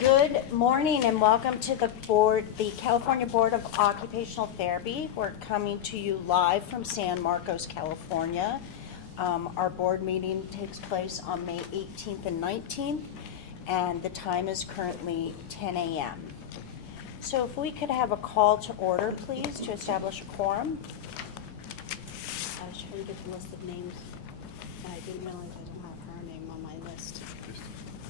Good morning and welcome to the California Board of Occupational Therapy. We're coming to you live from San Marcos, California. Our board meeting takes place on May 18th and 19th, and the time is currently 10 a.m. So if we could have a call to order, please, to establish a quorum. I was trying to get the list of names, and I didn't realize I don't have her name on my list.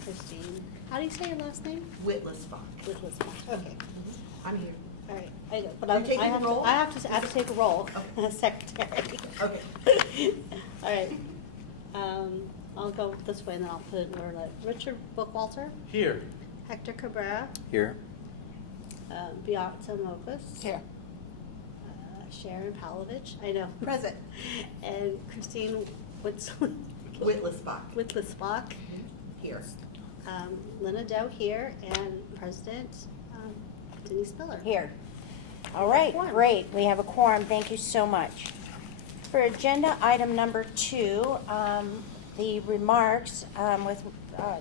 Christine. How do you say your last name? Witless-Bach. Witless-Bach. Okay. I'm here. All right. I know, but You're I taking have the roll? I have to take a roll. Okay. Secretary. Okay. All right. I'll go this way, and then I'll put it in order. Richard Bookwalter. Here. Hector Cabrera. Here. Beata Mokas. Here. Sharon Palovich. I know. Present. And Christine Witless-Bach. Witless-Bach. Here. Lena Dow here, and President Denise Miller. Here. All right, Quorum. great. We have a quorum. Thank you so much. For agenda item number 2, the remarks with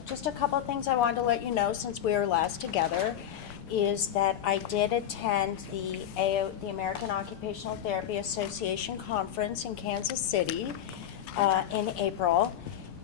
just a couple of things I wanted to let you know since we were last together is that I did attend the American Occupational Therapy Association conference in Kansas City in April.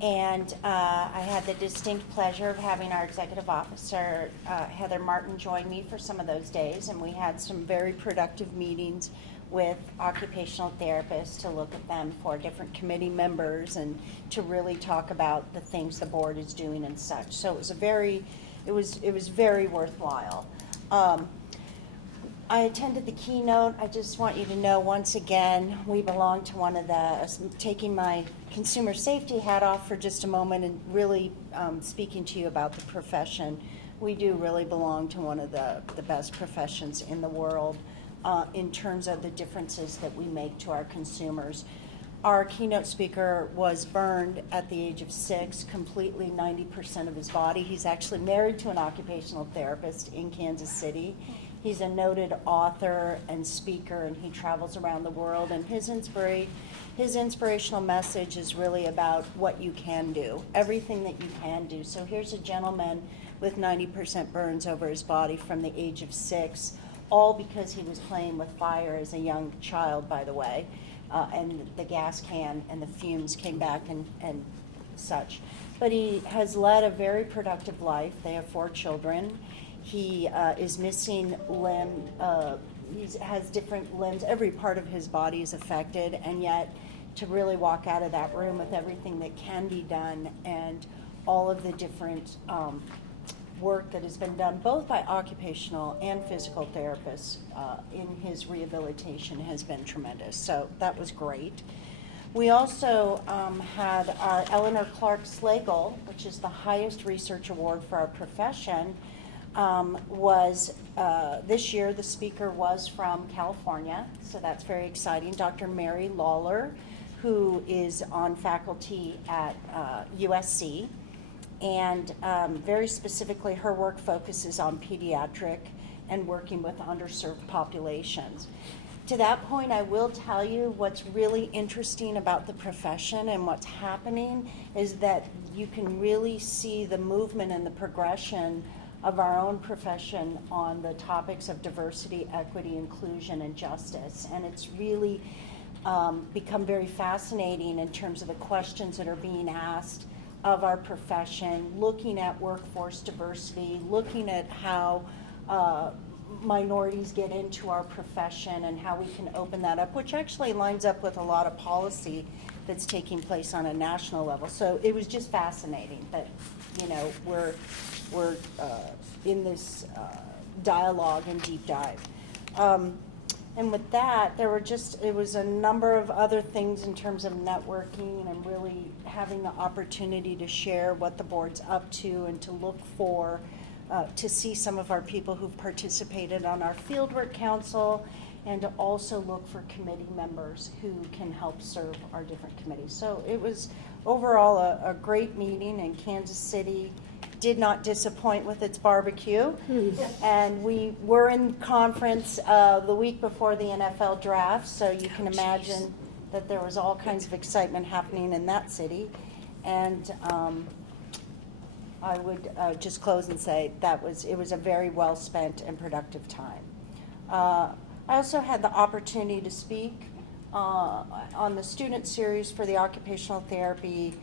And I had the distinct pleasure of having our executive officer, Heather Martin, join me for some of those days. And we had some very productive meetings with occupational therapists to look at them for different committee members and to really talk about the things the board is doing and such. So it was it was very worthwhile. I attended the keynote. I just want you to know once again, we belong to one of the, taking my consumer safety hat off for just a moment and really speaking to you about the profession. We do really belong to one of the best professions in the world in terms of the differences that we make to our consumers. Our keynote speaker was burned at the age of 6, completely 90% of his body. He's actually married to an occupational therapist in Kansas City. He's a noted author and speaker, and he travels around the world. And his inspirational message is really about what you can do, everything that you can do. So here's a gentleman with 90% burns over his body from the age of 6, all because he was playing with fire as a young child, by the way. And the gas can and the fumes came back and such. But he has led a very productive life. They have 4 children. He is missing limb, he has different limbs, every part of his body is affected, and yet to really walk out of that room with everything that can be done and all of the different work that has been done both by occupational and physical therapists in his rehabilitation has been tremendous. So that was great. We also had our Eleanor Clark Slagle, which is the highest research award for our profession, this year the speaker was from California, so that's very exciting. Dr. Mary Lawler, who is on faculty at USC, and very specifically her work focuses on pediatric and working with underserved populations. To that point, I will tell you what's really interesting about the profession and what's happening is that you can really see the movement and the progression of our own profession on the topics of diversity, equity, inclusion, and justice. And it's really become very fascinating in terms of the questions that are being asked of our profession, looking at workforce diversity, looking at how minorities get into our profession and how we can open that up, which actually lines up with a lot of policy that's taking place on a national level. So it was just fascinating that, you know, we're in this dialogue and deep dive. And with that, it was a number of other things in terms of networking and really having the opportunity to share what the board's up to and to look for, to see some of our people who've participated on our Fieldwork Council and to also look for committee members who can help serve our different committees. So it was overall a great meeting in Kansas City. Did not disappoint with its barbecue. And we were in conference the week before the NFL draft, so you can imagine that there was all kinds of excitement happening in that city. And I would just close and say it was a very well-spent and productive time. I also had the opportunity to speak on the student series for the Occupational Therapy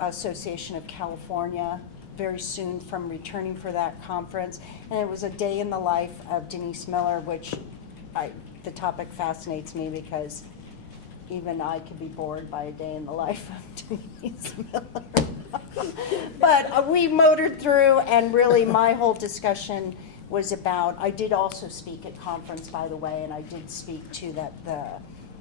Association of California very soon from returning for that conference. And it was a day in the life of Denise Miller, which the topic fascinates me because even I could be bored by a day in the life of Denise Miller. But we motored through, and really my whole discussion was about, I did also speak at conference, by the way, and I did speak to the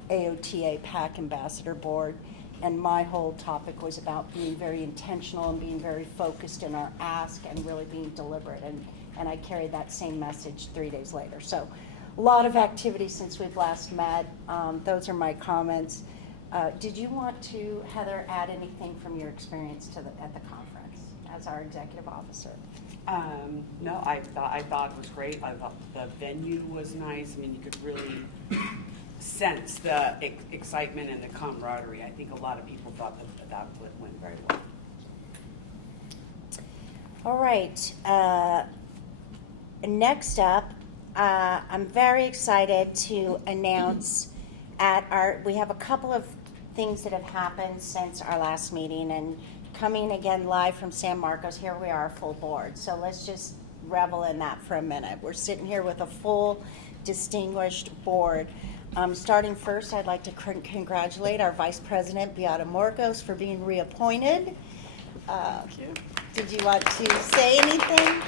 AOTA PAC Ambassador Board, and my whole topic was about being very intentional and being very focused in our ask and really being deliberate, and I carried that same message 3 days later. So a lot of activity since we've last met. Those are my comments. Did you want to, Heather, add anything from your experience at the conference as our executive officer? No, I thought it was great. I thought the venue was nice. I mean, you could really sense the excitement and the camaraderie. I think a lot of people thought that went very well. All right. Next up, I'm very excited to announce we have a couple of things that have happened since our last meeting, and coming again live from San Marcos, here we are, full board. So let's just revel in that for a minute. We're sitting here with a full, distinguished board. Starting first, I'd like to congratulate our Vice President, Beata Morcos, for being reappointed. Thank you. Did you want to say anything?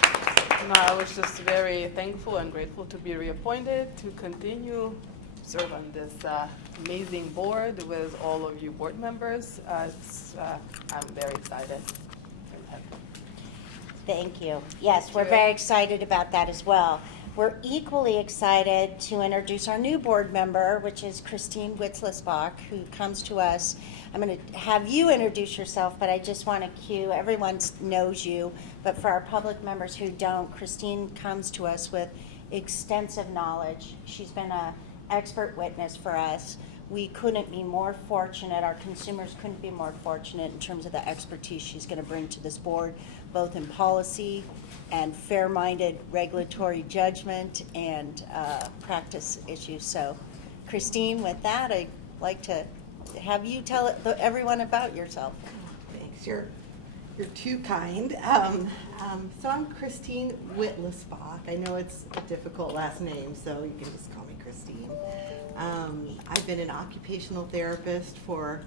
No, I was just very thankful and grateful to be reappointed, to continue serve on this amazing board with all of you board members. I'm very excited. Thank you. Yes, Thank we're you. very excited about that as well. We're equally excited to introduce our new board member, which is Christine Witzlisbach, who comes to us. I'm going to have you introduce yourself, but I just want to cue, everyone knows you, but for our public members who don't, Christine comes to us with extensive knowledge. She's been an expert witness for us. We couldn't be more fortunate, our consumers couldn't be more fortunate in terms of the expertise she's going to bring to this board, both in policy and fair-minded regulatory judgment and practice issues. So, Christine, with that, I'd like to have you tell everyone about yourself. Thanks, you're too kind. So I'm Christine Witzlisbach. I know it's a difficult last name, so you can just call me Christine. I've been an occupational therapist for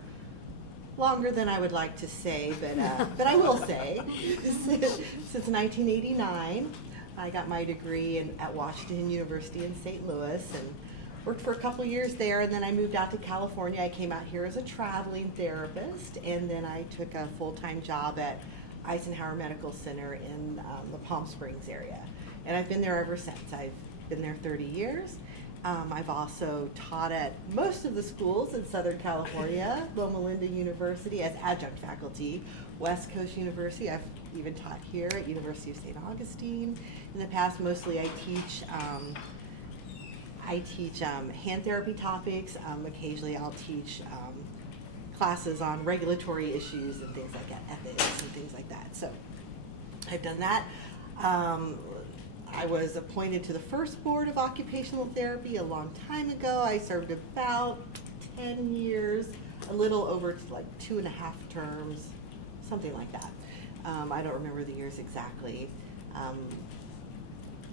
longer than I would like to say, but I will say, since 1989. I got my degree at Washington University in St. Louis and worked for a couple years there, and then I moved out to California. I came out here as a traveling therapist, and then I took a full-time job at Eisenhower Medical Center in the Palm Springs area. And I've been there ever since. I've been there 30 years. I've also taught at most of the schools in Southern California, Loma Linda University as adjunct faculty, West Coast University. I've even taught here at University of St. Augustine. In the past, mostly I teach hand therapy topics. Occasionally I'll teach classes on regulatory issues and things like that, ethics and things like that. So I've done that. I was appointed to the first board of occupational therapy a long time ago. I served about 10 years, a little over like 2.5 terms, something like that. I don't remember the years exactly.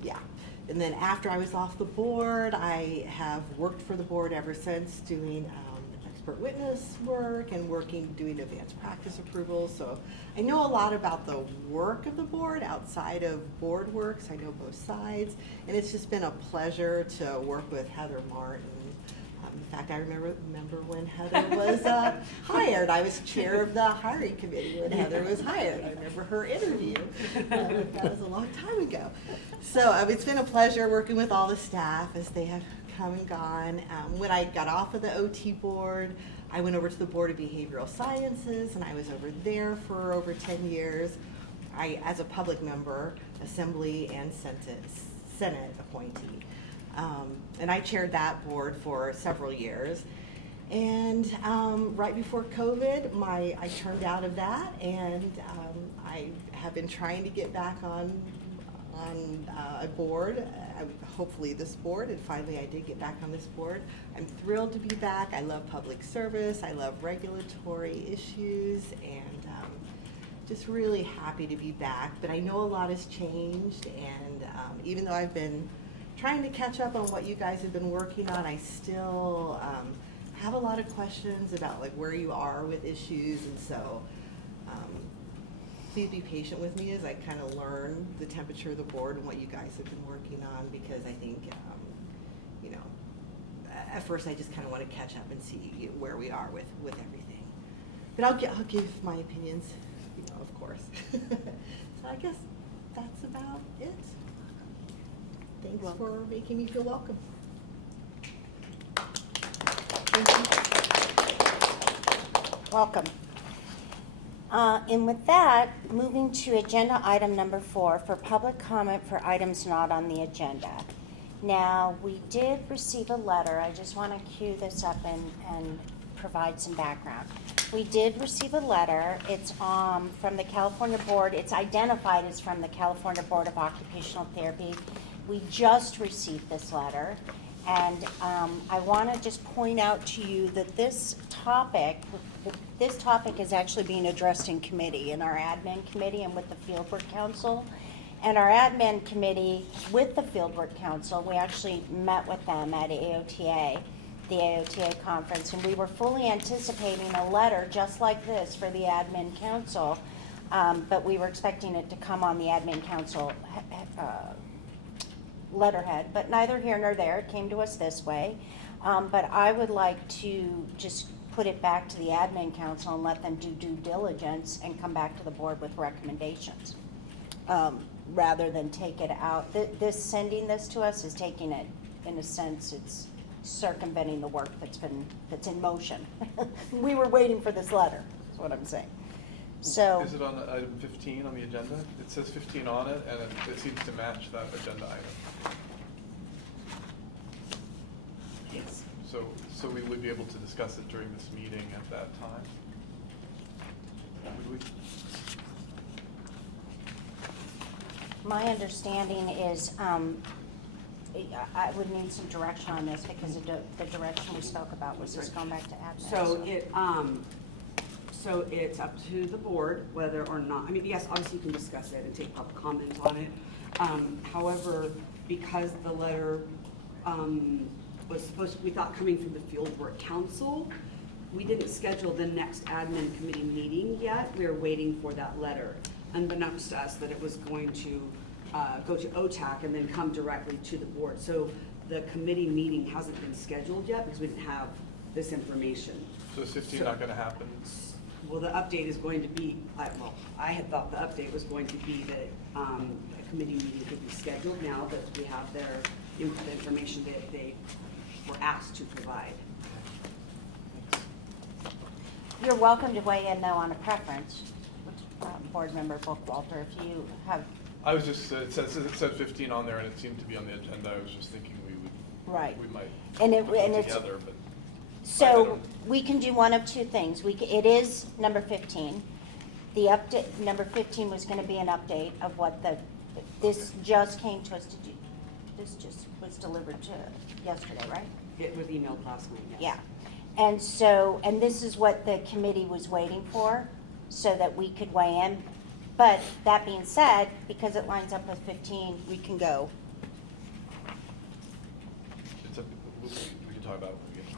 Yeah. And then after I was off the board, I have worked for the board ever since, doing expert witness work and doing advanced practice approvals. So I know a lot about the work of the board outside of board work, so I know both sides. And it's just been a pleasure to work with Heather Martin. In fact, I remember when Heather was hired. I was chair of the hiring committee when Heather was hired. I remember her interview. That was a long time ago. So it's been a pleasure working with all the staff as they have come and gone. When I got off of the OT board, I went over to the Board of Behavioral Sciences, and I was over there for over 10 years. As a public member, Assembly and Senate appointee. And I chaired that board for several years. And right before COVID, I turned out of that, and I have been trying to get back on a board, hopefully this board, and finally I did get back on this board. I'm thrilled to be back. I love public service, I love regulatory issues, and just really happy to be back. But I know a lot has changed, and even though I've been trying to catch up on what you guys have been working on, I still have a lot of questions about like where you are with issues, and so please be patient with me as I kind of learn the temperature of the board and what you guys have been working on, because I think, you know, at first I just kind of want to catch up and see where we are with everything. But I'll give my opinions, you know, of course. So I guess that's about it. Thanks for making me feel welcome. Welcome. And with that, moving to agenda item number 4 for public comment for items not on the agenda. Now, we did receive a letter. I just want to cue this up and provide some background. We did receive a letter. It's from the California Board. It's identified as from the California Board of Occupational Therapy. We just received this letter. And I want to just point out to you that this topic is actually being addressed in committee, in our admin committee and with the Fieldwork Council. And our admin committee with the Fieldwork Council, we actually met with them at AOTA, the AOTA conference, and we were fully anticipating a letter just like this for the admin council, but we were expecting it to come on the admin council letterhead, but neither here nor there. It came to us this way. But I would like to just put it back to the admin council and let them do due diligence and come back to the board with recommendations, rather than take it out. Sending this to us is taking it, in a sense, it's circumventing the work that's in motion. We were waiting for this letter, is what I'm saying. So. Is it on item 15 on the agenda? It says 15 on it, and it seems to match that agenda item. Yes. So we would be able to discuss it during this meeting at that time? Would we? My understanding is, I would need some direction on this because the direction we spoke about was just going back to admin. So it's up to the board whether or not, I mean, yes, obviously you can discuss it and take public comment on it. However, because the letter was supposed to, we thought coming from the Fieldwork Council, we didn't schedule the next admin committee meeting yet. We were waiting for that letter, unbeknownst to us that it was going to go to OTAC and then come directly to the board. So the committee meeting hasn't been scheduled yet because we didn't have this information. So is 15 not going to happen? Well, the update is going to be, I had thought the update was going to be that a committee meeting could be scheduled now that we have the information that they were asked to provide. You're welcome to weigh in, though, on a preference. Board Member Bookwalter, if you have. I was just, it said 15 on there, and it seemed to be on the agenda. I was just thinking we might And put it it's together, but. so we can do one of two things. It is number 15. The update, number 15 was going to be an update of what this just came to us. This just was delivered to yesterday, right? It was emailed last night, yes. Yeah. And so, and this is what the committee was waiting for, so that we could weigh in. But that being said, because it lines up with 15, we can go. We can talk about it when we get to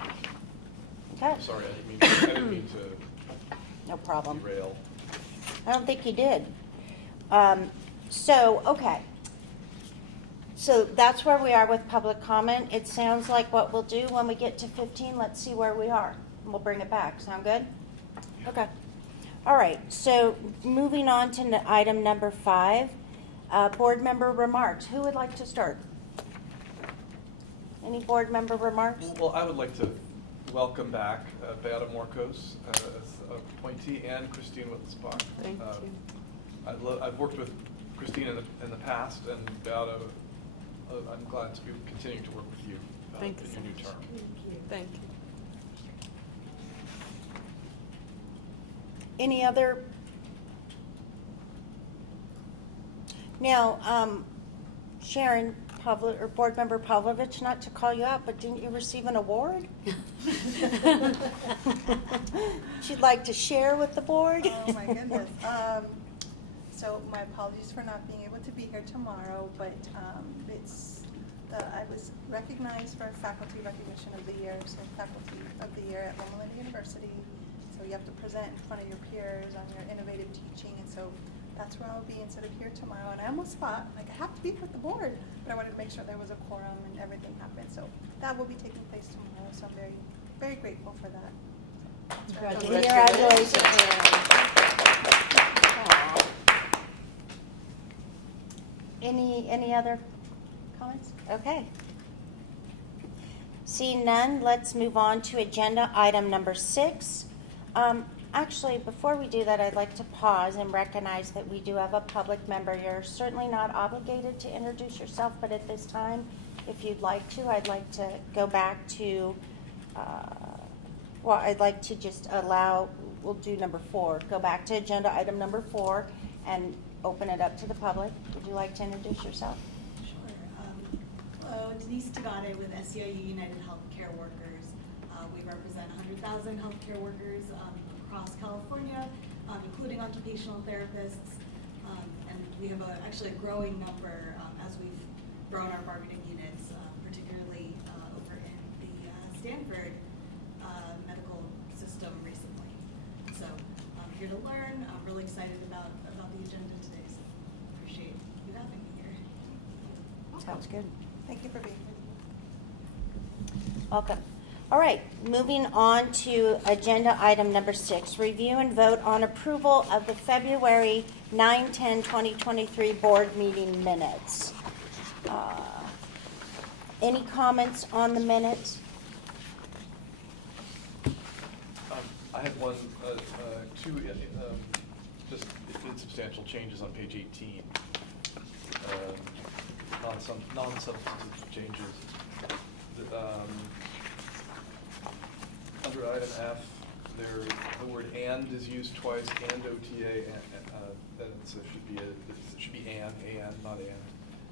15. Okay. Sorry, I didn't mean to No problem. derail. I don't think you did. Okay. So that's where we are with public comment. It sounds like what we'll do when we get to 15, let's see where we are. And we'll bring it back. Sound good? Okay. All right. So moving on to item number 5, board member remarks. Who would like to start? Any board member remarks? Well, I would like to welcome back Beata Morcos as appointee and Christine Wittelsbach. Thank you. I've worked with Christine in the past, and Beata, I'm glad to be continuing to work with you Thank you in so your new much. term. Thank you. Any other? Now, Sharon or Board Member Pavlovich, not to call you out, but didn't you receive an award? She'd like to share with the board? Oh, my goodness. So my apologies for not being able to be here tomorrow, but I was recognized for Faculty Recognition of the Year, so Faculty of the Year at Loma Linda University. So you have to present in front of your peers on your innovative teaching, and so that's where I'll be instead of here tomorrow. And I almost thought, like, I have to be with the board, but I wanted to make sure there was a quorum and everything happened. So that will be taking place tomorrow, so I'm very, very grateful for that. Congratulations. Any other comments? Okay. Seeing none, let's move on to agenda item number 6. Actually, before we do that, I'd like to pause and recognize that we do have a public member. You're certainly not obligated to introduce yourself, but at this time, if you'd like to, I'd like to go back to, I'd like to just allow, we'll do number 4. Go back to agenda item number 4 and open it up to the public. Would you like to introduce yourself? Sure. Hello, Denise Tagade with SEIU United Healthcare Workers. We represent 100,000 healthcare workers across California, including occupational therapists. And we have actually a growing number as we've grown our bargaining units, particularly over in the Stanford medical system recently. So I'm here to learn. I'm really excited about the agenda today, so appreciate you having me here. Sounds good. Thank you for being here. Welcome. All right, moving on to agenda item number 6, review and vote on approval of the February 9/10/2023 board meeting minutes. Any comments on the minutes? I had two just insubstantial changes on page 18. Non-substantive changes. Under item F, the word "and" is used twice, and OTA, then it should be "and," not "and."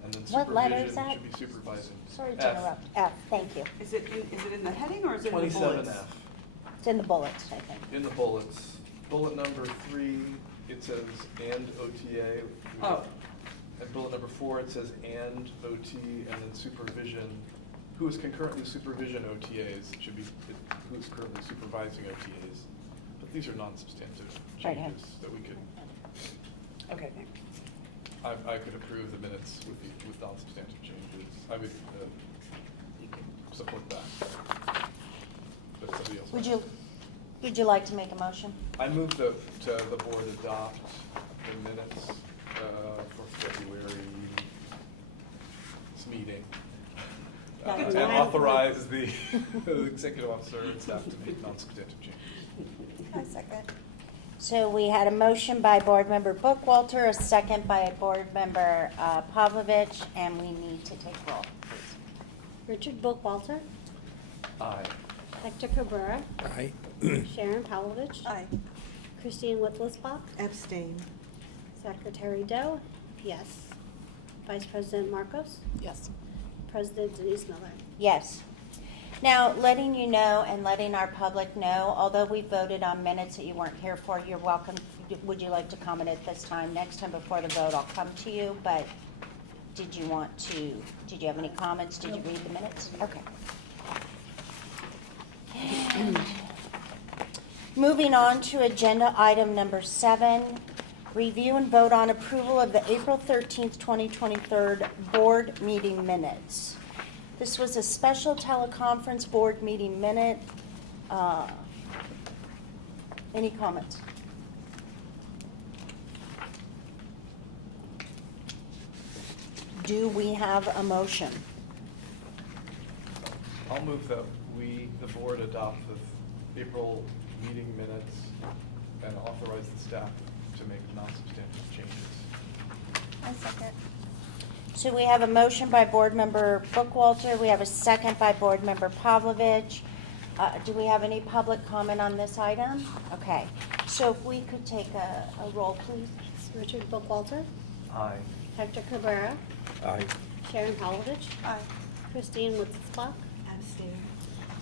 And then What letter is supervision that? should be supervising. Sorry to interrupt. F, thank you. Is it in the heading or is it in the bullets? 27F. It's in the bullets, I think. In the bullets. Bullet number 3, it says "and OTA." Oh. And bullet number 4, it says "and OT," and then supervision. Who is concurrently supervision OTAs? It should be who is currently supervising OTAs. But these are non-substantive Right hand. changes that we could, Okay, thanks. I could approve the minutes with non-substantive changes. I would support that. But somebody else. Would you like to make a motion? I move that the board adopt the minutes for February's meeting. And authorize the executive officer and staff to make non-substantive changes. I second. So we had a motion by Board Member Bookwalter, a second by Board Member Pavlovich, and we need to take roll, please. Richard Bookwalter, Aye. Hector Cabrera, Aye. Sharon Pavlovich, Aye. Christine Wittlisbach, Abstain. Secretary Doe, yes. Vice President Marcos, Yes. President Denise Miller. Yes. Now, letting you know and letting our public know, although we voted on minutes that you weren't here for, you're welcome. Would you like to comment at this time? Next time before the vote, I'll come to you, but did you have any comments? Did you read the minutes? Okay. And moving on to agenda item number 7, review and vote on approval of the April 13th, 2023 board meeting minutes. This was a special teleconference board meeting minute. Any comments? Do we have a motion? I'll move that the board adopt the April meeting minutes and authorize the staff to make non-substantive changes. I second. So we have a motion by Board Member Bookwalter. We have a second by Board Member Pavlovich. Do we have any public comment on this item? Okay. So if we could take a roll, please. Richard Bookwalter, Aye. Hector Cabrera, Aye. Sharon Palovich, Aye. Christine Witzbach, Abstain.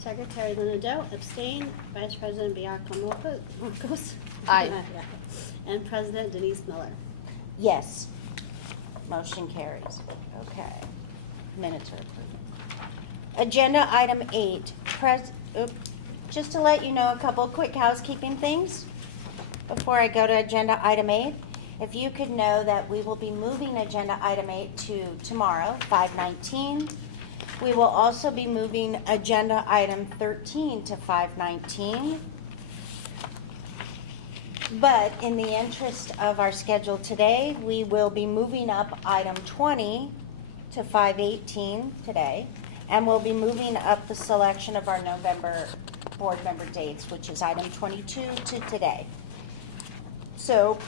Secretary Linda Doe, abstain, Vice President Bianca Marcos. Aye. Yeah. And President Denise Miller. Yes. Motion carries. Okay. Minutes are approved. Agenda item 8, just to let you know a couple quick housekeeping things before I go to agenda item 8. If you could know that we will be moving agenda item 8 to tomorrow, 5/19. We will also be moving agenda item 13 to 5/19. But in the interest of our schedule today, we will be moving up item 20 to 5/18 today, and we'll be moving up the selection of our November board member dates, which is item 22 to today. So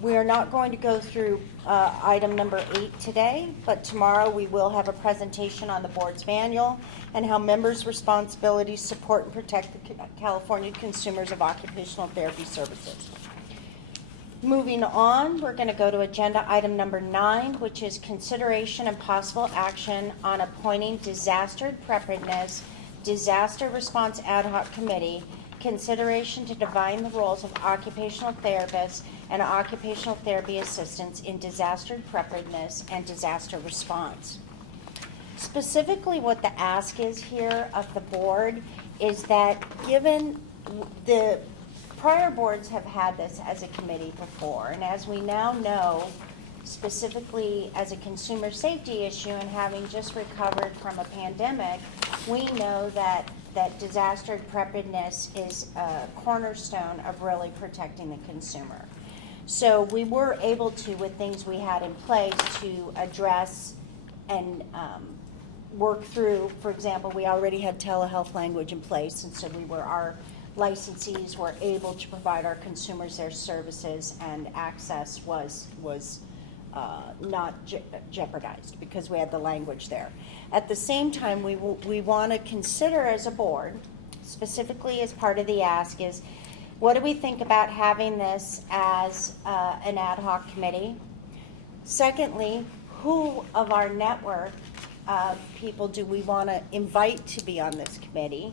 we are not going to go through item number 8 today, but tomorrow we will have a presentation on the board's manual and how members' responsibilities support and protect the California consumers of occupational therapy services. Moving on, we're going to go to agenda item number 9, which is consideration and possible action on appointing disaster preparedness, disaster response ad hoc committee, consideration to define the roles of occupational therapists and occupational therapy assistants in disaster preparedness and disaster response. Specifically, what the ask is here of the board is that given the prior boards have had this as a committee before, and as we now know, specifically as a consumer safety issue and having just recovered from a pandemic, we know that disaster preparedness is a cornerstone of really protecting the consumer. So we were able to, with things we had in place, to address and work through. For example, we already had telehealth language in place, and so our licensees were able to provide our consumers their services, and access was not jeopardized because we had the language there. At the same time, we want to consider as a board, specifically as part of the ask, is what do we think about having this as an ad hoc committee? Secondly, who of our network of people do we want to invite to be on this committee?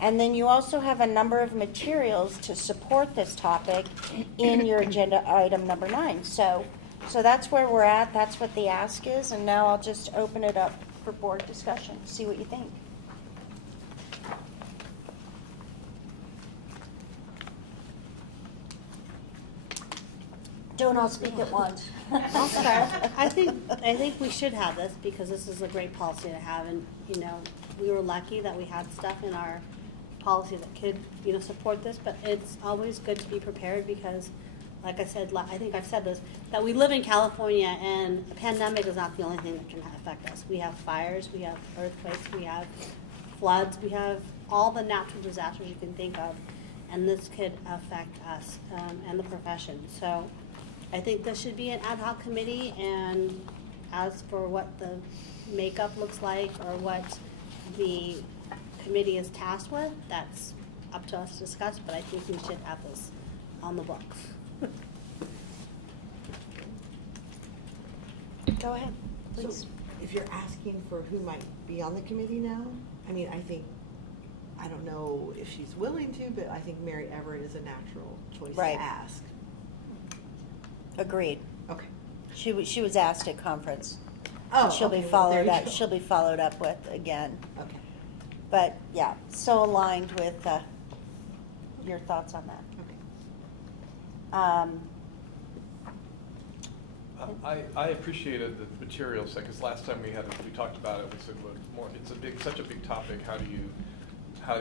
And then you also have a number of materials to support this topic in your agenda item number 9. So that's where we're at. That's what the ask is. And now I'll just open it up for board discussion. See what you think. Don't all speak at once. I'll start. I think we should have this because this is a great policy to have, and we were lucky that we had stuff in our policy that could support this. But it's always good to be prepared because, like I said, I think I've said this, that we live in California and a pandemic is not the only thing that can affect us. We have fires, we have earthquakes, we have floods, we have all the natural disasters you can think of, and this could affect us and the profession. So I think this should be an ad hoc committee, and as for what the makeup looks like or what the committee is tasked with, that's up to us to discuss, but I think we should have this on the books. Go ahead, So please. if you're asking for who might be on the committee now, I mean, I don't know if she's willing to, but I think Mary Everett is a natural choice Right. to ask. Agreed. Okay. She was asked at conference. Oh, And she'll be okay, well, followed there you up. go. She'll be followed up with again. Okay. But yeah, so aligned with your thoughts on that. Okay. I appreciated the materials, because last time we talked about it, it's such a big topic. How do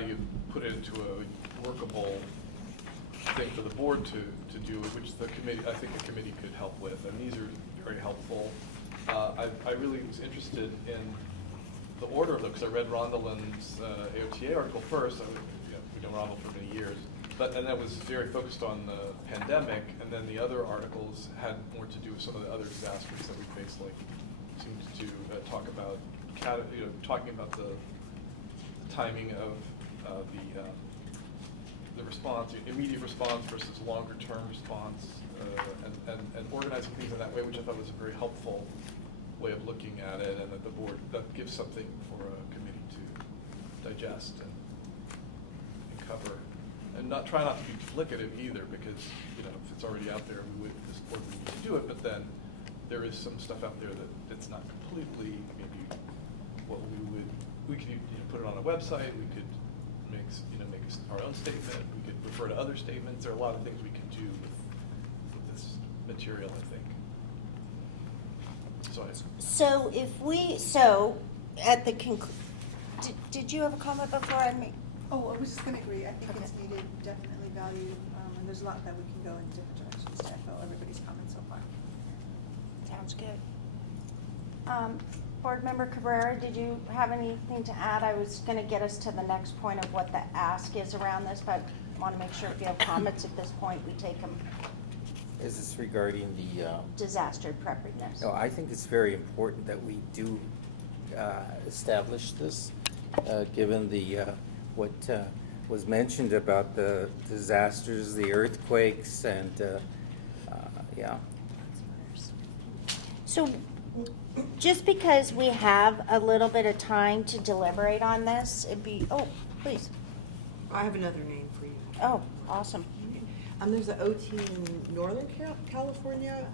you put it into a workable thing for the board to do, which I think the committee could help with, and these are very helpful. I really was interested in the order of them, because I read Rhonda Lynn's AOTA article first. We've known Rhonda for many years. And that was very focused on the pandemic, and then the other articles had more to do with some of the other disasters that we faced, like seemed to talk about, talking about the timing of the response, immediate response versus longer term response, and organizing things in that way, which I thought was a very helpful way of looking at it, and that the board, that gives something for a committee to digest and cover. And try not to be duplicative either, because, you know, if it's already out there, this board would need to do it, but then there is some stuff out there that it's not completely, maybe what we could, you know, put it on a website, we could make our own statement, we could refer to other statements. There are a lot of things we can do with this material, I think. So at the did you have a comment before I make? Oh, I was just gonna agree, I think Okay. it's needed, definitely valued, and there's a lot that we can go in different directions to echo everybody's comments so far. Sounds good. Board Member Cabrera, did you have anything to add? I was going to get us to the next point of what the ask is around this, but want to make sure if you have comments at this point, we take them. Is this regarding the, Disaster preparedness. no, I think it's very important that we do establish this, given the, what was mentioned about the disasters, the earthquakes, and, yeah. So just because we have a little bit of time to deliberate on this, it'd be, oh, please. I have another name for you. Oh, awesome. There's an OT in Northern California,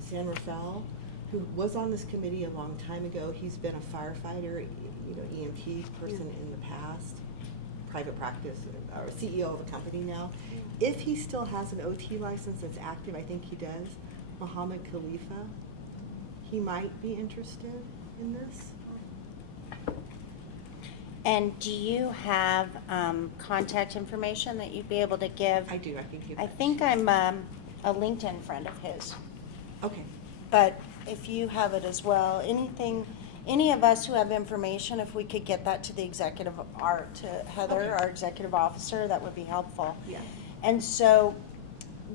San Rafael, who was on this committee a long time ago. He's been a firefighter, you know, EMT person in the past, private practice, or CEO of a company now. If he still has an OT license that's active, I think he does, Muhammad Khalifa, he might be interested in this. And do you have contact information that you'd be able to give? I do, I think you. I think I'm a LinkedIn friend of his, Okay, but if you have it as well, any of us who have information, if we could get that to the executive, to Heather, Okay. our executive officer, that would be helpful. yeah. And so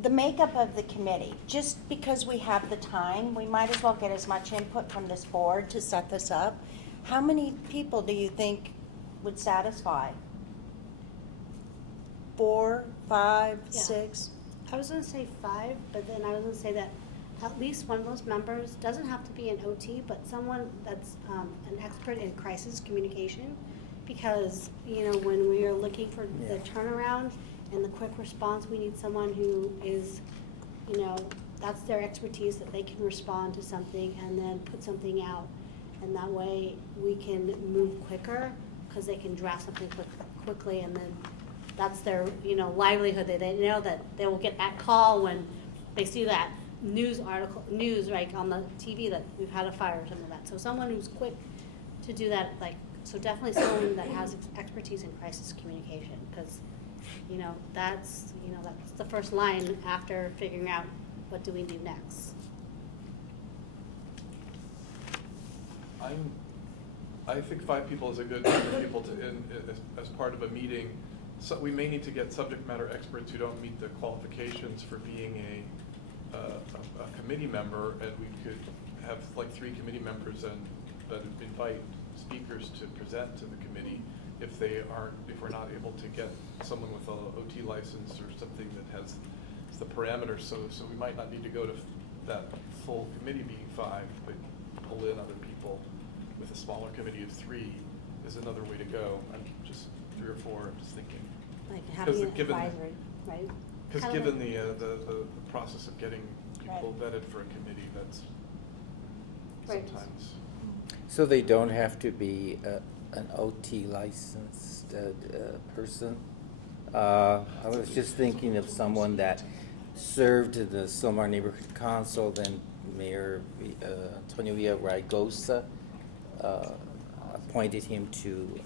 the makeup of the committee, just because we have the time, we might as well get as much input from this board to set this up. How many people do you think would satisfy? 4, 5, Yeah. 6? I was gonna say 5, but then I was gonna say that at least one of those members doesn't have to be an OT, but someone that's an expert in crisis communication. Because, you know, when we are looking for the Yeah. turnaround and the quick response, we need someone who is, you know, that's their expertise, that they can respond to something and then put something out. And that way we can move quicker, because they can draft something quickly, and then that's their, you know, livelihood. They know that they will get that call when they see that news like on the TV that we've had a fire or something like that. So someone who's quick to do that, like, so definitely someone that has expertise in crisis communication, because, you know, that's the first line after figuring out what do we do next. I think 5 people is a good number of people as part of a meeting. So we may need to get subject matter experts who don't meet the qualifications for being a committee member, and we could have like 3 committee members that invite speakers to present to the committee if we're not able to get someone with a OT license or something that has the parameters. So we might not need to go to that full committee being 5, but pull in other people with a smaller committee of 3 is another way to go. I'm just 3 or 4, I'm just thinking. Like having an given- advisory, right? Because Kind of given like- the process of getting people Right. vetted for a committee, that's Right. sometimes. So they don't have to be an OT licensed person? I was just thinking of someone that served in the Silmar Neighborhood Council, then Mayor Antonio Villaraigosa appointed him to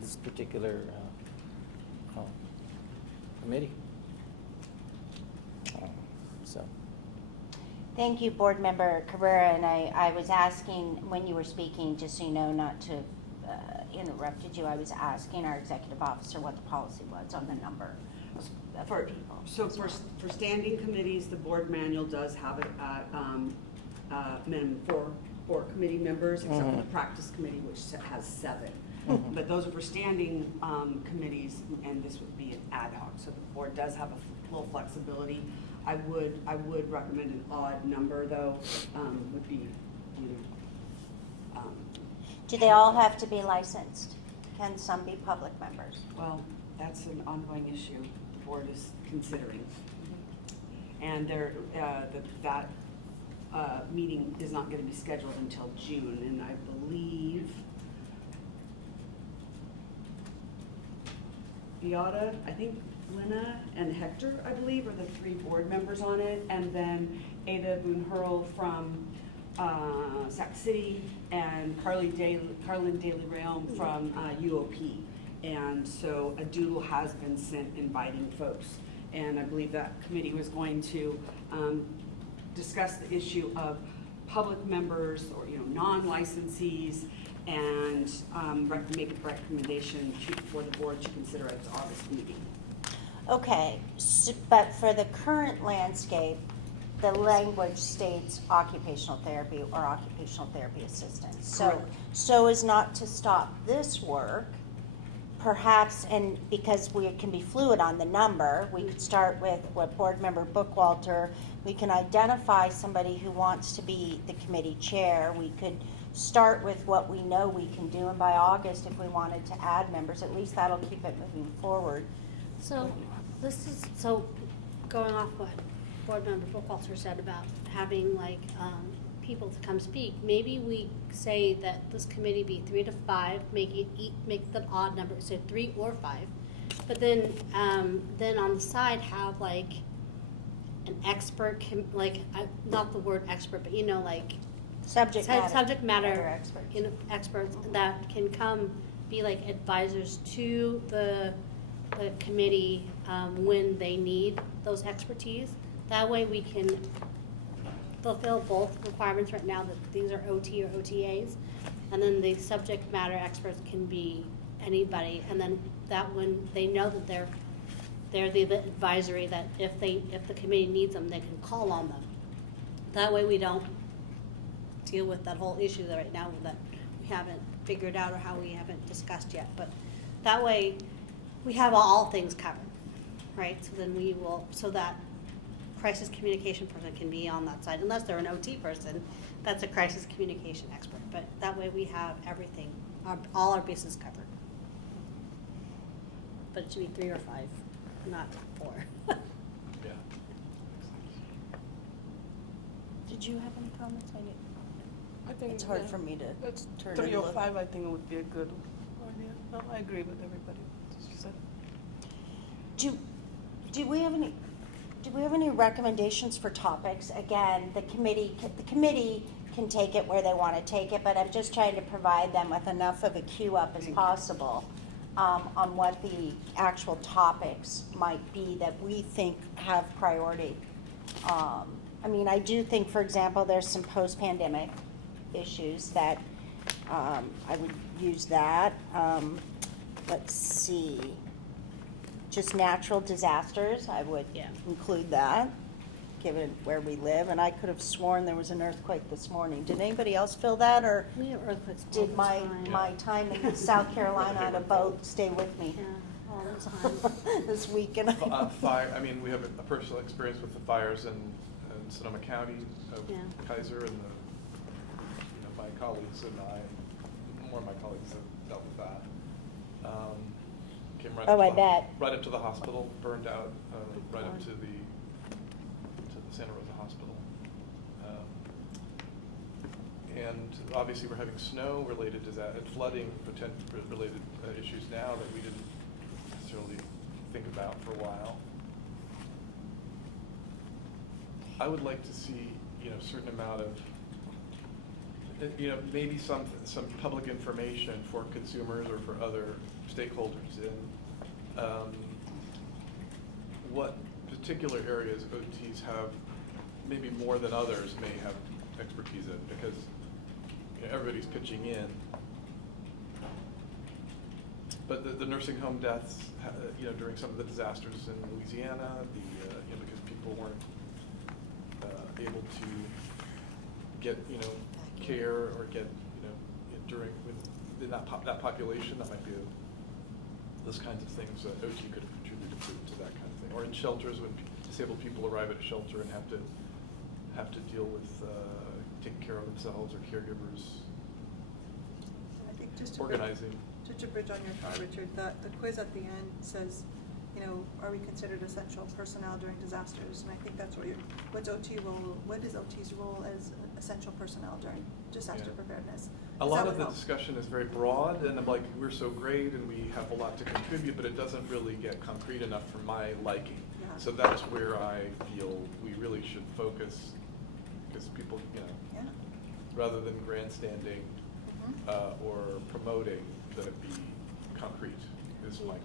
this particular committee. So. Thank you, Board Member Cabrera, and I was asking, when you were speaking, just so you know, not to interrupted you, I was asking our executive officer what the policy was on the number of people. So for standing committees, the board manual does have it at minimum 4 committee members, except for the practice committee, which has 7. But those are for standing committees, and this would be an ad hoc. So the board does have a little flexibility. I would recommend an odd number, though, would be, you know. Do they all have to be licensed? Can some be public members? Well, that's an ongoing issue the board is considering. And that meeting is not going to be scheduled until June, and I believe Beata, I think Lena and Hector, I believe, are the 3 board members on it, and then Ada Boone-Hurl from Sac City, and Carlin Daly-Realm from UOP. And so a doodle has been sent inviting folks, and I believe that committee was going to discuss the issue of public members or, you know, non-licensees, and make a recommendation for the board to consider at its August meeting. Okay, but for the current landscape, the language states occupational therapy or occupational therapy assistant. Correct. So as not to stop this work, perhaps, and because we can be fluid on the number, we could start with what board member Bookwalter, we can identify somebody who wants to be the committee chair. We could start with what we know we can do, and by August, if we wanted to add members, at least that'll keep it moving forward. So so going off what board member Bookwalter said about having like people to come speak, maybe we say that this committee be 3 to 5, make the odd number, so 3 or 5, but then on the side have like an expert, not the word expert, but you know, like Subject matter experts. experts. Experts that can come be like advisors to the committee when they need those expertise. That way we can fulfill both requirements right now, that these are OT or OTAs, and then the subject matter experts can be anybody, and then that when they know that they're the advisory, that if the committee needs them, they can call on them. That way we don't deal with that whole issue that right now that we haven't figured out or how we haven't discussed yet. But that way we have all things covered, right? So then so that crisis communication person can be on that side, unless they're an OT person, that's a crisis communication expert. But that way we have everything, all our bases covered. But it should be 3 or 5, not 4. Yeah. Did you have any comments? I think It's hard yeah, for me to it's turn 3 and or look. 5. I think it would be a good idea. No, I agree with everybody. She said. Do we have any recommendations for topics? Again, the committee can take it where they want to take it, but I'm just trying to provide them with enough of a queue up as possible on what the actual topics might be that we think have priority. I mean, I do think, for example, there's some post-pandemic issues that I would use that. Let's see. Just natural disasters, I would Yeah. include that, given where we live. And I could have sworn there was an earthquake this morning. Did anybody else feel that, or We have earthquakes all did the my time. time in South Carolina on a boat stay with me Yeah, all the time. this week? And Fire, I mean, we have a personal experience with the fires in Sonoma County, Yeah. Kaiser, and my colleagues and I, more of my colleagues have dealt with that. Came right Oh, up I to bet. right up to the hospital, burned out, right up God. to the Santa Rosa Hospital. And obviously, we're having snow-related disaster, flooding related issues now that we didn't necessarily think about for a while. I would like to see, a certain amount of, maybe some public information for consumers or for other stakeholders in what particular areas OTs have, maybe more than others may have expertise in, because everybody's pitching in. But the nursing home deaths, during some of the disasters in Louisiana, because people weren't able to get, care or get, in that population, that might be those kinds of things that OT could have contributed to that kind of thing. Or in shelters, when disabled people arrive at a shelter and have to deal with taking care of themselves, or caregivers, I think just to organizing. To bridge on your thought, Richard, the quiz at the end says, you know, are we considered essential personnel during disasters? And I think that's what what is OT's role as essential personnel during disaster Yeah. preparedness? A Is lot that of the what- discussion is very broad, and I'm like, we're so great and we have a lot to contribute, but it doesn't really get concrete enough for my liking. Yeah. So that's where I feel we really should focus, because people, you know, Yeah. rather than grandstanding Mhm. or promoting, that it be concrete, is my.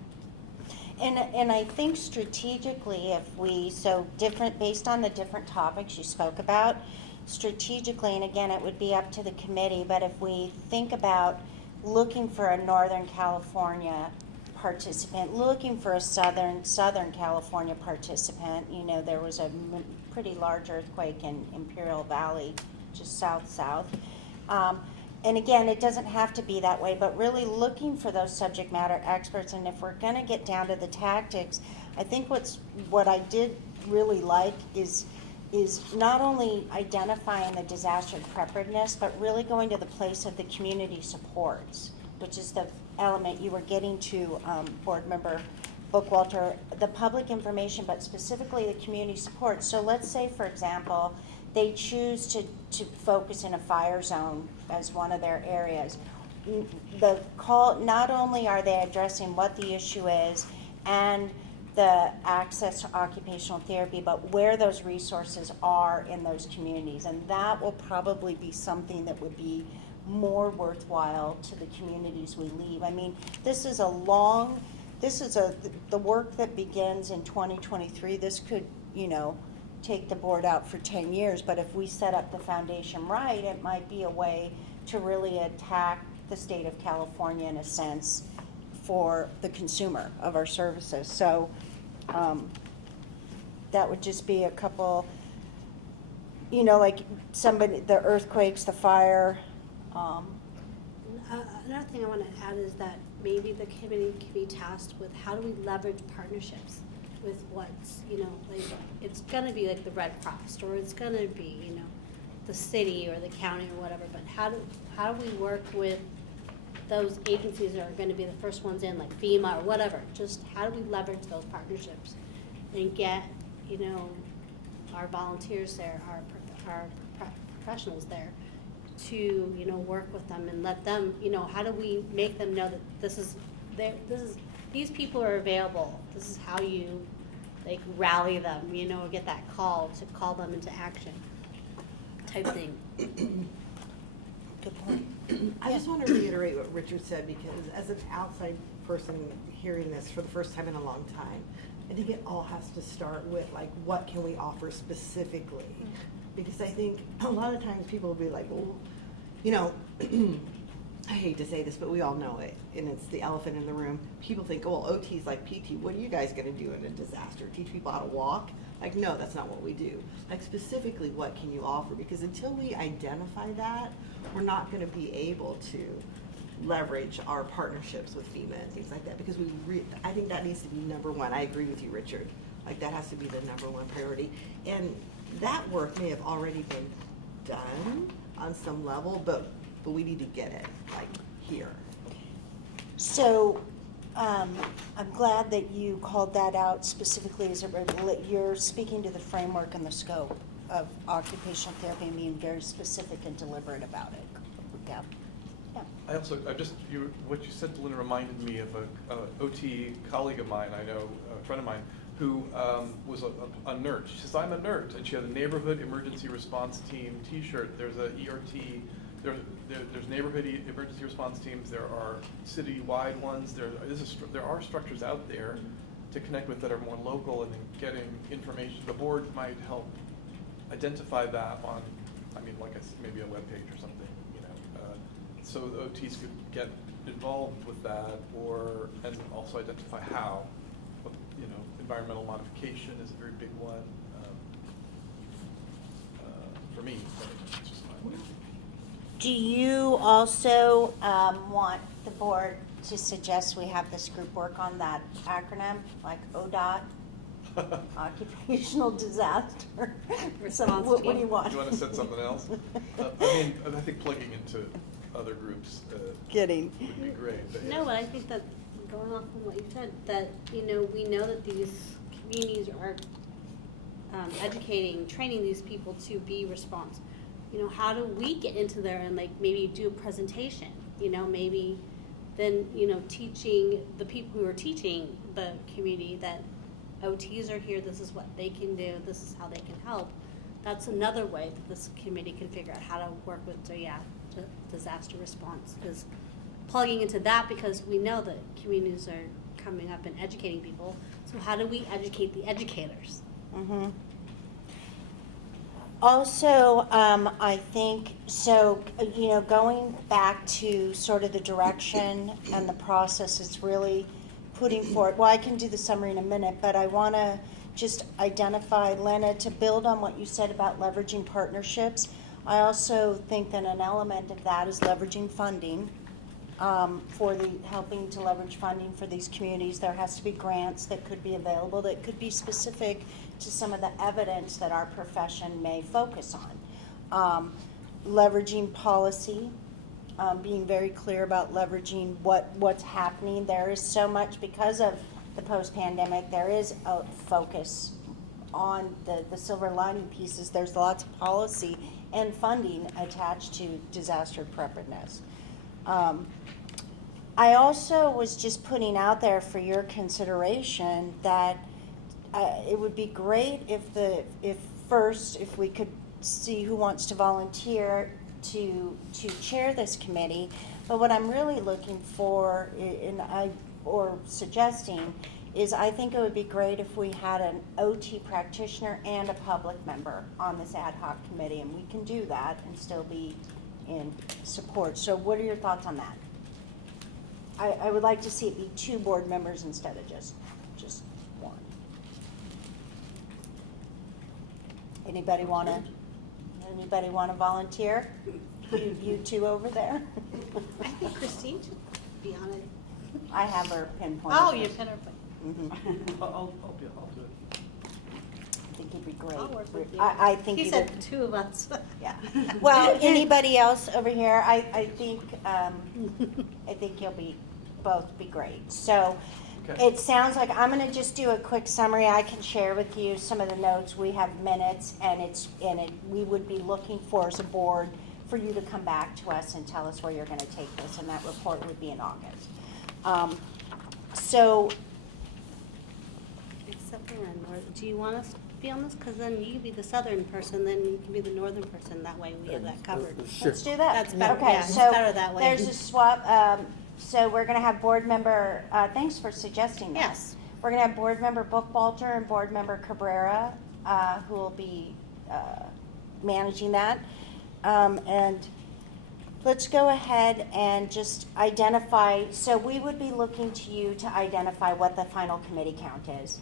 And I think strategically, if we, so different, based on the different topics you spoke about, strategically, and again, it would be up to the committee, but if we think about looking for a Northern California participant, looking for a Southern California participant, you know, there was a pretty large earthquake in Imperial Valley, just south. And again, it doesn't have to be that way, but really looking for those subject matter experts. And if we're going to get down to the tactics, I think what I did really like is not only identifying the disaster preparedness, but really going to the place of the community supports, which is the element you were getting to, Board Member Bookwalter, the public information, but specifically the community support. So let's say, for example, they choose to focus in a fire zone as one of their areas. The call, not only are they addressing what the issue is and the access to occupational therapy, but where those resources are in those communities. And that will probably be something that would be more worthwhile to the communities we leave. I mean, this is the work that begins in 2023. This could, you know, take the board out for 10 years, but if we set up the foundation right, it might be a way to really attack the state of California in a sense for the consumer of our services. So that would just be a couple, you know, like the earthquakes, the fire. Another thing I want to add is that maybe the committee can be tasked with how do we leverage partnerships with what's, you know, like, it's gonna be like the Red Cross, or it's gonna be, you know, the city or the county or whatever, but how do we work with those agencies that are gonna be the first ones in, like FEMA or whatever? Just how do we leverage those partnerships and get, you know, our volunteers there, our professionals there to, you know, work with them and let them, you know, how do we make them know that these people are available. This is how you, like, rally them, you know, get that call to call them into action type thing. Good point. I just want to reiterate what Richard said, because as an outside person hearing this for the first time in a long time, I think it all has to start with, like, what can we offer specifically? Because I think a lot of times people will be like, well, you know, I hate to say this, but we all know it, and it's the elephant in the room. People think, oh, well, OT is like PT. What are you guys going to do in a disaster? Teach people how to walk? Like, no, that's not what we do. Like, specifically, what can you offer? Because until we identify that, we're not going to be able to leverage our partnerships with FEMA and things like that. Because I think that needs to be number one. I agree with you, Richard. Like, that has to be the number one priority. And that work may have already been done on some level, but we need to get it, like, here. So I'm glad that you called that out specifically as you're speaking to the framework and the scope of occupational therapy and being very specific and deliberate about it. Yeah. Yeah. What you said, Lynn, reminded me of a OT colleague of mine, I know, a friend of mine, who was a nerd. She says, I'm a nerd, and she had a neighborhood emergency response team T-shirt. There's a ERT. There's neighborhood emergency response teams. There are city-wide ones. There are structures out there to connect with that are more local, and then getting information. The board might help identify that on, like maybe a web page or something, you know, so the OTs could get involved with that, and also identify how. You know, environmental modification is a very big one for me. But it's just my way. Do you also want the board to suggest we have this group work on that acronym, like ODOT, occupational disaster? So Response what do team. you want? You want to set something else? I think plugging into other groups Kidding. would be great. But No, but I think that, going off from what you said, that, we know that these communities are educating, training these people to be responsive. How do we get into there and maybe do a presentation? Maybe then, teaching the people who are teaching the community that OTs are here, this is what they can do, this is how they can help. That's another way that this committee can figure out how to work with, disaster response, is plugging into that, because we know that communities are coming up and educating people. So how do we educate the educators? Mm-hmm. Also, I think, so, going back to sort of the direction and the process, it's really putting forward, well, I can do the summary in a minute, but I want to just identify, Lena, to build on what you said about leveraging partnerships. I also think that an element of that is leveraging funding. For helping to leverage funding for these communities, there has to be grants that could be available that could be specific to some of the evidence that our profession may focus on. Leveraging policy, being very clear about leveraging what's happening. There is so much, because of the post-pandemic, there is a focus on the silver lining pieces. There's lots of policy and funding attached to disaster preparedness. I also was just putting out there for your consideration that it would be great if we could see who wants to volunteer to chair this committee. But what I'm really looking for, or suggesting, is I think it would be great if we had an OT practitioner and a public member on this ad hoc committee, and we can do that and still be in support. So what are your thoughts on that? I would like to see it be 2 board members instead of just one. Anybody want to volunteer? You 2 over there? I think Christine should be on it. I have her pinpointed. Oh, you pin her. Mhm. I'll do it. I think it'd be great. I'll work with you. I think He you said would. 2 of us. Yeah. Well, anybody else over here? I think you'll both be great. So Okay. it sounds like I'm going to just do a quick summary. I can share with you some of the notes. We have minutes, and we would be looking for, as a board, for you to come back to us and tell us where you're going to take this, and that report would be in August. So Except for North. Do you want us to be on this? Because then you can be the southern person, then you can be the northern person. That way we have that covered. Sure. let's do that. That's better. Okay, Yeah, it's so better that way. there's a swap. So we're going to have board member, thanks for suggesting that. Yes. We're going to have board member Bookwalter and board member Cabrera, who will be managing that. And let's go ahead and just identify, so we would be looking to you to identify what the final committee count is.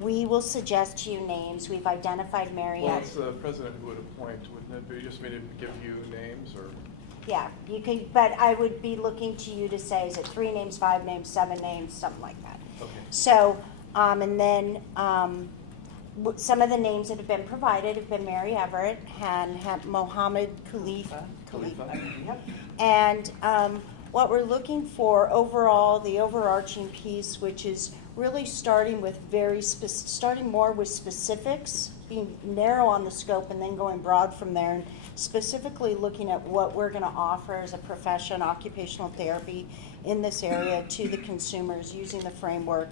We will suggest to you names. We've identified Mariette. Well, it's the president who would appoint, wouldn't it? But you just made to give you names, or? Yeah, you can, but I would be looking to you to say, is it 3 names, 5 names, 7 names, something like that. Okay. So, and then some of the names that have been provided have been Mary Everett and Mohammed Khalifa. Yep. And what we're looking for overall, the overarching piece, which is really starting with starting more with specifics, being narrow on the scope and then going broad from there, and specifically looking at what we're going to offer as a profession, occupational therapy, in this area to the consumers, using the framework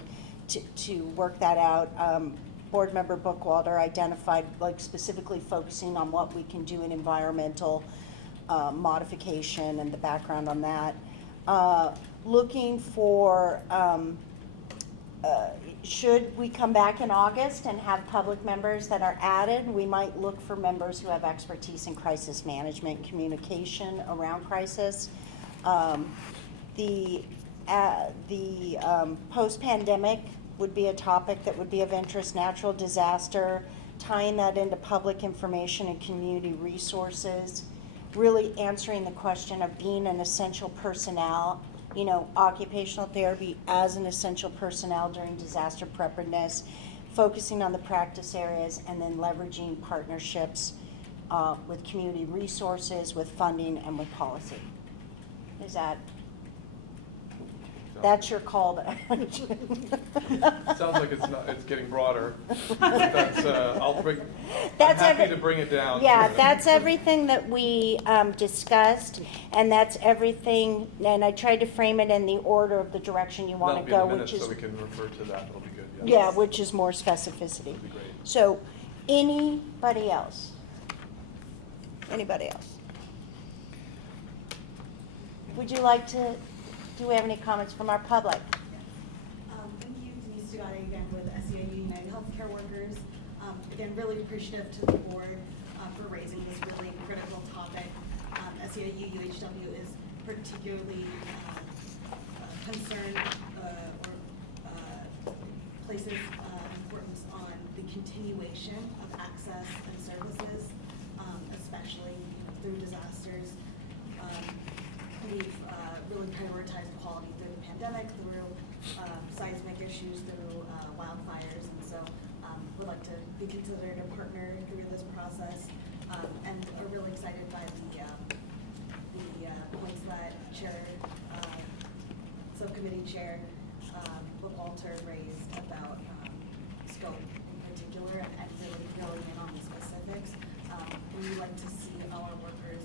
to work that out. Board member Bookwalter identified, specifically focusing on what we can do in environmental modification and the background on that. Looking for, should we come back in August and have public members that are added, we might look for members who have expertise in crisis management, communication around crisis. The post-pandemic would be a topic that would be of interest, natural disaster, tying that into public information and community resources. really answering the question of being an essential personnel, occupational therapy as an essential personnel during disaster preparedness, focusing on the practice areas, and then leveraging partnerships with community resources, with funding, and with policy. Is that's your call to action? Sounds like it's getting broader. That's, I'm That's happy every- to bring it down. Yeah, that's everything that we discussed, and that's everything, and I tried to frame it in the order of the direction you want That'll to be in go, the which minutes, is, so we can refer to that. That'll be good. yeah, which is more specificity. That'd be great. So, anybody else? Anybody else? Would you like to, do we have any comments from our public? Thank you, Denise Tugade again with SEIU United Healthcare Workers. Again, really appreciative to the board for raising this really critical topic. SEIU UHW is particularly concerned or places importance on the continuation of access and services, especially through disasters. We've really prioritized quality through the pandemic, through seismic issues, through wildfires, and so would like to be considered a partner through this process, and are really excited by the points that Subcommittee Chair Walter raised about scope in particular, and really drilling in on the specifics. We would like to see our workers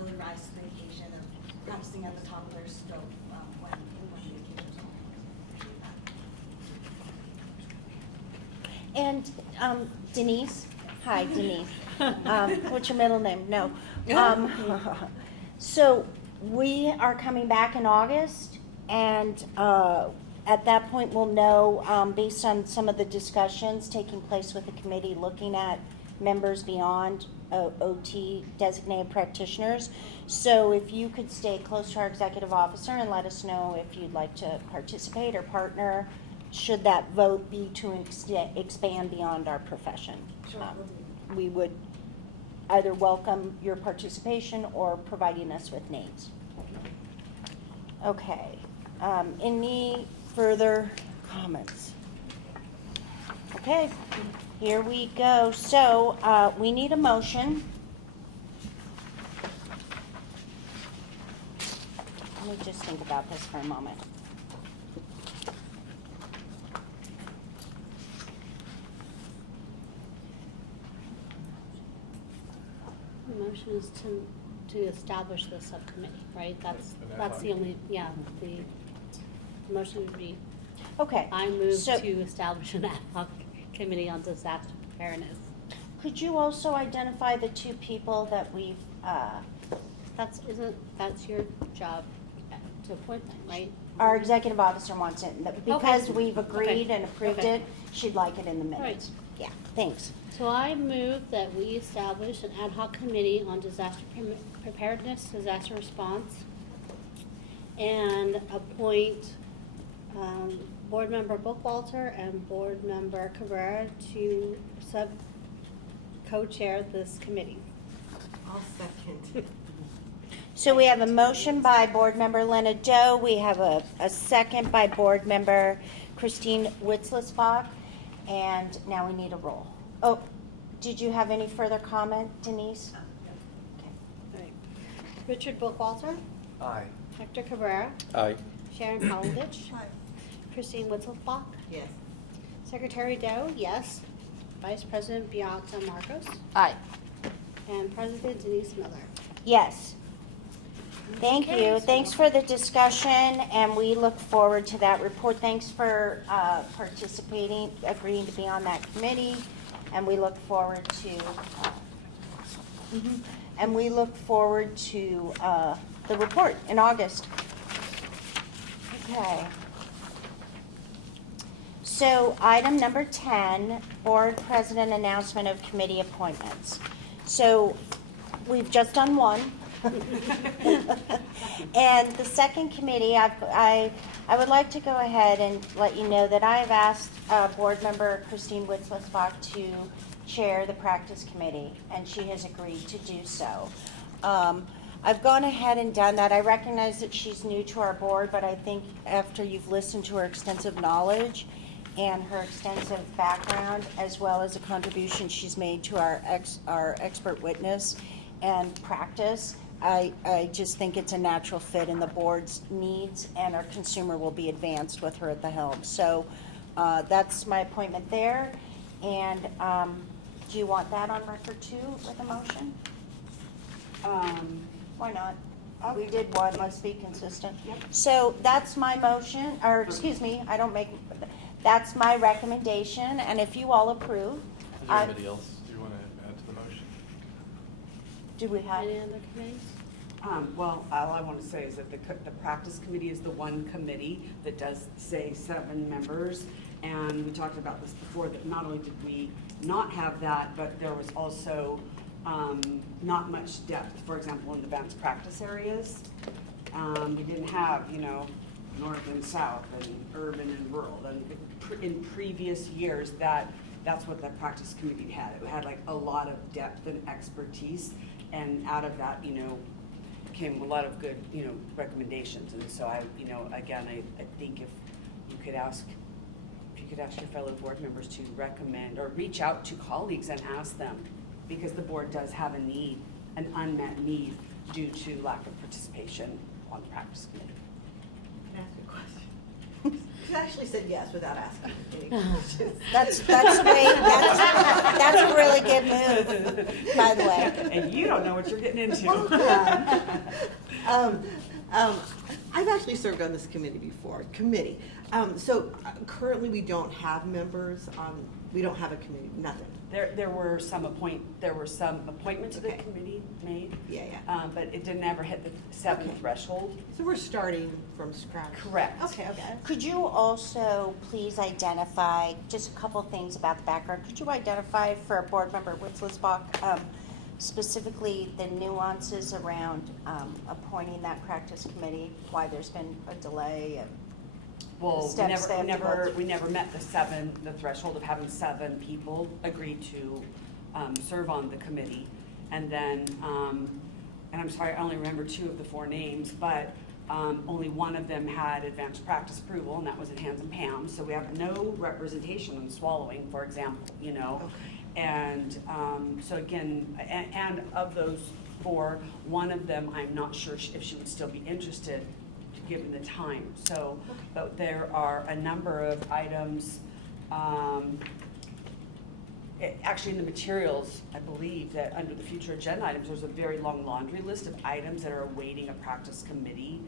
really rise to the occasion of practicing at the top of their scope when the occasions come. And Denise, hi Denise. What's your middle name? No. So we are coming back in August, and at that point we'll know, based on some of the discussions taking place with the committee, looking at members beyond OT designated practitioners. So if you could stay close to our executive officer and let us know if you'd like to participate or partner, should that vote be to expand beyond our profession. Sure, we'll do. We would either welcome your participation or providing us with names. Okay, any further comments? Okay, here we go. So we need a motion. Let me just think about this for a moment. The motion is to establish the subcommittee, right? That's An ad hoc. the only, the motion would be, Okay. I move so to establish an ad hoc committee on disaster preparedness. Could you also identify the two people that we've, That's your job to appoint them, right? our executive officer wants it, because Okay. we've agreed Okay. and approved Okay. it, she'd like it in the minutes. Right. Yeah, thanks. So I move that we establish an ad hoc committee on disaster preparedness, disaster response, and appoint Board Member Bookwalter and Board Member Cabrera to co-chair this committee. I'll second. So we have a motion by Board Member Lena Doe. We have a second by Board Member Christine Witzlesbach. And now we need a roll. Oh, did you have any further comment, Denise? Okay. All right. Richard Bookwalter, Aye. Hector Cabrera, Aye. Sharon Palovich, Hi. Christine Witzlesbach, Yes. Secretary Doe, yes. Vice President Beata Marcos, Aye. and President Denise Miller. Yes. Thank Okay, you. so- Thanks for the discussion, and we look forward to that report. Thanks for participating, agreeing to be on that committee, and we look forward to the report in August. Okay. So item number 10, Board President announcement of committee appointments. So we've just done one. And the second committee, I would like to go ahead and let you know that I have asked Board Member Christine Witzlesbach to chair the practice committee, and she has agreed to do so. I've gone ahead and done that. I recognize that she's new to our board, but I think after you've listened to her extensive knowledge and her extensive background, as well as the contribution she's made to our expert witness and practice, I just think it's a natural fit in the board's needs, and our consumer will be advanced with her at the helm. So that's my appointment there. And do you want that on record too with a motion? Why not? We did one, let's be consistent. So that's my motion, or excuse me, that's my recommendation, and if you all approve. Is there anybody else you want to add to the motion? Do we have? Any other committees? Well, all I want to say is that the practice committee is the one committee that does say 7 members. And we talked about this before, that not only did we not have that, but there was also not much depth, for example, in the advanced practice areas. We didn't have, north and south and urban and rural. And in previous years, that's what the practice committee had. It had like a lot of depth and expertise, and out of that, came a lot of good, recommendations. And so I think if you could ask your fellow board members to recommend or reach out to colleagues and ask them, because the board does have an unmet need due to lack of participation on the practice committee. Can I ask you a question? She actually said yes without asking any questions. That's a way, that's a really good move, by the way. And you don't know what you're getting into. I've actually served on this committee before, So currently we don't have members on, we don't have a committee, nothing. There were some appointments to the Okay. committee made. Yeah. But it didn't ever hit the 7 Okay. threshold. So we're starting from scratch. Correct. Okay. Could you also please identify just a couple things about the background? Could you identify for Board Member Witzlisbach, specifically the nuances around appointing that practice committee, why there's been a delay and Well, steps they have to go through? we never met the threshold of having 7 people agree to serve on the committee. And then, and I'm sorry, I only remember 2 of the 4 names, but only one of them had advanced practice approval, and that was in Hands and Pam. So we have no representation in swallowing, for example, Okay. And so again, and of those 4, one of them, I'm not sure if she would still be interested given the time. So, but there are a number of items, actually in the materials, I believe that under the future agenda items, there's a very long laundry list of items that are awaiting a practice committee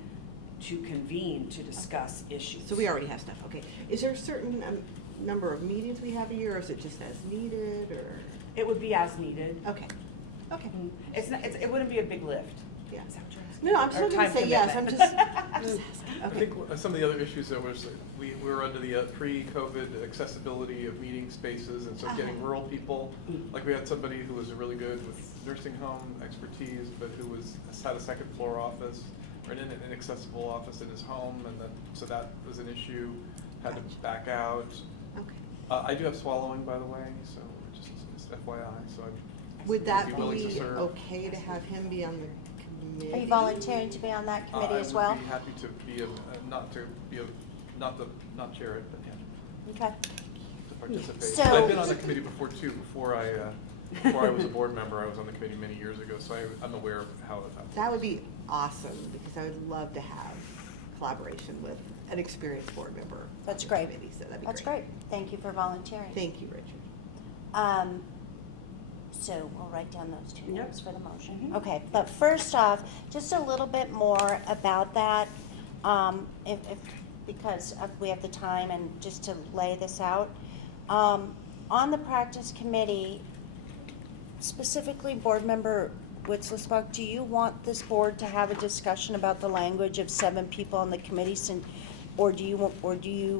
to convene to discuss issues. So we already have stuff, okay. Is there a certain number of meetings we have a year, or is it just as needed, or? It would be as needed. Okay. It wouldn't be a big lift. Yeah. Is that what you're asking? No, I'm Or still gonna time say yes, I'm commitment. just I okay. think some of the other issues that was, we were under the pre-COVID accessibility of meeting spaces, and so getting rural people, like we had somebody who was really good with nursing home expertise, but who had a 2nd floor office, or an inaccessible office in his home, and so that was an issue, had to back out. Okay. I do have swallowing, by the way, so just FYI, so Would I'd that be willing to be serve. okay to have him be on the committee? Are you volunteering to be on that committee as well? I would be happy to be not chair it, but yeah, Okay. to participate. So- I've been on the committee before too. Before I was a board member, I was on the committee many years ago, so I'm aware of how it happens. That would be awesome, because I would love to have collaboration with an experienced board member. That's on the great. committee, so that'd be That's great. Thank you for volunteering. Thank you, Richard. So we'll write down those 2 Yep. names for the motion. Mhm. Okay, but first off, just a little bit more about that, because we have the time and just to lay this out. On the practice committee, specifically Board Member Witzlisbach, do you want this board to have a discussion about the language of 7 people on the committee, or do you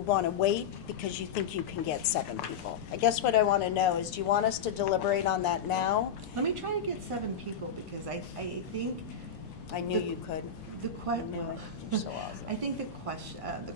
want to wait because you think you can get 7 people? I guess what I want to know is, do you want us to deliberate on that now? Let me try to get 7 people, because I think I knew you could. the I knew it. You're so awesome. I think the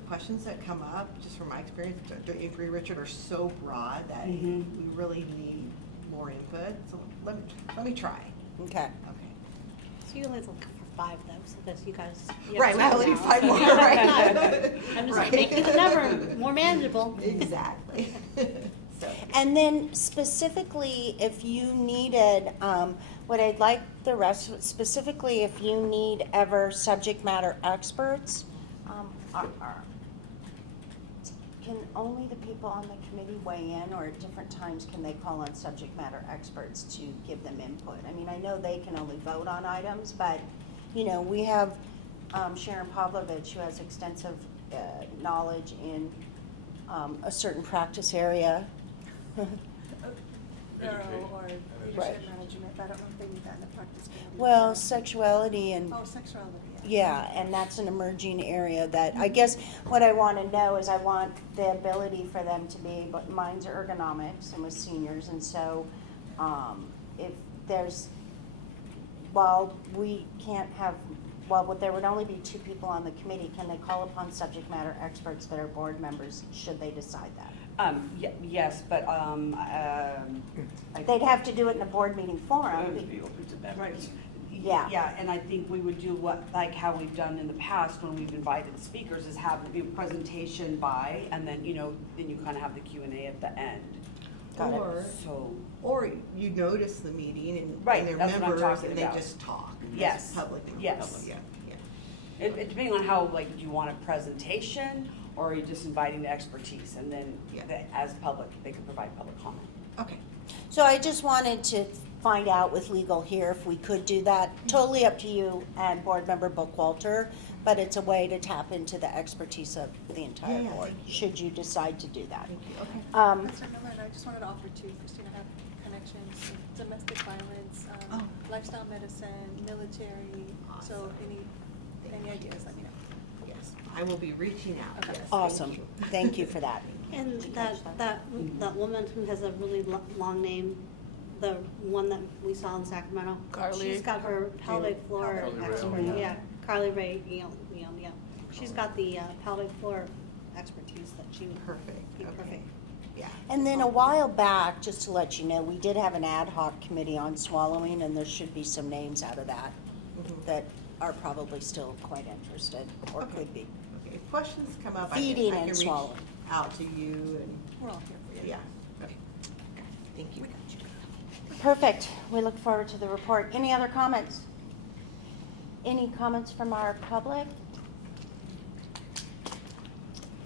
questions that come up, just from my experience, don't you agree, Richard, are so broad that we really need more input. So let me try. Okay. Okay. You only look for 5 though, so that's you guys. you Right, have we only two need now. 5 more, right? I'm just Right. making the number more manageable. Exactly. So, And then specifically, if you needed, what I'd like the rest, specifically if you need ever subject matter experts, can only the people on the committee weigh in, or at different times can they call on subject matter experts to give them input? I mean, I know they can only vote on items, but, you know, we have Sharon Pavlovich, who has extensive knowledge in a certain practice area. Neuro or Right. leadership management, but I don't know if they need that in the practice community. Well, sexuality and, Oh, sexuality, yeah, and that's an emerging area that, I guess, what I want to know is I want the ability for them to be, but mine's are ergonomics and with seniors, and so, if there's, while we can't have, well, there would only be 2 people on the committee, can they call upon subject matter experts that are board members, should they decide that? Yes, but, They'd have to do it in a board meeting forum. Right. Yeah. Yeah, and I think we would do what, like how we've done in the past when we've invited speakers, is have the presentation by, and then, you know, then you kind of have the Q&A at the end. Got it. So, or you notice the meeting and Right, they're that's what I'm members talking and they about. just talk. Yes, Public. yes. Yeah, yeah. it depending on how, like, do you want a presentation, or are you just inviting the expertise, and then Yeah. as public, they can provide public comment. Okay. So I just wanted to find out with legal here if we could do that. Totally up to you and Board Member Bookwalter, but it's a way to tap into the expertise of the entire Yeah, board, thank you. should you decide to do that. Thank you. Okay. Mr. Miller, and I just wanted to offer too, Christina, I have connections, in domestic violence, Oh. lifestyle medicine, military, so Awesome. any ideas, let me know. Yes, I will be reaching out. Okay. Yes, thank Awesome. you. Thank you for that. And that woman who has a really long name, the one that we saw in Sacramento. Carly. She's got her pelvic floor Carly Ray, expert, yeah. yeah, Carly Ray, yeah. She's got the pelvic floor expertise that she would Perfect, be okay. perfect. Yeah. And then a while back, just to let you know, we did have an ad hoc committee on swallowing, and there should be some names out of that Mhm. that are probably still quite interested, or Okay. could be. Okay, if questions come up, Feeding I and can swallowing. reach out to you and, We're all here for you. yeah. Okay. Thank you. Perfect. We look forward to the report. Any other comments? Any comments from our public?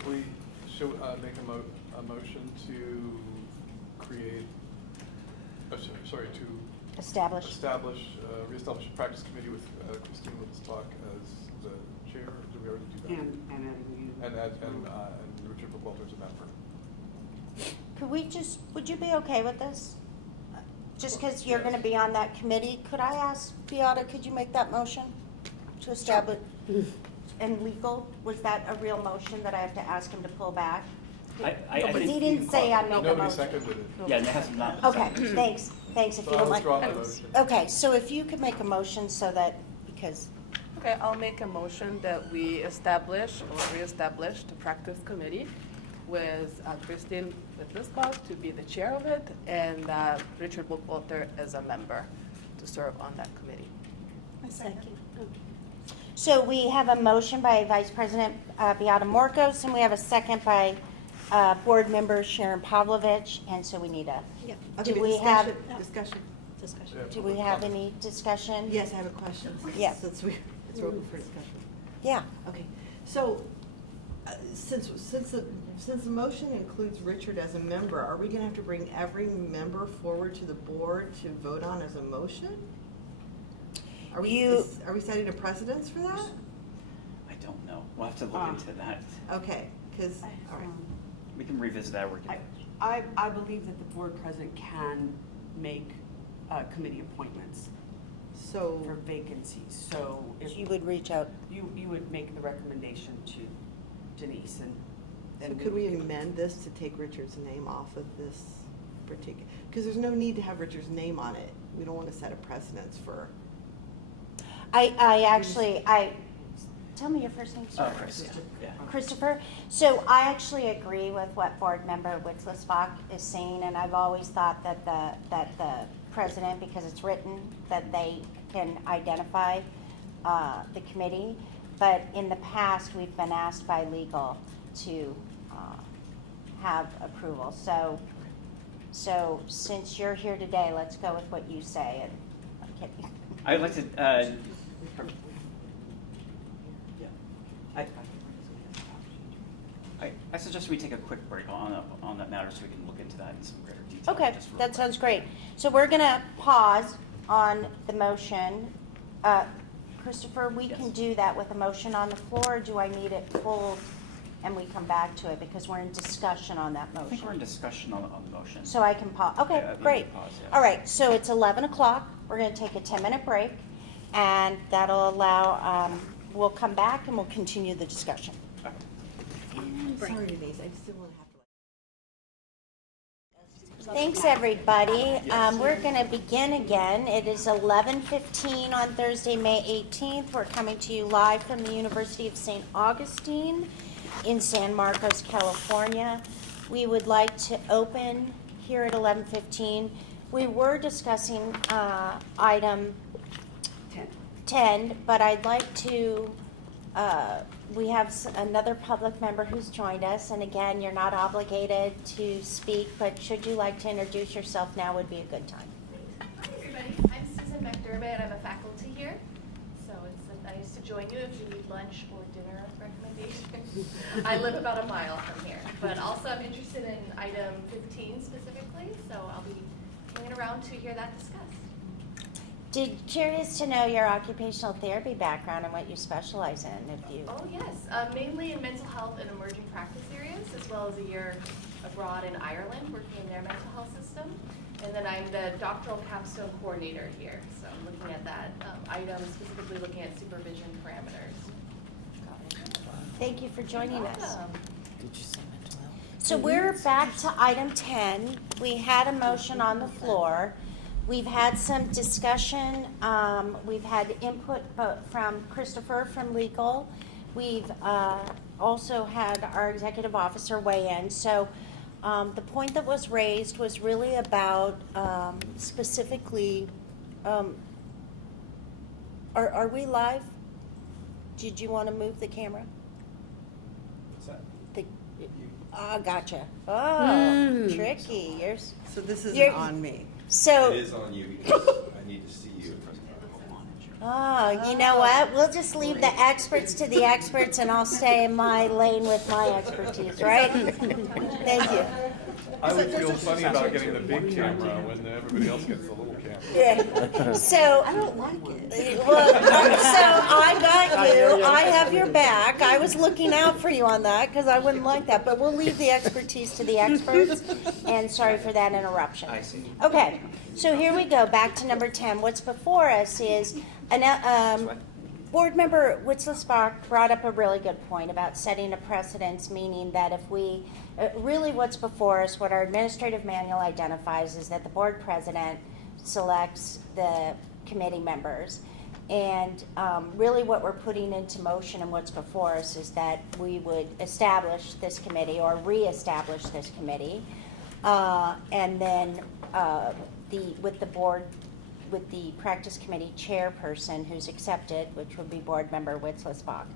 We should make a motion to create, to Establish. reestablish a practice committee with Christine Wittstock as the chair. Did we already do that? And Richard Bookwalter as a member. Would you be okay with this? Just because you're going to be on that committee, could I ask Beata, could you make that motion to establish? And legal, was that a real motion that I have to ask him to pull back? I Because think he you didn't can say call I it. make a Nobody motion. seconded it. Yeah, and it has not. Okay, thanks if So you I don't mind. withdraw my motion. Okay, so if you could make a motion so that, because, Okay, I'll make a motion that we establish or reestablish the practice committee with Christine Wittlisbach to be the chair of it, and Richard Bookwalter as a member to serve on that committee. I second. so we have a motion by Vice President Beata Morcos, and we have a second by Board Member Sharon Pavlovich, and so we need a, Yeah, Okay, do but we have, Discussion. discussion. Yeah. do we have any discussion? Yes, I have a question. Yeah. Since it's open for discussion. Yeah. Okay, so, since the motion includes Richard as a member, are we gonna have to bring every member forward to the board to vote on as a motion? Are we setting a precedence for that? I don't know. We'll have to look into that. Okay, cause, all right. We can revisit that. I believe that the board president can make committee appointments So, for vacancies, so if You would reach out. you would make the recommendation to Denise, and so then could we amend this to take Richard's name off of this particular, because there's no need to have Richard's name on it. We don't wanna set a precedence for, Tell me your first name, Oh, sir. Chris, yeah. Christopher. So I actually agree with what Board Member Witzlisbach is saying, and I've always thought that the president, because it's written that they can identify the committee. But in the past, we've been asked by legal to have approval. So since you're here today, let's go with what you say. And I'm kidding. I'd like to, yeah, I suggest we take a quick break on that matter so we can look into that in some greater detail. Okay, just real that quick. sounds great. So we're going to pause on the motion. Christopher, we can Yes. do that with a motion on the floor, or do I need it pulled and we come back to it because we're in discussion on that I think we're in motion? discussion on the motion. So I can pause. Okay, Yeah, you can great. pause, yeah. All right, so it's 11 o'clock. We're going to take a 10-minute break, and that'll allow, we'll come back and we'll continue the discussion. Okay. Sorry, Denise, I still want to have to. Thanks, everybody. We're going to begin again. It is 11:15 on Thursday, May 18th. We're coming to you live from the University of St. Augustine in San Marcos, California. We would like to open here at 11:15. We were discussing item 10, but I'd like to, we have another public member who's joined us, and again, you're not obligated to speak, but should you like to introduce yourself, now would be a good time. Hi, everybody. I'm Susan McDermott. I'm a faculty here. So it's nice to join you if you need lunch or dinner recommendations. I live about a mile from here. But also I'm interested in item 15 specifically, so I'll be hanging around to hear that discussed. Curious to know your occupational therapy background and what you specialize in, if you. Oh, yes. Mainly in mental health and emerging practice areas, as well as a year abroad in Ireland, working in their mental health system. And then I'm the doctoral capstone coordinator here. So I'm looking at that item, specifically looking at supervision parameters. Thank you for joining us. Welcome. Did you say mental health? So we're back to item 10. We had a motion on the floor. We've had some discussion. We've had input from Christopher from legal. We've also had our executive officer weigh in. So the point that was raised was really about specifically, are we live? Did you want to move the camera? What's that? Gotcha. Oh, tricky. So this isn't You're- on me. So. It is on you because I need to see you. Oh, you know what? We'll just leave the experts to the experts, and I'll stay in my lane with my expertise, right? Thank you. I would feel funny about getting the big camera when everybody else gets the little camera. Yeah. So, I don't like it. well, so I got you. I have your back. I was looking out for you on that because I wouldn't like that. But we'll leave the expertise to the experts. And sorry for that interruption. I see. Okay, so here we go. Back to number 10. What's before us is Board Member Witzelsbach brought up a really good point about setting a precedence, meaning that if we, really what's before us, what our administrative manual identifies is that the board president selects the committee members. And really what we're putting into motion and what's before us is that we would establish this committee or reestablish this committee. And then with the board, with the practice committee chairperson who's accepted, which would be Board Member Witzelsbach.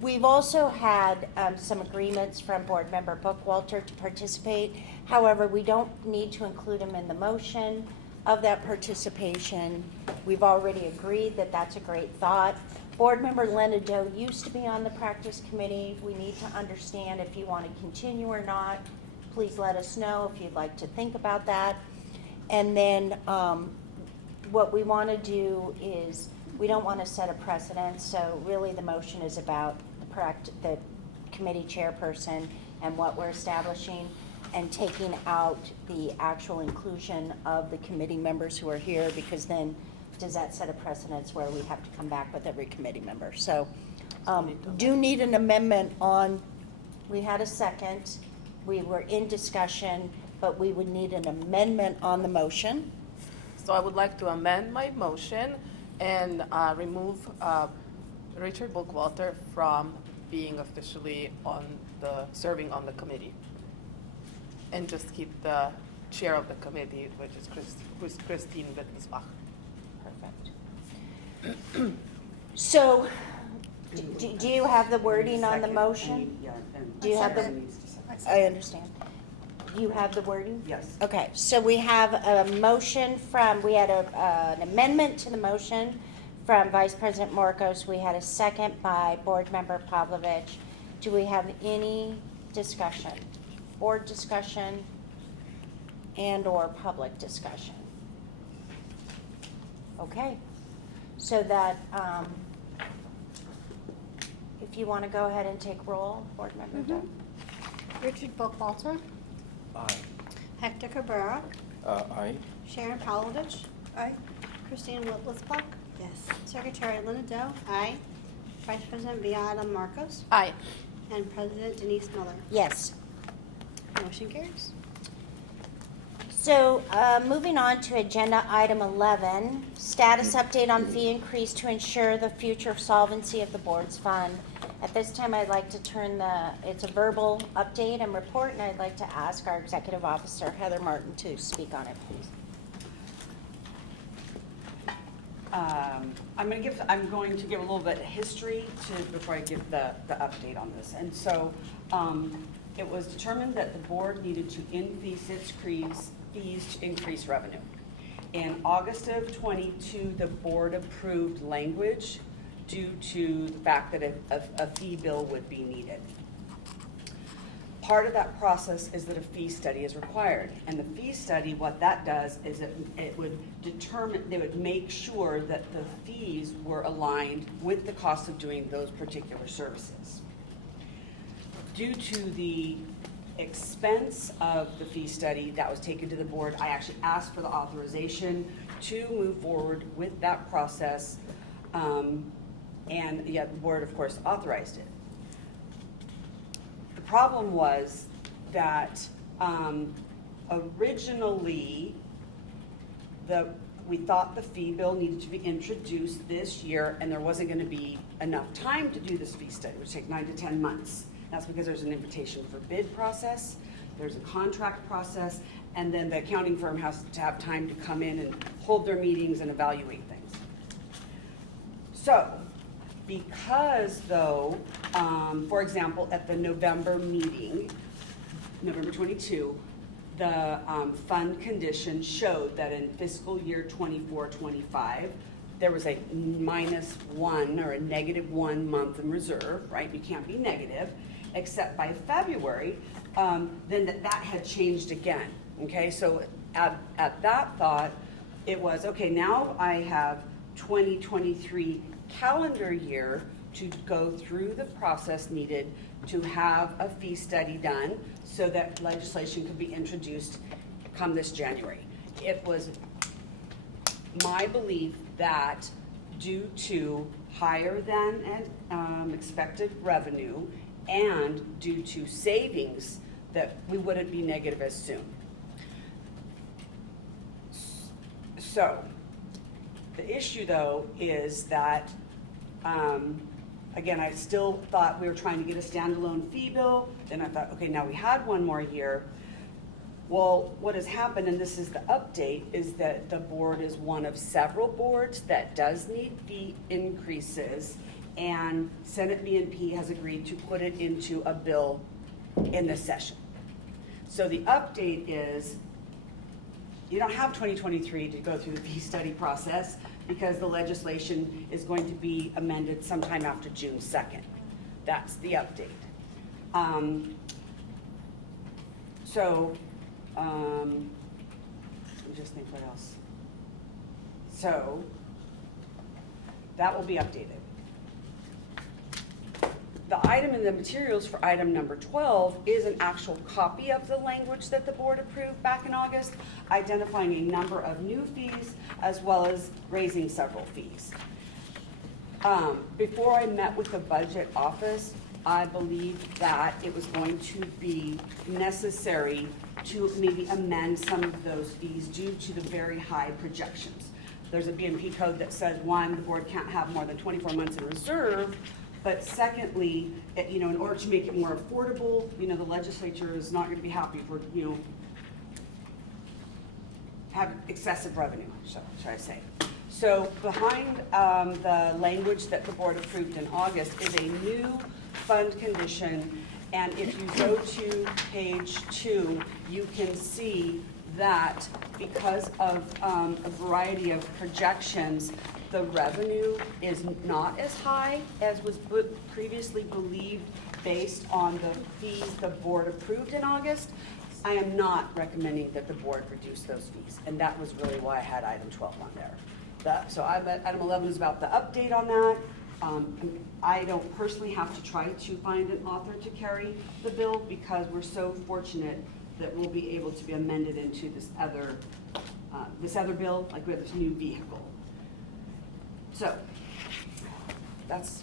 We've also had some agreements from Board Member Bookwalter to participate. However, we don't need to include him in the motion of that participation. We've already agreed that that's a great thought. Board Member Linda Doe used to be on the practice committee. We need to understand if you want to continue or not. Please let us know if you'd like to think about that. And then what we want to do is, we don't want to set a precedent, so really the motion is about the committee chairperson and what we're establishing, and taking out the actual inclusion of the committee members who are here, because then does that set a precedence where we have to come back with every committee member? So do need an amendment on, we had a second, we were in discussion, but we would need an amendment on the motion. So I would like to amend my motion and remove Richard Bookwalter from being officially serving on the committee. And just keep the chair of the committee, which is Christine Wittensbach. Perfect. So, do you have the wording on the Second, motion? Yeah, and Do you have the- Sarah needs to second. I understand. You have the wording? Yes. Okay, so we have a motion from, we had an amendment to the motion from Vice President Morcos. We had a second by Board Member Pavlovich. Do we have any discussion? Board discussion and/or public discussion? Okay, so that, if you want to go ahead and take roll, Board Member Dunn. Richard Buckwalter, Aye. Hector Cabrera, Aye. Sharon Palovich, Aye. Christine Wittlisbach. Yes. Secretary Linda Doe. Aye. Vice President Beata Marcos. Aye. And President Denise Miller. Yes. Motion carries. So, moving on to agenda item 11, status update on fee increase to ensure the future solvency of the board's fund. At this time, I'd like to turn it's a verbal update and report, and I'd like to ask our executive officer, Heather Martin, to speak on it, please. I'm going to give a little bit of history before I give the update on this. And so, it was determined that the board needed to increase its fees to increase revenue. In August of '22, the board approved language due to the fact that a fee bill would be needed. Part of that process is that a fee study is required. And the fee study, what that does is it would make sure that the fees were aligned with the cost of doing those particular services. Due to the expense of the fee study that was taken to the board, I actually asked for the authorization to move forward with that process. And yet the board, of course, authorized it. The problem was that originally we thought the fee bill needed to be introduced this year, and there wasn't going to be enough time to do this fee study, which would take 9 to 10 months. That's because there's an invitation for bid process, there's a contract process, and then the accounting firm has to have time to come in and hold their meetings and evaluate things. So, because though, for example, at the November meeting, November 22, the fund condition showed that in fiscal year 24-25, there was a -1 or a -1 month in reserve, right? You can't be negative, except by February, then that had changed again, okay? So at that thought, it was, okay, now I have 2023 calendar year to go through the process needed to have a fee study done so that legislation could be introduced come this January. It was my belief that due to higher than expected revenue and due to savings that we wouldn't be negative as soon. So, the issue though is that, again, I still thought we were trying to get a standalone fee bill. Then I thought, okay, now we had one more year. Well, what has happened, and this is the update, is that the board is one of several boards that does need fee increases, and Senate B&P has agreed to put it into a bill in this session. So the update is, you don't have 2023 to go through the fee study process because the legislation is going to be amended sometime after June 2nd. That's the update. Let me just think what else. So, that will be updated. The item in the materials for item number 12 is an actual copy of the language that the board approved back in August, identifying a number of new fees as well as raising several fees. Before I met with the budget office, I believed that it was going to be necessary to maybe amend some of those fees due to the very high projections. There's a B&P code that says, one, the board can't have more than 24 months in reserve, but secondly, in order to make it more affordable, the legislature is not going to be happy if we're, have excessive revenue, should I say. So behind the language that the board approved in August is a new fund condition. And if you go to page 2, you can see that because of a variety of projections, the revenue is not as high as was previously believed based on the fees the board approved in August. I am not recommending that the board reduce those fees, and that was really why I had item 12 on there. So item 11 is about the update on that. I don't personally have to try to find an author to carry the bill because we're so fortunate that we'll be able to be amended into this other bill, like we have this new vehicle. So that's.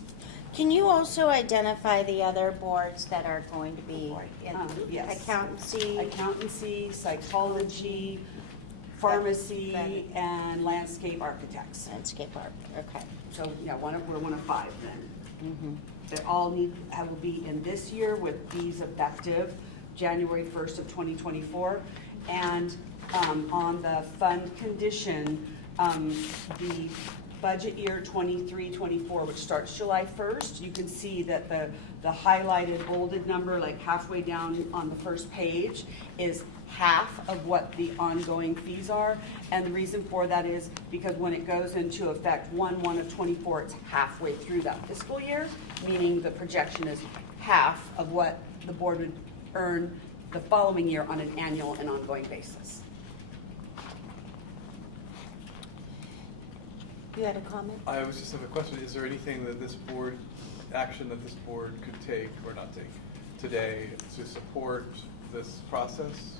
Can you also identify the other boards that are going to be in Yes. accountancy, Psychology, pharmacy, That- and landscape architects. landscape art? Okay. So, yeah, we're one of 5 then. Mhm. That all will be in this year with these effective January 1st of 2024. And on the fund condition, the budget year 23-24, which starts July 1st, you can see that the highlighted bolded number, like halfway down on the first page, is half of what the ongoing fees are. And the reason for that is because when it goes into effect 1/1 of 24, it's halfway through that fiscal year, meaning the projection is half of what the board would earn the following year on an annual and ongoing basis. You had a comment? I was just have a question. Is there anything that action that this board could take or not take today to support this process?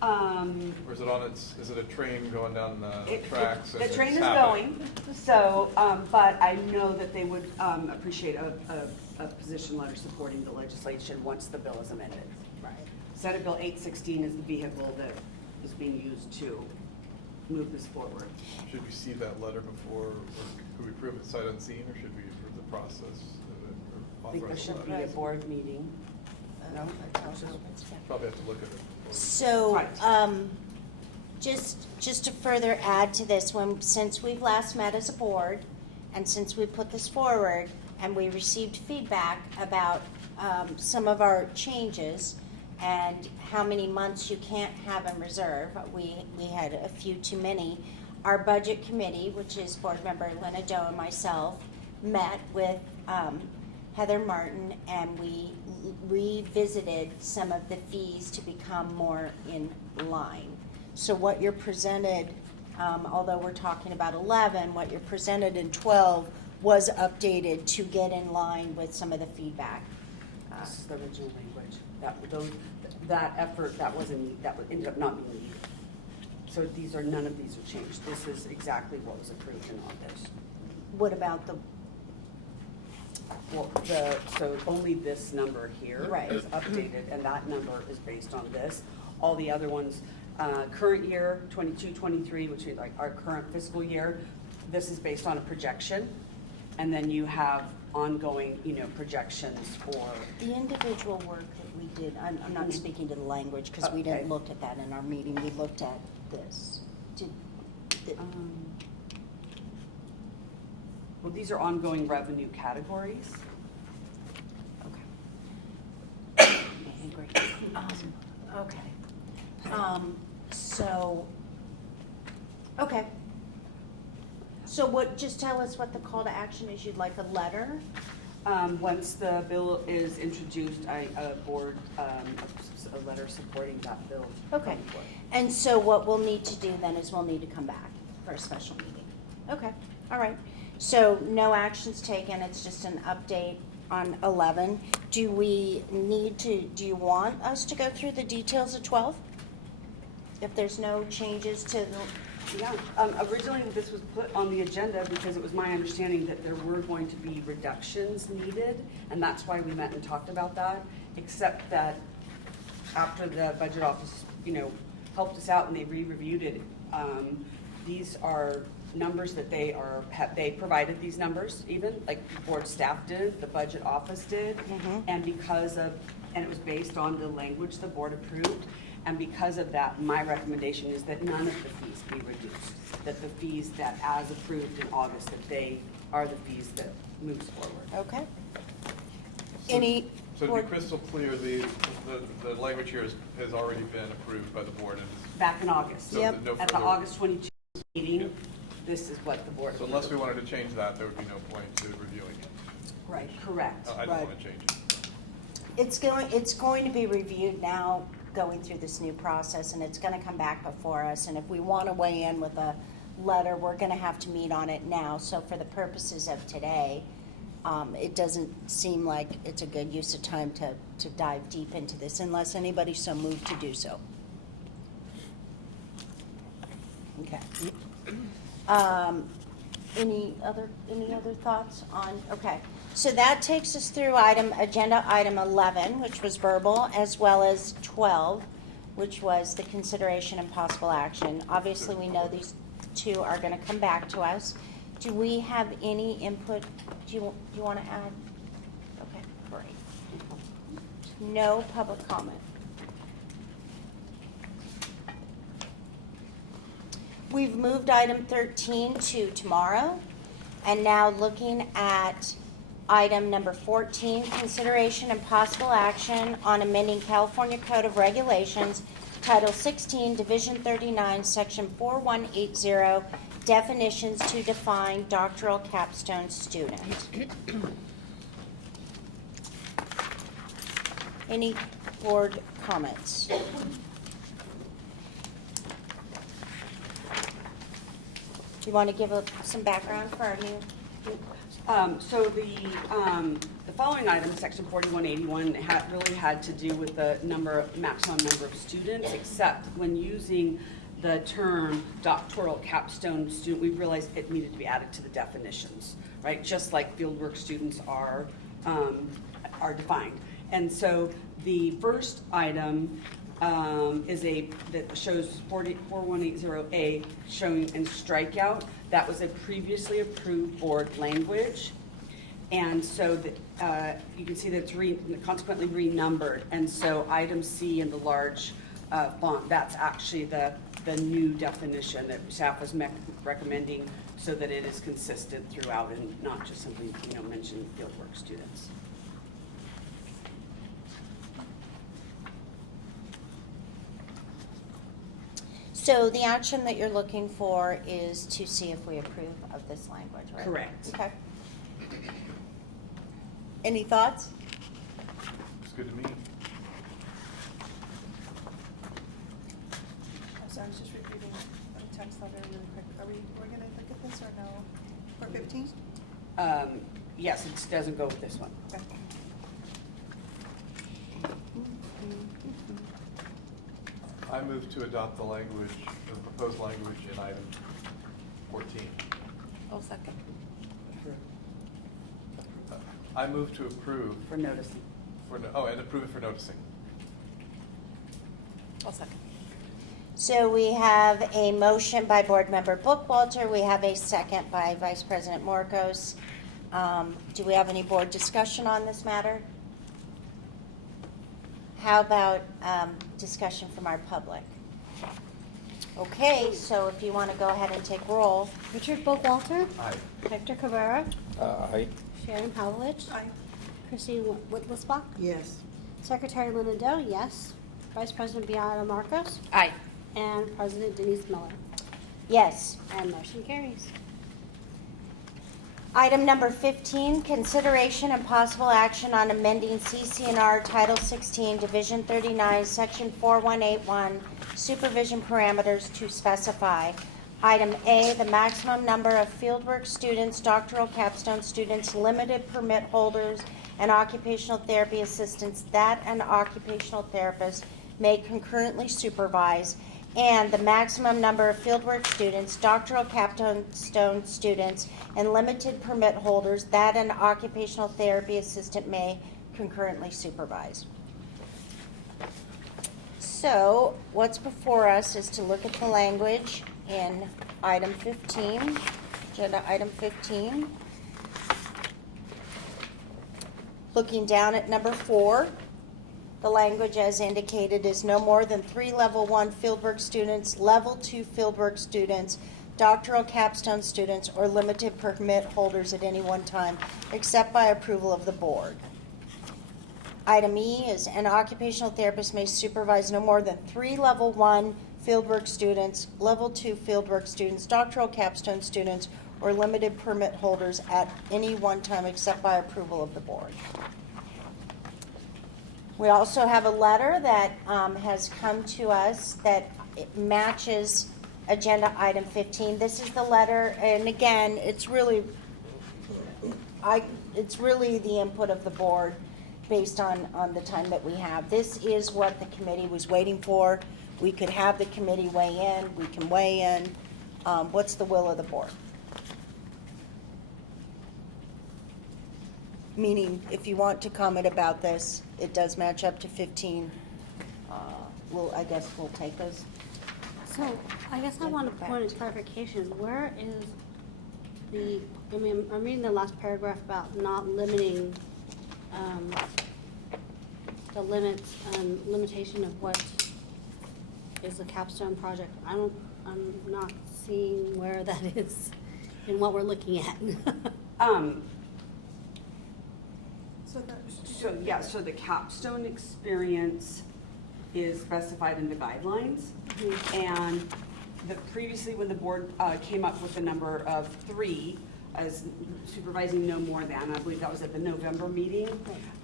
Or is it a train going down the tracks? The and train it's is happening? going, so, but I know that they would appreciate a position letter supporting the legislation once the bill is amended. Right. Senate Bill 816 is the vehicle that is being used to move this forward. Should we see that letter before, or could we approve it sight unseen, or should we approve the process? I think there should be a board meeting. No? Probably have to look at it. So, Right. just to further add to this, since we've last met as a board, and since we put this forward, and we received feedback about some of our changes, and how many months you can't have in reserve, we had a few too many. Our budget committee, which is board member Lena Doe and myself, met with Heather Martin, and we revisited some of the fees to become more in line. So what you're presented, although we're talking about 11, what you're presented in 12 was updated to get in line with some of the feedback. This is the original language. That effort, that ended up not being needed. So none of these are changed. This is exactly what was approved in August. What about the, Well, so only this number here Right. is updated, and that number is based on this. All the other ones, current year, 22-23, which is like our current fiscal year, this is based on a projection. And then you have ongoing, projections for. the individual work that we did? I'm not speaking to the language, because we Okay. didn't look at that in our meeting. We looked at this. Well, these are ongoing revenue categories. Okay. Okay. Okay. So just tell us what the call to action is. You'd like a letter? Once the bill is introduced, a letter supporting that bill. Okay. And so what we'll need to do then is we'll need to come back for a special meeting. Okay, all right. So no actions taken, it's just an update on 11. Do you want us to go through the details of 12? If there's no changes to the, Yeah, originally this was put on the agenda because it was my understanding that there were going to be reductions needed, and that's why we met and talked about that, except that after the budget office, helped us out and they re-reviewed it, these are numbers that they provided these numbers even, like the board staff did, the budget office did, and it was based on the language the board approved. And because of that, my recommendation is that none of the fees be reduced, that the fees that as approved in August, that they are the fees that moves forward. Okay. So- Any So to board- be crystal clear, the language here has already been approved by the board and is, Back in August. so Yep. no At the further- August 22 meeting, this is what the board. So unless we wanted to change that, there would be no point to reviewing it. Right, correct. I don't Right. want to change it. It's going to be reviewed now, going through this new process, and it's gonna come back before us. And if we want to weigh in with a letter, we're gonna have to meet on it now. So for the purposes of today, it doesn't seem like it's a good use of time to dive deep into this unless anybody's so moved to do so. Okay. Any other thoughts on, okay. So that takes us through agenda item 11, which was verbal, as well as 12, which was the consideration and possible action. Obviously, we know these two are gonna come back to us. Do we have any input? Do you wanna add? Okay, great. No public comment. We've moved item 13 to tomorrow, and now looking at item number 14, consideration and possible action on amending California Code of Regulations, Title 16, Division 39, Section 4180, definitions to define doctoral capstone student. Any board comments? Do you want to give some background for our new? So the following item, section 4181, really had to do with the maximum number of students, except when using the term doctoral capstone student, we realized it needed to be added to the definitions, right? Just like fieldwork students are defined. And so the first item that shows 4180A showing in strikeout. That was a previously approved board language. And so you can see that it's consequently renumbered. And so item C in the large font, that's actually the new definition that staff was recommending so that it is consistent throughout and not just simply mention fieldwork students. So the action that you're looking for is to see if we approve of this language, right? Correct. Okay. Any thoughts? It's good to me. So I was just repeating a text letter really quick. We're gonna look at this or no? For 15? Yes, it doesn't go with this one. Okay. I move to adopt the language, the proposed language in item 14. I'll second. I move to approve For noticing. and approve it for noticing. I'll second. So we have a motion by Board Member Bookwalter. We have a second by Vice President Morcos. Do we have any board discussion on this matter? How about discussion from our public? Okay, so if you want to go ahead and take roll. Richard Bookwalter, Aye. Hector Cabrera, Aye. Sharon Pavlovich, Aye. Christine Whittlesbach, Yes. Secretary Linda Doe, yes. Vice President Beata Marcos, Aye. and President Denise Miller. Yes. And motion carries. Item number 15, consideration and possible action on amending CC&R Title 16, Division 39, Section 4181, supervision parameters to specify. Item A, the maximum number of fieldwork students, doctoral capstone students, limited permit holders, and occupational therapy assistants that an occupational therapist may concurrently supervise, and the maximum number of fieldwork students, doctoral capstone students, and limited permit holders that an occupational therapy assistant may concurrently supervise. So what's before us is to look at the language in item 15, agenda item 15. Looking down at number 4, The language as indicated is no more than 3 level 1 fieldwork students, level 2 fieldwork students, doctoral capstone students, or limited permit holders at any one time, except by approval of the board. Item E is an occupational therapist may supervise no more than 3 level 1 fieldwork students, level 2 fieldwork students, doctoral capstone students, or limited permit holders at any one time except by approval of the board. We also have a letter that has come to us that it matches agenda item 15. This is the letter, and again, it's really the input of the board based on the time that we have. This is what the committee was waiting for. We could have the committee weigh in, we can weigh in. What's the will of the board? Meaning, if you want to comment about this, it does match up to 15. I guess we'll take those. So, I guess I want a point of clarification. Where is I'm reading the last paragraph about not limiting, the limitation of what is a capstone project. I'm not seeing where that is in what we're looking at. So the capstone experience is specified in the guidelines. And previously when the board came up with the number of 3 as supervising no more than, I believe that was at the November meeting.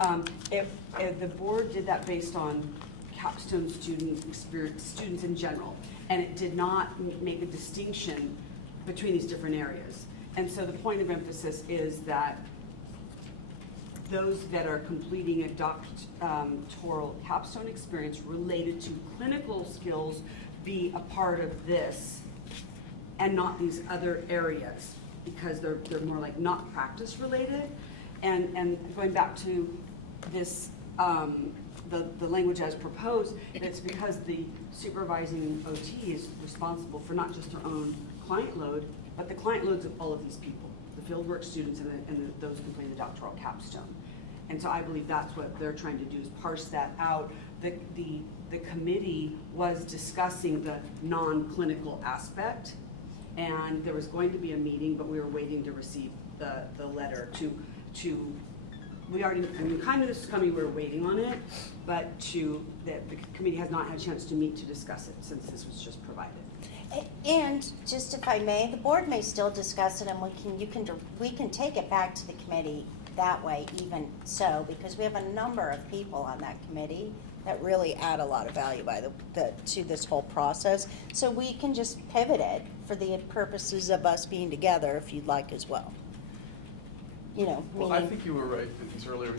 The board did that based on capstone students in general, and it did not make a distinction between these different areas. And so the point of emphasis is that those that are completing a doctoral capstone experience related to clinical skills be a part of this and not these other areas, because they're more like not practice related. And going back to this, the language as proposed, it's because the supervising OT is responsible for not just their own client load, but the client loads of all of these people, the fieldwork students and those completing the doctoral capstone. And so I believe that's what they're trying to do, is parse that out. The committee was discussing the non-clinical aspect, and there was going to be a meeting, but we were waiting to receive the letter we already, kind of this was coming, we were waiting on it, but the committee has not had a chance to meet to discuss it since this was just provided. And just if I may, the board may still discuss it, and we can take it back to the committee that way, even so, because we have a number of people on that committee that really add a lot of value to this whole process. So we can just pivot it for the purposes of us being together, if you'd like as well. Well, I think you were right earlier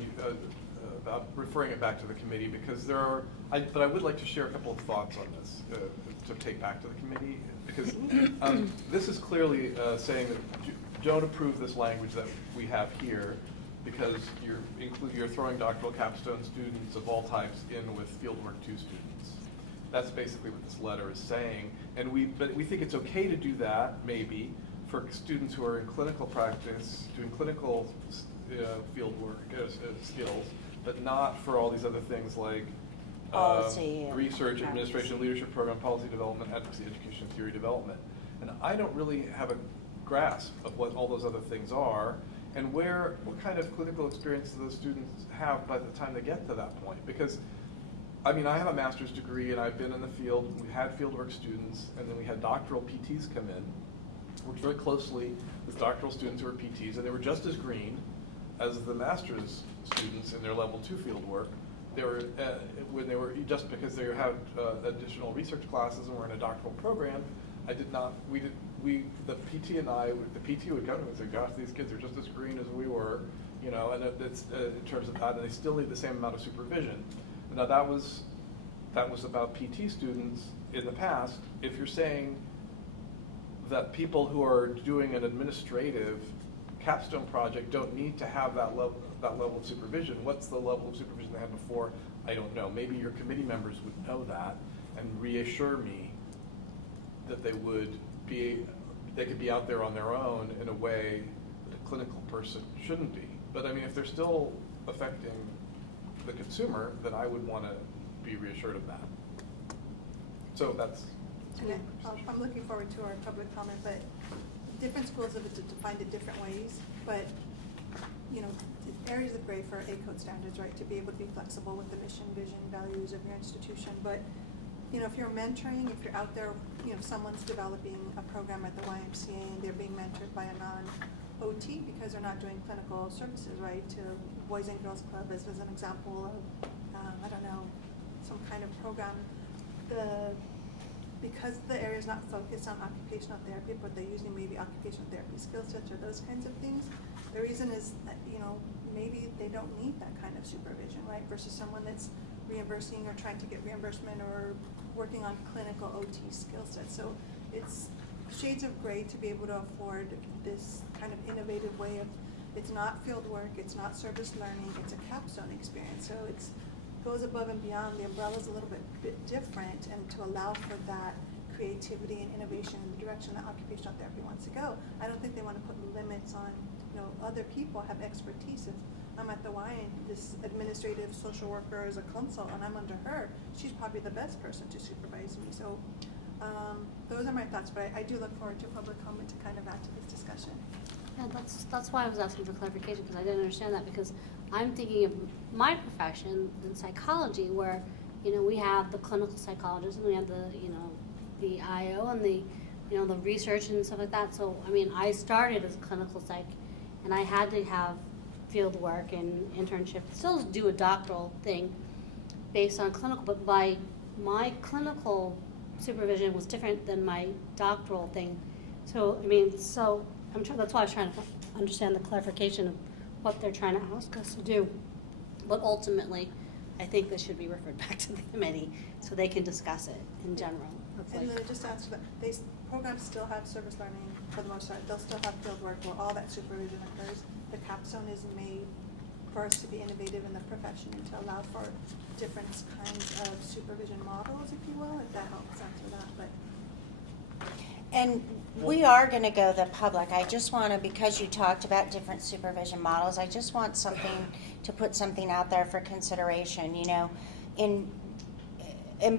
about referring it back to the committee, because but I would like to share a couple of thoughts on this to take back to the committee, because this is clearly saying that don't approve this language that we have here, because you're throwing doctoral capstone students of all types in with fieldwork 2 students. That's basically what this letter is saying, but we think it's okay to do that, maybe, for students who are in clinical practice, doing clinical field work skills, but not for all these other things like Policy, research, administration, leadership program, policy development, advocacy, education, theory development. And I don't really have a grasp of what all those other things are, and what kind of clinical experience do those students have by the time they get to that point. Because, I have a master's degree, and I've been in the field. We had fieldwork students, and then we had doctoral PTs come in. Worked very closely with doctoral students who were PTs, and they were just as green as the master's students in their level 2 field work. They were, just because they had additional research classes and were in a doctoral program, the PT and the PT would come and say, gosh, these kids are just as green as we were, and it's in terms of that, and they still need the same amount of supervision. Now that was about PT students in the past. If you're saying that people who are doing an administrative capstone project don't need to have that level of supervision, what's the level of supervision they had before? I don't know. Maybe your committee members would know that and reassure me that they could be out there on their own in a way that a clinical person shouldn't be. But if they're still affecting the consumer, then I would want to be reassured of that. So that's, And I'm looking forward to our public comment, but different schools have defined it different ways, but, you know, areas of gray for A-code standards, right, to be able to be flexible with the mission, vision, values of your institution, but, you know, if you're mentoring, if you're out there, you know, someone's developing a program at the YMCA and they're being mentored by a non-OT because they're not doing clinical services, right, to Boys and Girls Club as an example of, I don't know, some kind of program, because the area is not focused on occupational therapy, but they're using maybe occupational therapy skill sets or those kinds of things, the reason is that, you know, maybe they don't need that kind of supervision, right, versus someone that's reimbursing or trying to get reimbursement or working on clinical OT skill sets. So it's shades of gray to be able to afford this kind of innovative way of, it's not field work, it's not service learning, it's a capstone experience. So it's goes above and beyond. The umbrella's a little bit different, and to allow for that creativity and innovation in the direction that occupational therapy wants to go. I don't think they want to put limits on, you know, other people have expertise. If I'm at the Y and this administrative social worker is a consult and I'm under her, she's probably the best person to supervise me. So those are my thoughts, but I do look forward to public comment to kind of add to this discussion. Yeah, that's why I was asking for clarification, because I didn't understand that, because I'm thinking of my profession in psychology, where, you know, we have the clinical psychologist and we have the, you know, the IO and the, you know, the research and stuff like that. So, I mean, I started as a clinical psych, and I had to have field work and internship, still do a doctoral thing based on clinical, but my clinical supervision was different than my doctoral thing. So, I mean, so that's why I was trying to understand the clarification of what they're trying to ask us to do. But ultimately, I think this should be referred back to the committee so they can discuss it in general. And then just answer that, programs still have service learning for the most part. They'll still have field work where all that supervision occurs. The capstone is made for us to be innovative in the profession and to allow for different kinds of supervision models, if you will, if that helps answer that. But And we are going to go the public. I just want to, because you talked about different supervision models, I just want something to put something out there for consideration. You know, and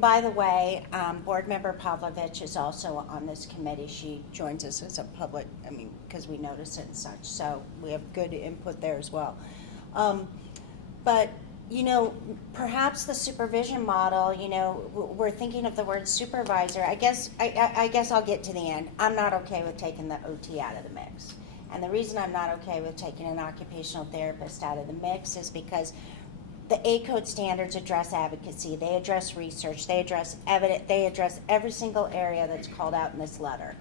by the way, Board Member Pavlovich is also on this committee. She joins us as a public, I mean, because we notice it and such. So we have good input there as well. But you know, perhaps the supervision model, you know, we're thinking of the word supervisor. I guess I'll get to the end. I'm not okay with taking the OT out of the mix. And the reason I'm not okay with taking an occupational therapist out of the mix is because the A-code standards address advocacy, they address research, they address evidence, they address every single area that's called out in this letter.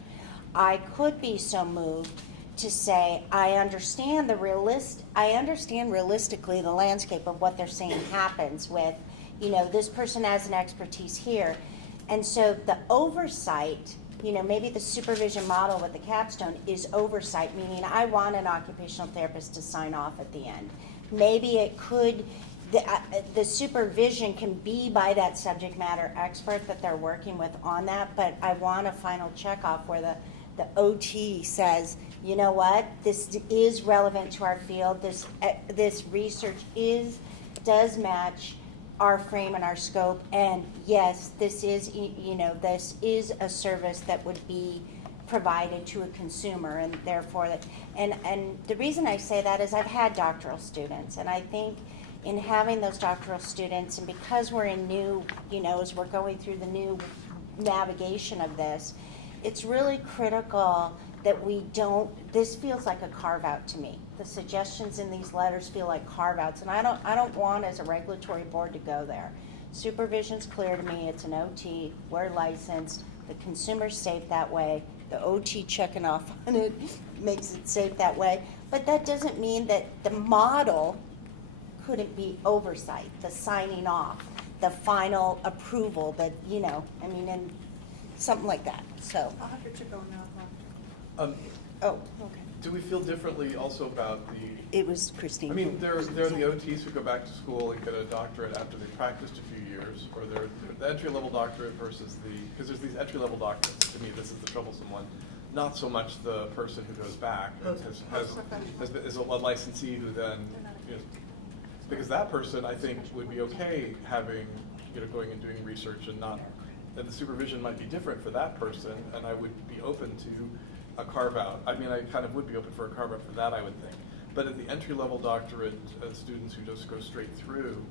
I could be so moved to say, I understand realistically the landscape of what they're saying happens with, you know, this person has an expertise here. And so the oversight, you know, maybe the supervision model with the capstone is oversight, meaning I want an occupational therapist to sign off at the end. Maybe it could, the supervision can be by that subject matter expert that they're working with on that, but I want a final checkoff where the OT says, you know what, this is relevant to our field, this research does match our frame and our scope, and yes, this is, you know, this is a service that would be provided to a consumer, and therefore, and the reason I say that is I've had doctoral students, and I think in having those doctoral students, and because we're in new, you know, as we're going through the new navigation of this, it's really critical that we don't, this feels like a carve-out to me. The suggestions in these letters feel like carve-outs, and I don't want as a regulatory board to go there. Supervision's clear to me, it's an OT, we're licensed, the consumer's safe that way, the OT checking off on it makes it safe that way, but that doesn't mean that the model couldn't be oversight, the signing off, the final approval, that, you know, I mean, and something like that, so. I'll have Richard go now. Oh, okay. Do we feel differently also about the, It was Christine. I mean, there are the OTs who go back to school and get a doctorate after they've practiced a few years, or they're the entry-level doctorate versus because there's these entry-level doctorates. To me, this is the troublesome one. Not so much the person who goes back and is a licensee who then, you know, Because that person, I think, would be okay having, going and doing research and not, and the supervision might be different for that person, and I would be open to a carve-out. I mean, I kind of would be open for a carve-out for that, I would think. But at the entry-level doctorate students who just go straight through,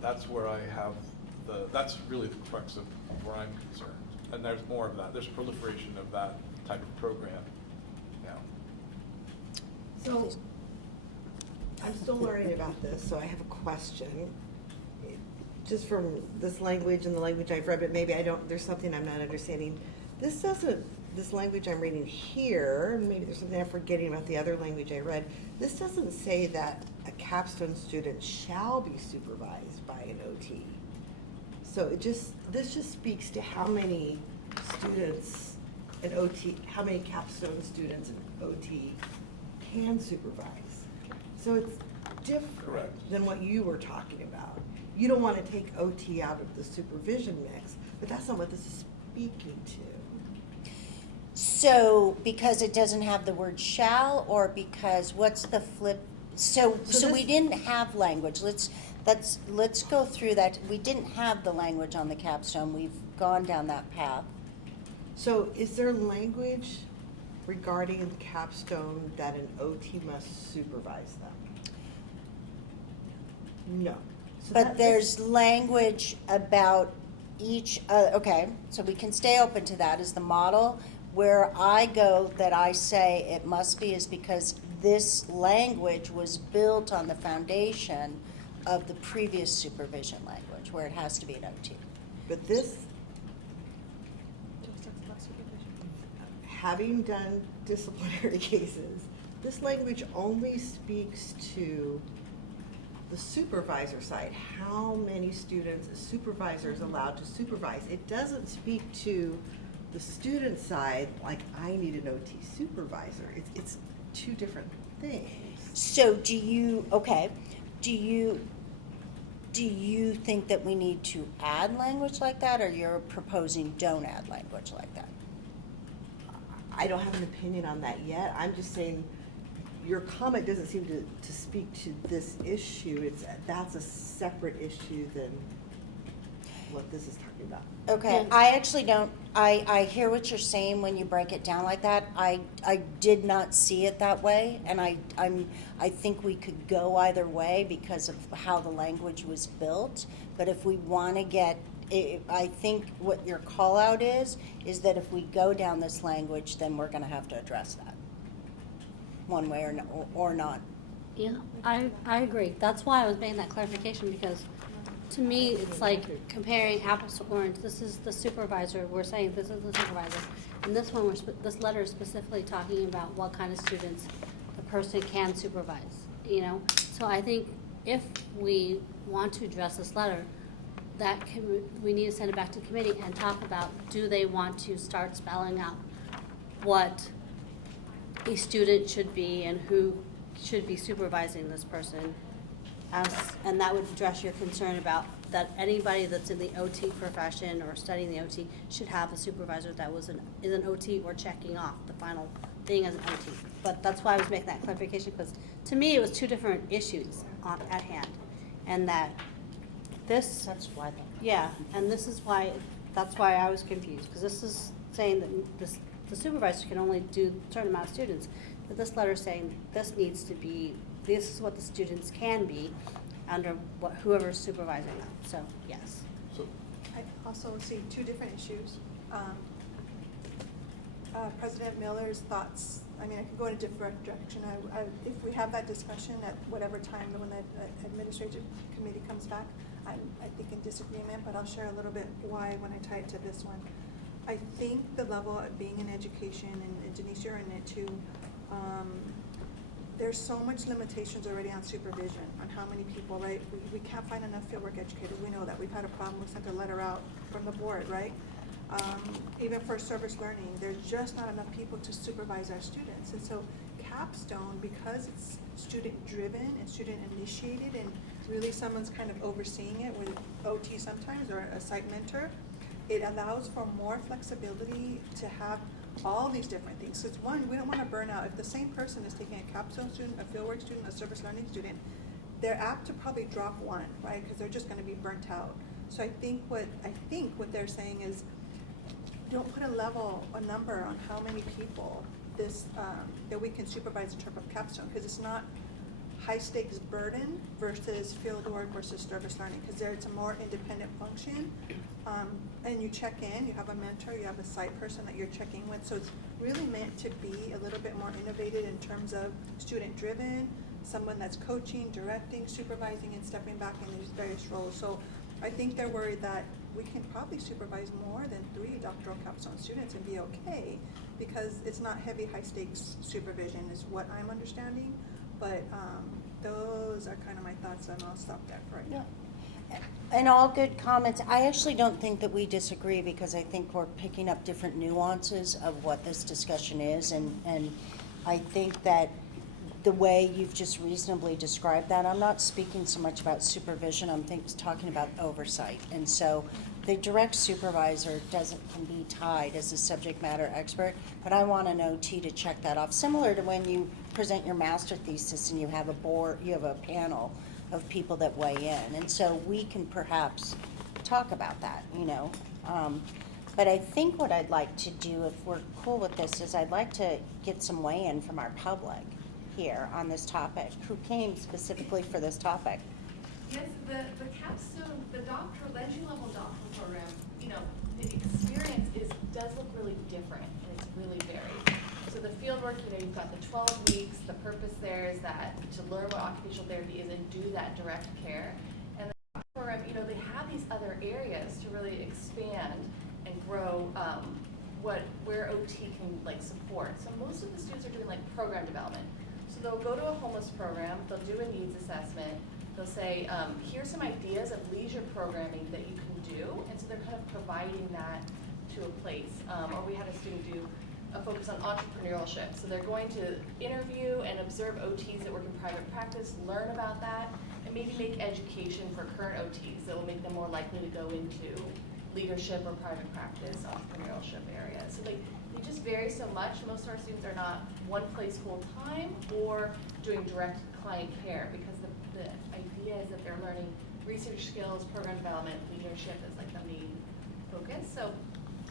that's where I have that's really the crux of where I'm concerned. And there's more of that. There's proliferation of that type of program now. So, I'm still learning about this, so I have a question. Just from this language and the language I've read, but maybe there's something I'm not understanding. This language I'm reading here, maybe there's something I'm forgetting about the other language I read. This doesn't say that a capstone student shall be supervised by an OT. So this just speaks to how many students how many capstone students an OT can supervise. So it's different than what you were talking about. You don't want to take OT out of the supervision mix, but that's not what this is speaking to. So, because it doesn't have the word shall, or because, what's the flip? So we didn't have language. Let's go through that. We didn't have the language on the capstone. We've gone down that path. So is there language regarding the capstone that an OT must supervise them? No. So But there's language about each, okay, so we can stay open to that as the model. Where I go that I say it must be is because this language was built on the foundation of the previous supervision language, where it has to be an OT. But this, having done disciplinary cases, this language only speaks to the supervisor side. How many students a supervisor is allowed to supervise? It doesn't speak to the student side, like I need an OT supervisor. It's two different things. So do you think that we need to add language like that, or you're proposing don't add language like that? I don't have an opinion on that yet. I'm just saying your comment doesn't seem to speak to this issue. That's a separate issue than what this is talking about. Okay, I actually don't, I hear what you're saying when you break it down like that. I did not see it that way, and I think we could go either way because of how the language was built. But if we want to get, I think what your call out is that if we go down this language, then we're going to have to address that one way or not. Yeah, I agree. That's why I was making that clarification, because to me, it's like comparing apples to oranges. This is the supervisor. We're saying this is the supervisor. And this one, this letter is specifically talking about what kind of students the person can supervise, So I think if we want to address this letter, we need to send it back to committee and talk about, do they want to start spelling out what a student should be and who should be supervising this person, and that would address your concern about that anybody that's in the OT profession or studying the OT should have a supervisor that is an OT or checking off the final thing as an OT. But that's why I was making that clarification, because to me it was two different issues at hand, and that's why. Yeah, and that's why I was confused, because this is saying that the supervisor can only do a certain amount of students. But this letter is saying this is what the students can be under whoever's supervising them. So, yes. So, I also see two different issues. President Miller's thoughts, I mean, I could go in a different direction. If we have that discussion at whatever time when the administrative committee comes back, I think in disagreement, but I'll share a little bit why when I tie it to this one. I think the level of being in education, and Denise, you're in it too, there's so much limitations already on supervision, on how many people, right? We can't find enough fieldwork educators. We know that. We've had a problem. We sent a letter out from the board, right? Even for service learning, there's just not enough people to supervise our students. And so capstone, because it's student-driven and student-initiated, and really someone's kind of overseeing it with OT sometimes, or a site mentor, it allows for more flexibility to have all these different things. So it's one, we don't want to burn out. If the same person is taking a capstone student, a fieldwork student, a service learning student, they're apt to probably drop one, right? Because they're just going to be burnt out. So I think what they're saying is, don't put a number on how many people this that we can supervise in terms of capstone, because it's not high stakes burden versus field work versus service learning, because there it's a more independent function, and you check in, you have a mentor, you have a site person that you're checking with, so it's really meant to be a little bit more innovative in terms of student driven, someone that's coaching, directing, supervising, and stepping back in these various roles. So I think they're worried that we can probably supervise more than 3 doctoral capstone students and be okay, because it's not heavy, high stakes supervision is what I'm understanding. But those are kind of my thoughts, and I'll stop there for right now. And all good comments. I actually don't think that we disagree, because I think we're picking up different nuances of what this discussion is, and I think that the way you've just reasonably described that, I'm not speaking so much about supervision, I'm talking about oversight. And so the direct supervisor can be tied as a subject matter expert, but I want an OT to check that off. Similar to when you present your master thesis and you have a board, you have a panel of people that weigh in. And so we can perhaps talk about that, you know. But I think what I'd like to do, if we're cool with this, is I'd like to get some weigh-in from our public here on this topic, who came specifically for this topic. Yes, the capstone, the entry-level doctoral program, you know, the experience does look really different, and it's really varied. So the fieldwork, you know, you've got the 12 weeks, the purpose there is that to learn what occupational therapy is and do that direct care. And the program, you know, they have these other areas to really expand and grow where OT can like support. So most of the students are doing like program development. So they'll go to a homeless program, they'll do a needs assessment, they'll say, here's some ideas of leisure programming that you can do, and so they're kind of providing that to a place. Or we had a student do a focus on entrepreneurship. So they're going to interview and observe OTs that work in private practice, learn about that, and maybe make education for current OTs that will make them more likely to go into leadership or private practice, entrepreneurship areas. So they just vary so much. Most of our students are not one place full time or doing direct client care, because the idea is that they're learning research skills, program development, leadership is like the main focus. So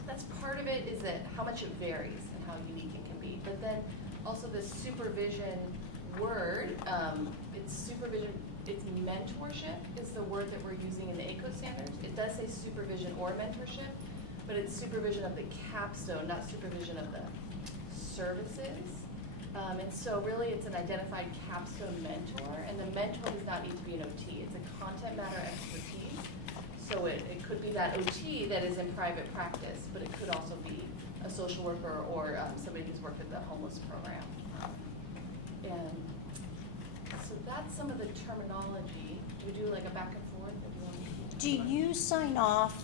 that's part of it, is that how much it varies and how unique it can be. But then also the supervision word, it's supervision, it's mentorship is the word that we're using in the ACO standards. It does say supervision or mentorship, but it's supervision of the capstone, not supervision of the services. And so really it's an identified capstone mentor, and the mentor does not need to be an OT. It's a content matter expertise. So it could be that OT that is in private practice, but it could also be a social worker or somebody who's worked at the homeless program. And so that's some of the terminology. Do we do like a back and forth? Do you sign off,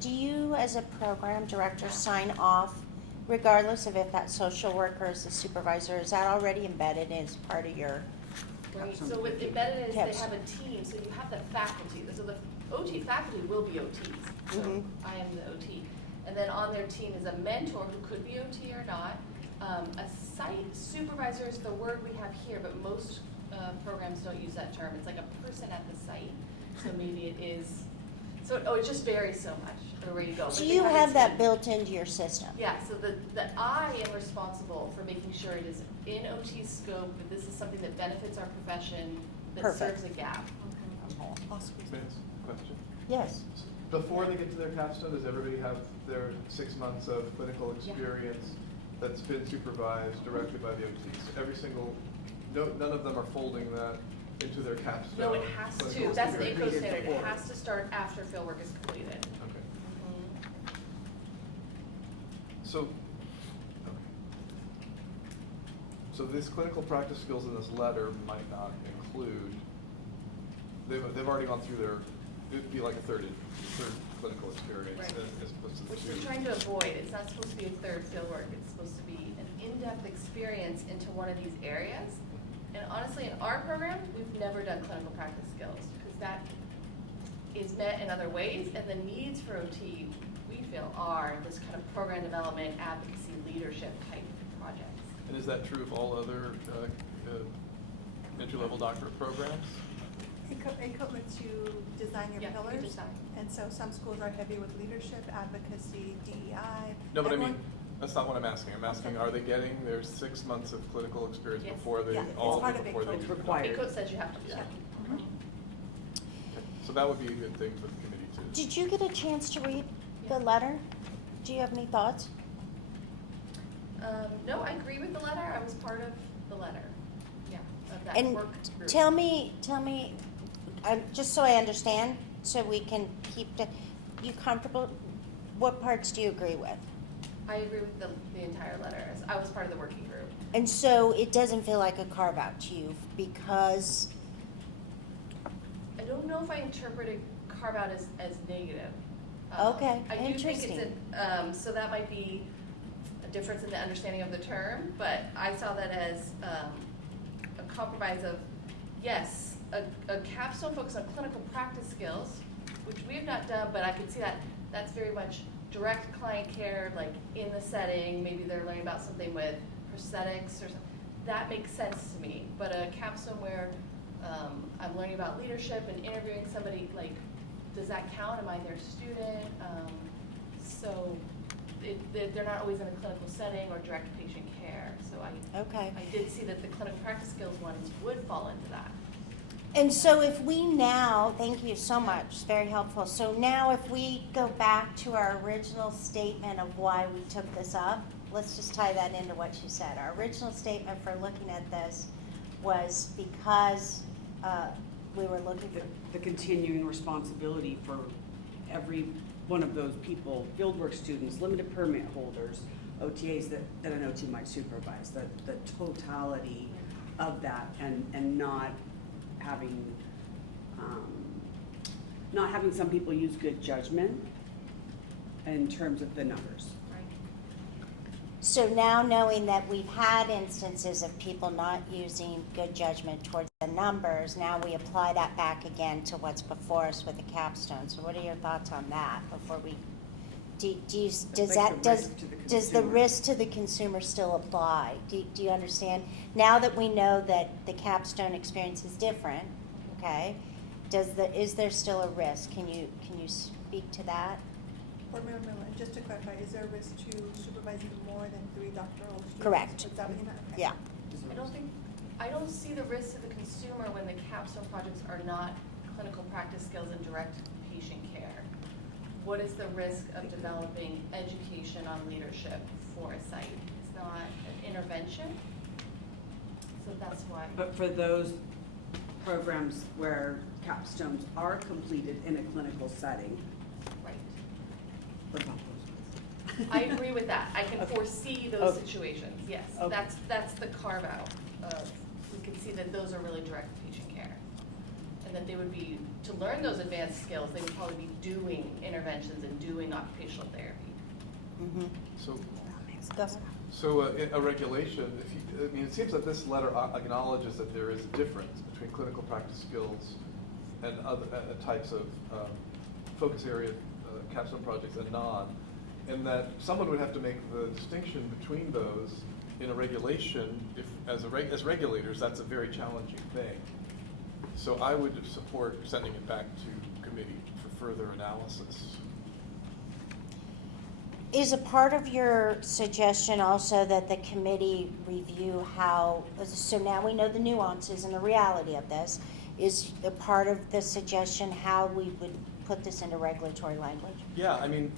do you as a program director sign off regardless of if that social worker is the supervisor? Is that already embedded as part of your? Right, so with embedded is they Yes. have a team, so you have the faculty, so the OT faculty will be OTs, so Mhm. I am the OT. And then on their team is a mentor who could be OT or not. A site supervisor is the word we have here, but most programs don't use that term. It's like a person at the site, so maybe it is, so it just varies so much where you go. So But they you a have that team. built into your system? Yeah, so the I am responsible for making sure it is in OT scope, that this is something that benefits our profession, that Perfect. serves a gap. May I ask a question? Yes. Before they get to their capstone, does everybody have their 6 months of clinical Yeah. experience that's been supervised directly by the OTs? Every single, none of them are folding that into their capstone? No, it has to, clinical that's the experience? ACO standard, it has to start after fieldwork is completed. Okay. Mhm. So, okay. So this clinical practice skills in this letter might not include, they've already gone through their, it'd be like a third clinical experience Right. as opposed to the Which two. we're trying to avoid, it's not supposed to be a third fieldwork, it's supposed to be an in-depth experience into one of these areas. And honestly, in our program, we've never done clinical practice skills, because that is met in other ways, and the needs for OT, we feel, are this kind of program development, advocacy, leadership type projects. And is that true of all other entry-level doctorate programs? ACOT lets you design your Yeah, you pillars. design. And so some schools are heavy with leadership, advocacy, DEI. No, but I Everyone- mean, that's not what I'm asking. I'm asking, are they getting their 6 months of clinical experience Yes. before they, Yeah, it's all part of before they ACOT. do the Required. doctorate? ACOT says you have to do that. Okay. So that would be a good thing for the committee too. Did you get a chance to read the letter? Do you have any thoughts? No, I agree with the letter. I was part of the letter. Yeah, of that And work group. tell me, just so I understand, so we can keep you comfortable, what parts do you agree with? I agree with the entire letter. As I was part of the working group. And so it doesn't feel like a carve out to you because, I don't know if I interpreted carve out as negative. Okay, I do think interesting. it's so that might be a difference in the understanding of the term, but I saw that as a compromise of, yes, a capstone focus on clinical practice skills, which we have not done, but I can see that that's very much direct client care, like in the setting, maybe they're learning about something with prosthetics or something. That makes sense to me, but a capstone where I'm learning about leadership and interviewing somebody, like, does that count? Am I their student? So they're not always in a clinical setting or direct patient care. So okay. I did see that the clinical practice skills ones would fall into that. And so if we now, thank you so much, it's very helpful. So now if we go back to our original statement of why we took this up, let's just tie that into what you said. Our original statement for looking at this was because we were looking for, The continuing responsibility for every one of those people, fieldwork students, limited permit holders, OTAs that an OT might supervise, the totality of that and not having some people use good judgment in terms of the numbers. Right. so now knowing that we've had instances of people not using good judgment towards the numbers, now we apply that back again to what's before us with the capstone. So what are your thoughts on that before we, does the risk to the consumer still apply? Do you understand? Now that we know that the capstone experience is different, okay, is there still a risk? Can you speak to that? Board Member Miller, just to clarify, is there a risk to supervising more than 3 doctoral students? Correct. Is that what you meant? Okay. Yeah. I don't see the risk to the consumer when the capstone projects are not clinical practice skills and direct patient care. What is the risk of developing education on leadership for a site? It's not an intervention, so that's why. But for those programs where capstones are completed in a clinical setting, Right. what about those ones? I agree with that. I can Okay. foresee those Okay. situations, yes. Okay. That's the carve out of, we can see that those are really direct patient care. And that they would be, to learn those advanced skills, they would probably be doing interventions and doing occupational therapy. Mm-hmm. So a regulation, it seems that this letter acknowledges that there is a difference between clinical practice skills and other types of focus area capstone projects and non, and that someone would have to make the distinction between those in a regulation. If as regulators, that's a very challenging thing. So I would support sending it back to committee for further analysis. Is a part of your suggestion also that the committee review how, so now we know the nuances and the reality of this, is a part of the suggestion how we would put this into regulatory language? Yeah, I mean,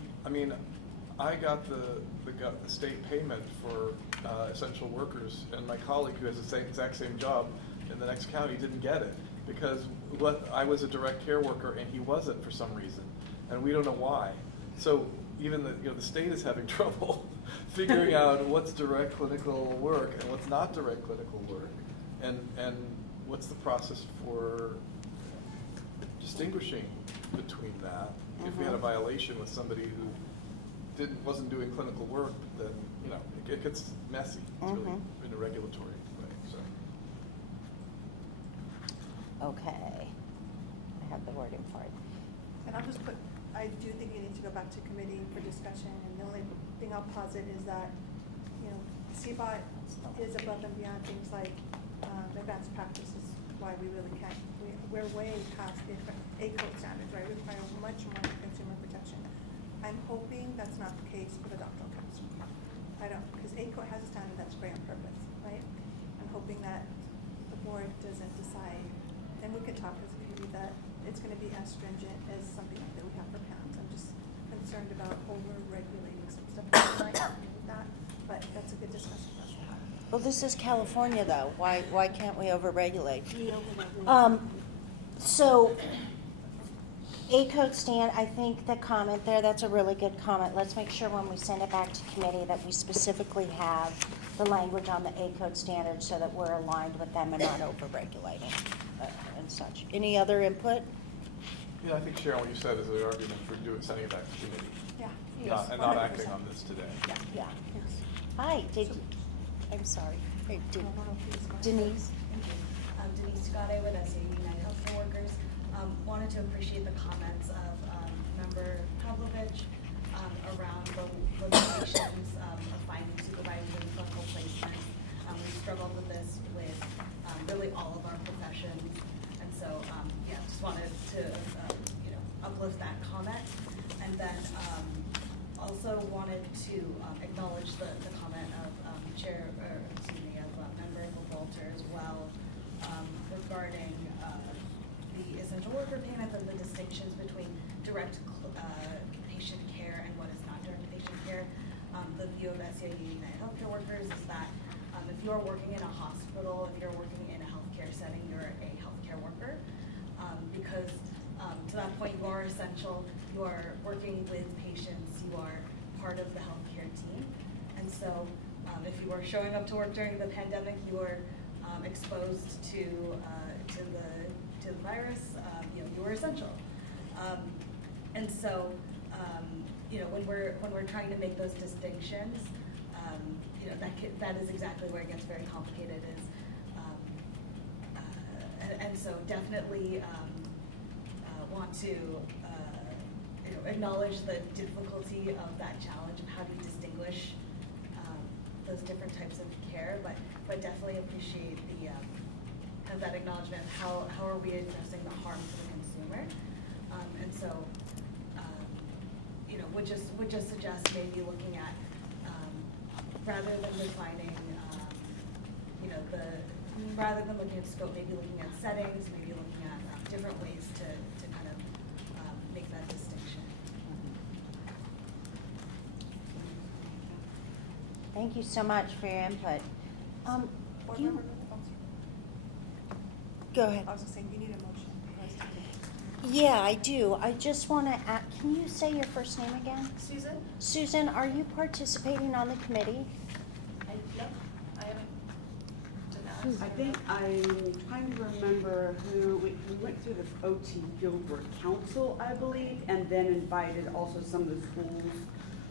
I got the state payment for essential workers, and my colleague who has the exact same job in the next county didn't get it because I was a direct care worker and he wasn't for some reason, and we don't know why. So even the state is having trouble figuring out what's direct clinical work and what's not direct clinical work, and what's the process for distinguishing between that. If we had a violation with somebody who wasn't doing clinical work, then it gets messy. It's really in a regulatory way. So. Okay, I have the wording for it. And I'll just put, I do think it needs to go back to committee for discussion, and the only thing I'll posit is that, CBOT is above and beyond things like advanced practices why we really can't, we're way past the ACODE standards, right? We require much more consumer protection. I'm hoping that's not the case for the doctoral council. I don't, because ACODE has a standard that's great on purpose, right? I'm hoping that the board doesn't decide, and we could talk as a committee, that it's gonna be as stringent as something like that we have for PAMs. I'm just concerned about over-regulating some stuff. I might agree with that, but that's a good discussion for us to have. Well, this is California, though. Why can't we overregulate? We overregulate. So, ACODE stand, I think the comment there, that's a really good comment. Let's make sure when we send it back to committee that we specifically have the language on the ACODE standard so that we're aligned with them and not overregulating and such. Any other input? Yeah, I think Sharon, what you said is the argument for sending it back to committee. Yeah. And not acting on this today. Yeah. Hi, I'm sorry. Hey, Denise? Thank you. Denise Tagade with SAU United Healthcare Workers. Wanted to appreciate the comments of Member Pavlovich around the limitations of finding supervisors and clinical placements. We've struggled with this with really all of our professions, and so yeah, just wanted to uplift that comment, and then also wanted to acknowledge the comment of Member Walter as well regarding the essential worker payments and the distinctions between direct patient care and what is not direct patient care. The view of SAU United Healthcare Workers is that if you're working in a hospital, if you're working in a healthcare setting, you're a healthcare worker. Because to that point, you are essential, you are working with patients, you are part of the healthcare team. And so if you were showing up to work during the pandemic, you were exposed to the virus, you were essential. And so, when we're trying to make those distinctions, that is exactly where it gets very complicated. And so definitely want to acknowledge the difficulty of that challenge of how do you distinguish those different types of care, but definitely appreciate the that acknowledgement of how are we addressing the harm to the consumer, and so would just suggest maybe looking at rather than defining rather than looking at scope, maybe looking at settings, maybe looking at different ways to kind of make that distinction. Thank you so much for your input. Board You- member, Go ahead. I was just saying, you need a motion for us to do. Yeah, I do. I just want to ask, can you say your first name again? Susan? Susan, are you participating on the committee? No, I haven't done that. I think I'm trying to remember who, we went through the OT Fieldwork Council, I believe, and then invited also some of the schools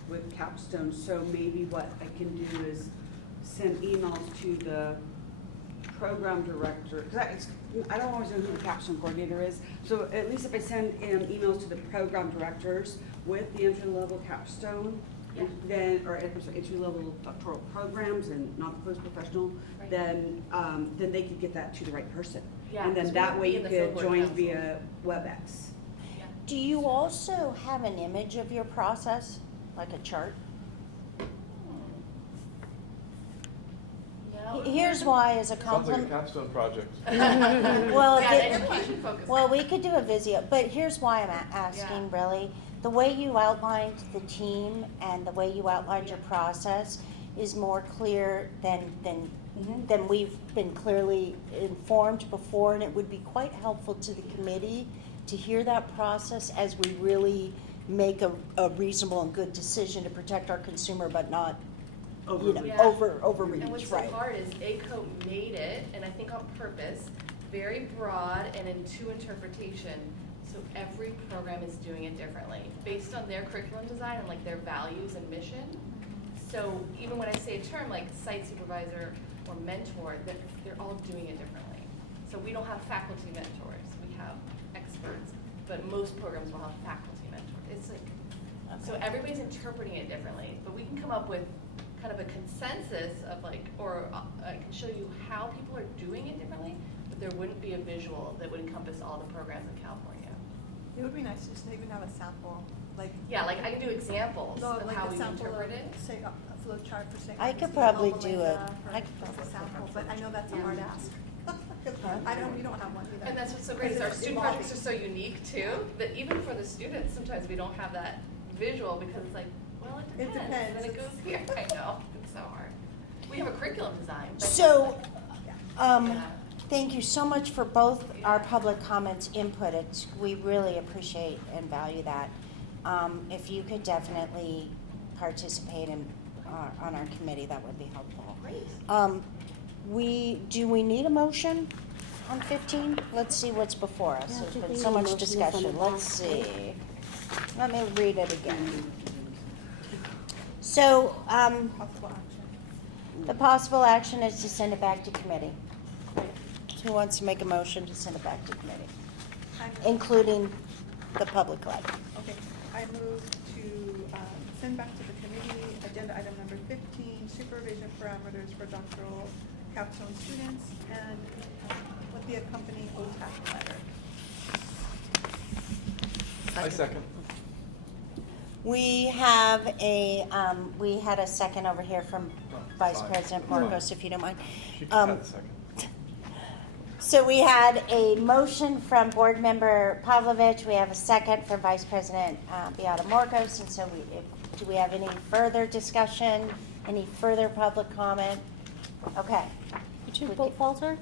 with Capstone. So maybe what I can do is send emails to the program director, because I don't always know who the Capstone coordinator is. So at least if I send emails to the program directors with the entry-level Capstone, Yeah. then, or entry-level doctoral programs and not post-professional, Right. then they could get that to the right person. Yeah, And then 'cause that we'd way be you in the could Fieldwork join Council. via WebEx. Yeah. Do you also have an image of your process, like a chart? No. Here's why, as a Sounds like a compliment. capstone project. Well, Yeah, if it- education focused. well, we could do a Visio, but here's why I'm asking, Yeah. really. The way you outlined the team and the way you outlined your process is more clear than we've been clearly informed before, and it would be quite helpful to the committee to hear that process as we really make a reasonable and good decision to protect our consumer, but not, Yeah. overreach, And what's right? so hard is ACO made it, and I think on purpose, very broad and in two interpretation. So every program is doing it differently, based on their curriculum design and like their values and mission. So even when I say a term like site supervisor or mentor, they're all doing it differently. So we don't have faculty mentors, we have experts, but most programs will have faculty mentors. It's like, so everybody's interpreting it differently, but we can come up with kind of a consensus of like, or I can show you how people are doing it differently, but there wouldn't be a visual that would encompass all the programs in California. It would be nice just to even have a sample, like. Yeah, like I can do examples No, of like how a we sample of, interpret it. say, a flow chart for St. I could Augustine, probably Loma do Linda, it. for I could just a probably sample, do but I know that's a hard ask. 'Cause we don't have one either. And that's what's so great is our student projects are so unique too, that even for the students, sometimes we don't have that visual because it's like, well, it It depends. depends. And it goes here. I know, it's so hard. We have a curriculum design. But So, Yeah. thank you so much for both our public comments input. We really appreciate and value that. If you could definitely participate in, on our committee, that would be helpful. Great. Do we need a motion on 15? Let's see what's before us. Yeah, I There's think been we so need a much motion to send discussion. it Let's back, right? see. Let me read it again. So, Possible action. the possible action is to send it back to committee. Who wants to make a motion to send it back to committee, including the public letter? Okay, I move to send back to the committee agenda item number 15, supervision parameters for doctoral capstone students and with the accompanying OTAC letter. I second. We have we had a second over here from Vice Fine. President Marcos, if you don't mind. She can have a second. So we had a motion from Board Member Pavlovich. We have a second from Vice President Beata Marcos. And so do we have any further discussion? Any further public comment? Okay. Richard Buchwalter,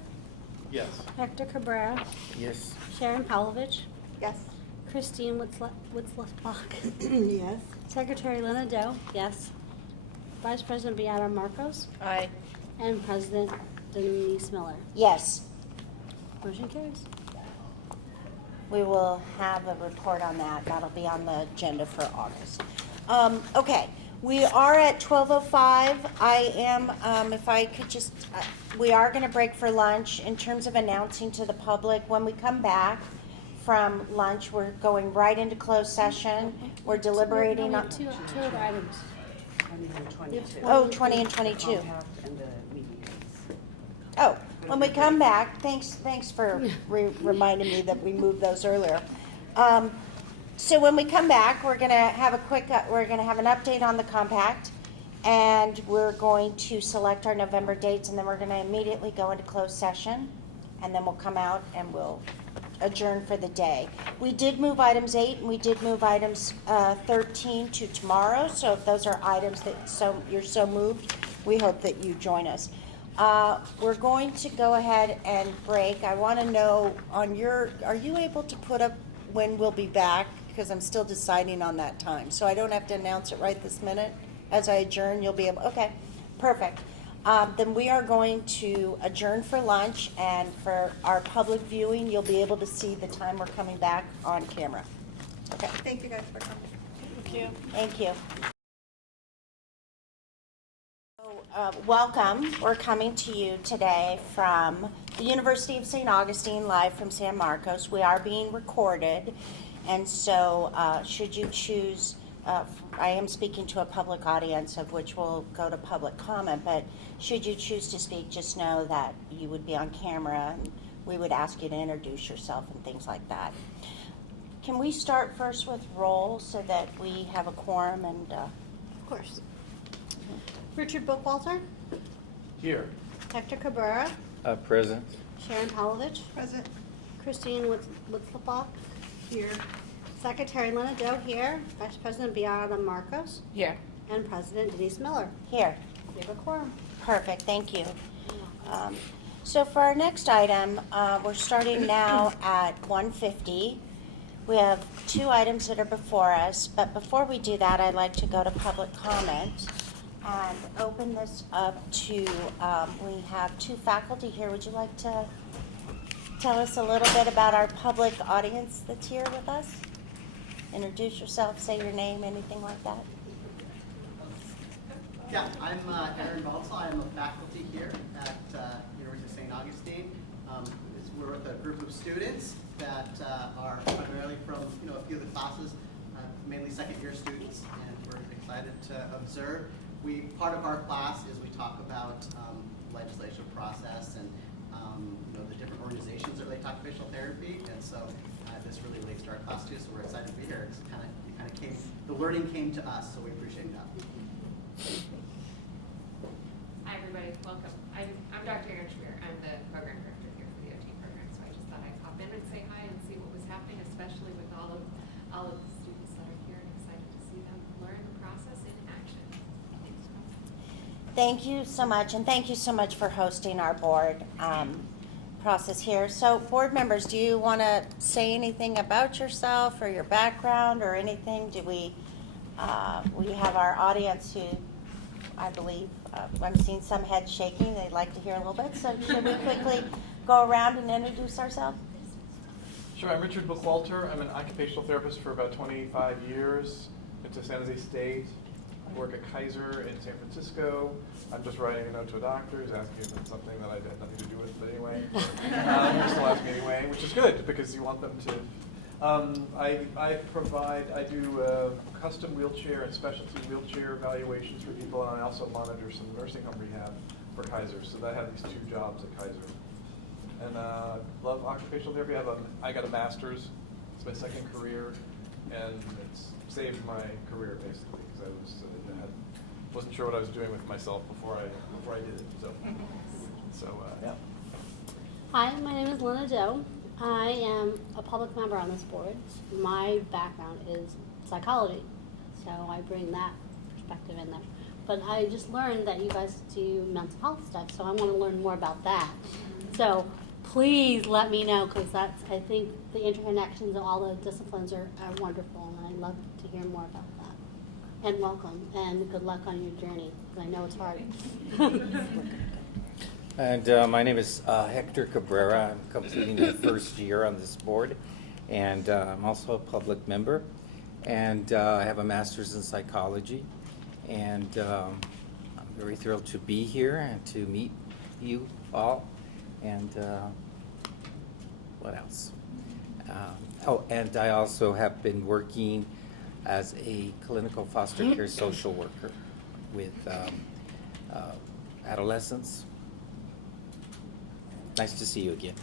Yes. Hector Cabrera, Yes. Sharon Pavlovich, Yes. Christine Witzlesbach, Yes. Secretary Lena Doe, yes. Vice President Beata Marcos, Aye. and President Denise Miller. Yes. Motion carries. We will have a report on that. That'll be on the agenda for August. Okay, we are at 12:05. I am, if I could just, we are going to break for lunch. In terms of announcing to the public, when we come back from lunch, we're going right into closed session. We're deliberating No, on, we have two other items. 20 and 22. Oh, when we come back, thanks for reminding me that we moved those earlier. So when we come back, we're gonna have we're gonna have an update on the compact, and we're going to select our November dates, and then we're gonna immediately go into closed session, and then we'll come out and we'll adjourn for the day. We did move items 8 and we did move items 13 to tomorrow, so if those are items that you're so moved, we hope that you join us. We're going to go ahead and break. I want to know are you able to put up when we'll be back? Because I'm still deciding on that time, so I don't have to announce it right this minute. As I adjourn, you'll be able, okay, perfect. Then we are going to adjourn for lunch, and for our public viewing, you'll be able to see the time we're coming back on camera. Okay, Thank you guys for coming. Thank you. thank you. Welcome. We're coming to you today from the University of St. Augustine, live from San Marcos. We are being recorded, and so should you choose, I am speaking to a public audience of which will go to public comment, but should you choose to speak, just know that you would be on camera, and we would ask you to introduce yourself and things like that. Can we start first with roll so that we have a quorum and Of course. Richard Buchwalter, Here. Hector Cabrera, Present. Sharon Pavlovich, Present. Christine Witzlesbach, here. Secretary Lena Doe, here. Vice President Beata Marcos, Here. and President Denise Miller. here. We have a quorum. Perfect, thank you. So for our next item, we're starting now at 1:50. We have 2 items that are before us, but before we do that, I'd like to go to public comment and open this up to, we have 2 faculty here. Would you like to tell us a little bit about our public audience that's here with us? Introduce yourself, say your name, anything like that. Yeah, I'm Aaron Baltzell. I'm a faculty here at University of St. Augustine. We're with a group of students that are primarily from a few of the classes, mainly second-year students, and we're excited to observe. Part of our class is we talk about legislative process and the different organizations liked occupational therapy, and so this really relates to our class too, so we're excited to be here. It's the learning came to us, so we appreciate that. Hi, everybody. Welcome. I'm Dr. Erin Schmier. I'm the program director here for the OT program, so I just thought I'd pop in and say hi and see what was happening, especially with all of the students that are here, and excited to see them learn the process in action. Thanks. Thank you so much, and thank you so much for hosting our board process here. So, board members, do you want to say anything about yourself or your background or anything? Do we have our audience who, I believe, I'm seeing some heads shaking. They'd like to hear a little bit. So, should we quickly go around and introduce ourselves? Sure, I'm Richard Bookwalter. I'm an occupational therapist for about 25 years. Went to San Jose State. I work at Kaiser in San Francisco. I'm just writing a note to a doctor who's asking if it's something that I had nothing to do with, but anyway. They're still asking anyway, which is good because you want them to. I do custom wheelchair and specialty wheelchair evaluations for people, and I also monitor some nursing home rehab for Kaiser. So I have these 2 jobs at Kaiser. And love occupational therapy. I got a master's. It's my second career, and it's saved my career basically because I wasn't sure what I was doing with myself before I did it. So yeah. Hi, my name is Lena Doe. I am a public member on this board. My background is psychology, so I bring that perspective in there. But I just learned that you guys do mental health stuff, so I want to learn more about that. So please let me know, because I think the interconnections of all the disciplines are wonderful, and I'd love to hear more about that. And welcome, and good luck on your journey, because I know it's hard. And my name is Hector Cabrera. I'm completing my first year on this board, and I'm also a public member. And I have a master's in psychology, and I'm very thrilled to be here and to meet you all. And what else? And I also have been working as a clinical foster care social worker with adolescents. Nice to see you again.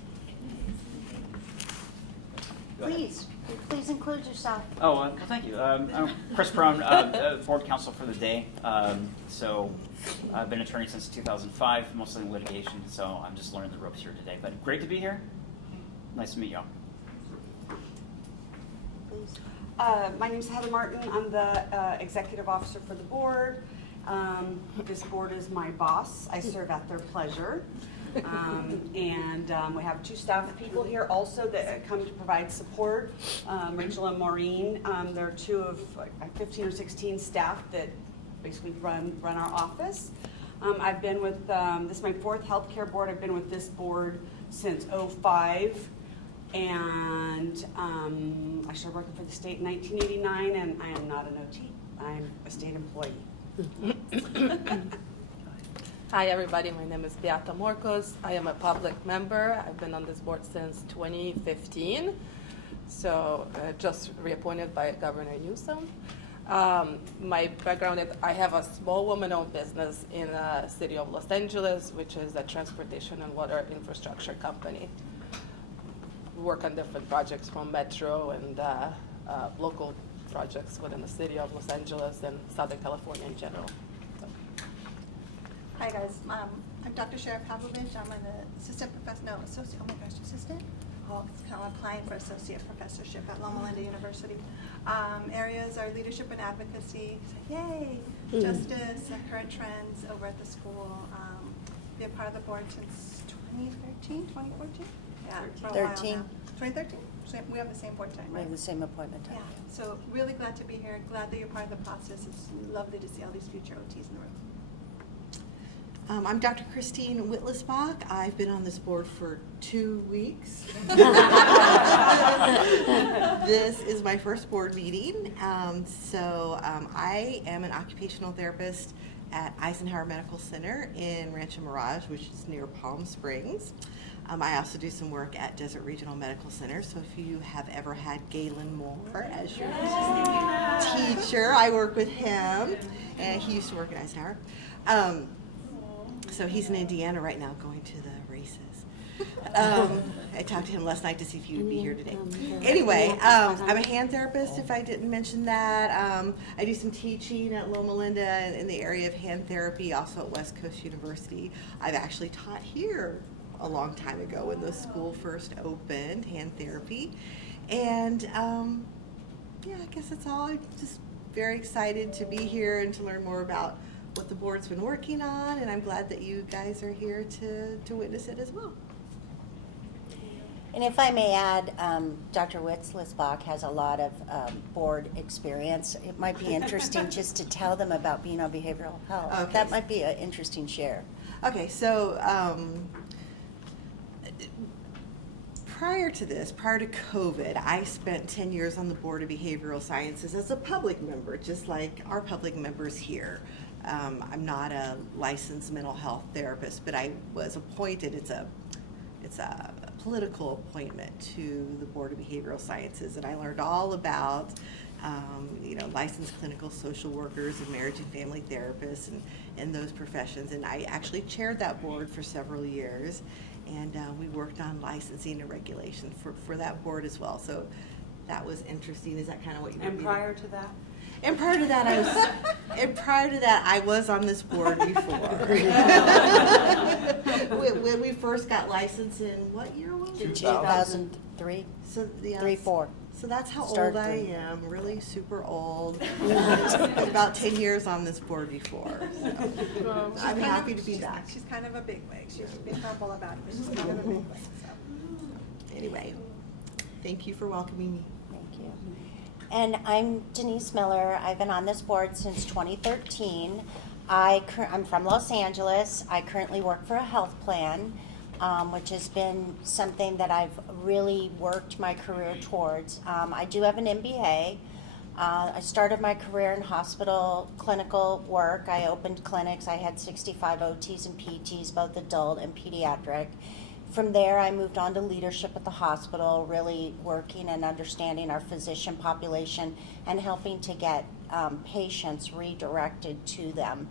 Please include yourself. Oh, well, thank you. I'm Chris Brown, board counsel for the day. So I've been an attorney since 2005, mostly in litigation, so I'm just learning the ropes here today. But great to be here. Nice to meet y'all. Please. My name is Heather Martin. I'm the executive officer for the board. This board is my boss. I serve at their pleasure. And we have 2 staff people here also that come to provide support. Rachel and Maureen, they're 2 of 15 or 16 staff that basically run our office. I've been with, this is my 4th healthcare board. I've been with this board since '05. And I started working for the state in 1989, and I am not an OT. I'm a state employee. Hi, everybody. My name is Beata Morcos. I am a public member. I've been on this board since 2015, so just reappointed by Governor Newsom. My background is I have a small woman-owned business in the city of Los Angeles, which is a transportation and water infrastructure company. We work on different projects from Metro and local projects within the city of Los Angeles and Southern California in general. Hi guys, I'm Dr. Shara Pavlovich. I'm an assistant assistant. I'm applying for associate professorship at Loma Linda University. Areas are leadership and advocacy, yay, justice, current trends over at the school. Been part of the board since 2013, 2014? Yeah, for a while 13. now. 2013? So we have the same board time, We right? have the same appointment time. Yeah, so really glad to be here. Glad that you're part of the process. It's lovely to see all these future OTs in the room. I'm Dr. Christine Whitlisbach. I've been on this board for 2 weeks. This is my first board meeting. I am an occupational therapist at Eisenhower Medical Center in Rancho Mirage, which is near Palm Springs. I also do some work at Desert Regional Medical Center. So if you have ever had Galen Moore as your teacher, I work with him, and he used to work at Eisenhower. So he's in Indiana right now going to the races. I talked to him last night to see if he would be here today. Anyway, I'm a hand therapist, if I didn't mention that. I do some teaching at Loma Linda in the area of hand therapy, also at West Coast University. I've actually taught here a long time ago when the school first opened, hand therapy. And yeah, I guess that's all. I'm just very excited to be here and to learn more about what the board's been working on, and I'm glad that you guys are here to witness it as well. And if I may add, Dr. Witzlisbach has a lot of board experience. It might be interesting just to tell them about being on behavioral health. Okay. That might be an interesting share. Okay, so prior to this, prior to COVID, I spent 10 years on the Board of Behavioral Sciences as a public member, just like our public members here. I'm not a licensed mental health therapist, but I was appointed. It's a political appointment to the Board of Behavioral Sciences, and I learned all about licensed clinical social workers and marriage and family therapists and those professions. And I actually chaired that board for several years, and we worked on licensing and regulation for that board as well. So that was interesting. Is that kind of what you? And prior to that? And prior to that, I was on this board before. When we first got licensed in what year was it? 2003. So yeah, 3-4. So that's how Started old I three. am. Really super old. About 10 years on this board before. So I'm happy to be back. She's kind of a bigwig. She's been humble about it, but she's kind of a bigwig. So. Anyway, thank you for welcoming me. Thank you. And I'm Denise Miller. I've been on this board since 2013. I'm from Los Angeles. I currently work for a health plan, which has been something that I've really worked my career towards. I do have an MBA. I started my career in hospital clinical work. I opened clinics. I had 65 OTs and PTs, both adult and pediatric. From there, I moved on to leadership at the hospital, really working and understanding our physician population and helping to get patients redirected to them.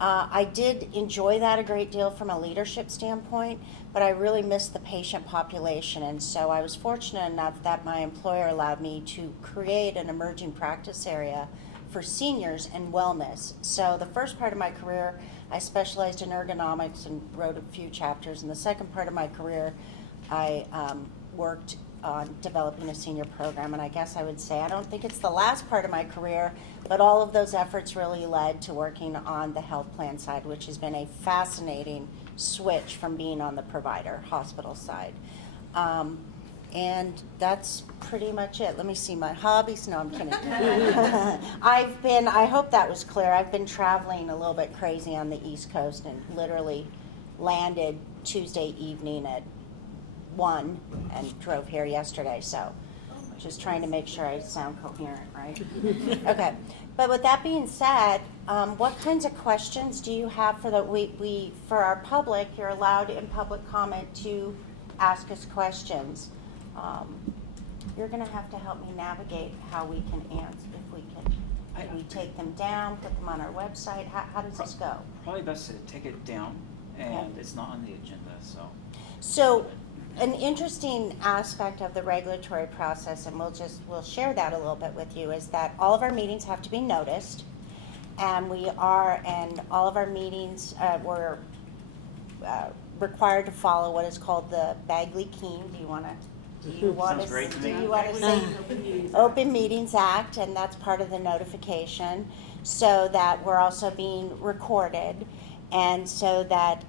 I did enjoy that a great deal from a leadership standpoint, but I really missed the patient population, and so I was fortunate enough that my employer allowed me to create an emerging practice area for seniors and wellness. So the first part of my career, I specialized in ergonomics and wrote a few chapters. In the second part of my career, I worked on developing a senior program, and I guess I would say I don't think it's the last part of my career, but all of those efforts really led to working on the health plan side, which has been a fascinating switch from being on the provider hospital side. And that's pretty much it. Let me see my hobbies. No, I'm kidding. I hope that was clear. I've been traveling a little bit crazy on the East Coast and literally landed Tuesday evening at 1 and drove here yesterday. So just trying to make sure I sound coherent, right? Okay. But with that being said, what kinds of questions do you have for for our public? You're allowed in public comment to ask us questions. You're going to have to help me navigate how we can answer, if we can. Can we take them down, put them on our website? How does this go? Probably best to take it down, and Okay. it's not on the agenda, so. So an interesting aspect of the regulatory process, and we'll share that a little bit with you, is that all of our meetings have to be noticed, and all of our meetings we're required to follow what is called the Bagley-Keene. Do you want to Sounds great to me. Do you want to say Open Meetings Act, and that's part of the notification, so that we're also being recorded, and so that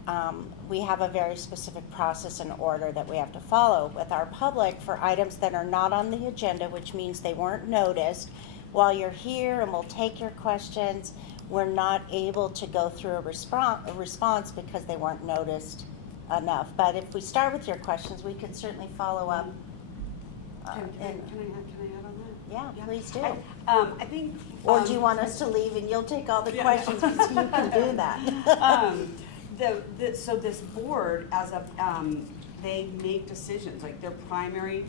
we have a very specific process and order that we have to follow with our public for items that are not on the agenda, which means they weren't noticed. While you're here and we'll take your questions, we're not able to go through a response because they weren't noticed enough. But if we start with your questions, we can certainly follow up. Can I add on that? Yeah, please do. I think. Or do you want us to leave and you'll take all the questions because you can do that? So this board, they make decisions, like their primary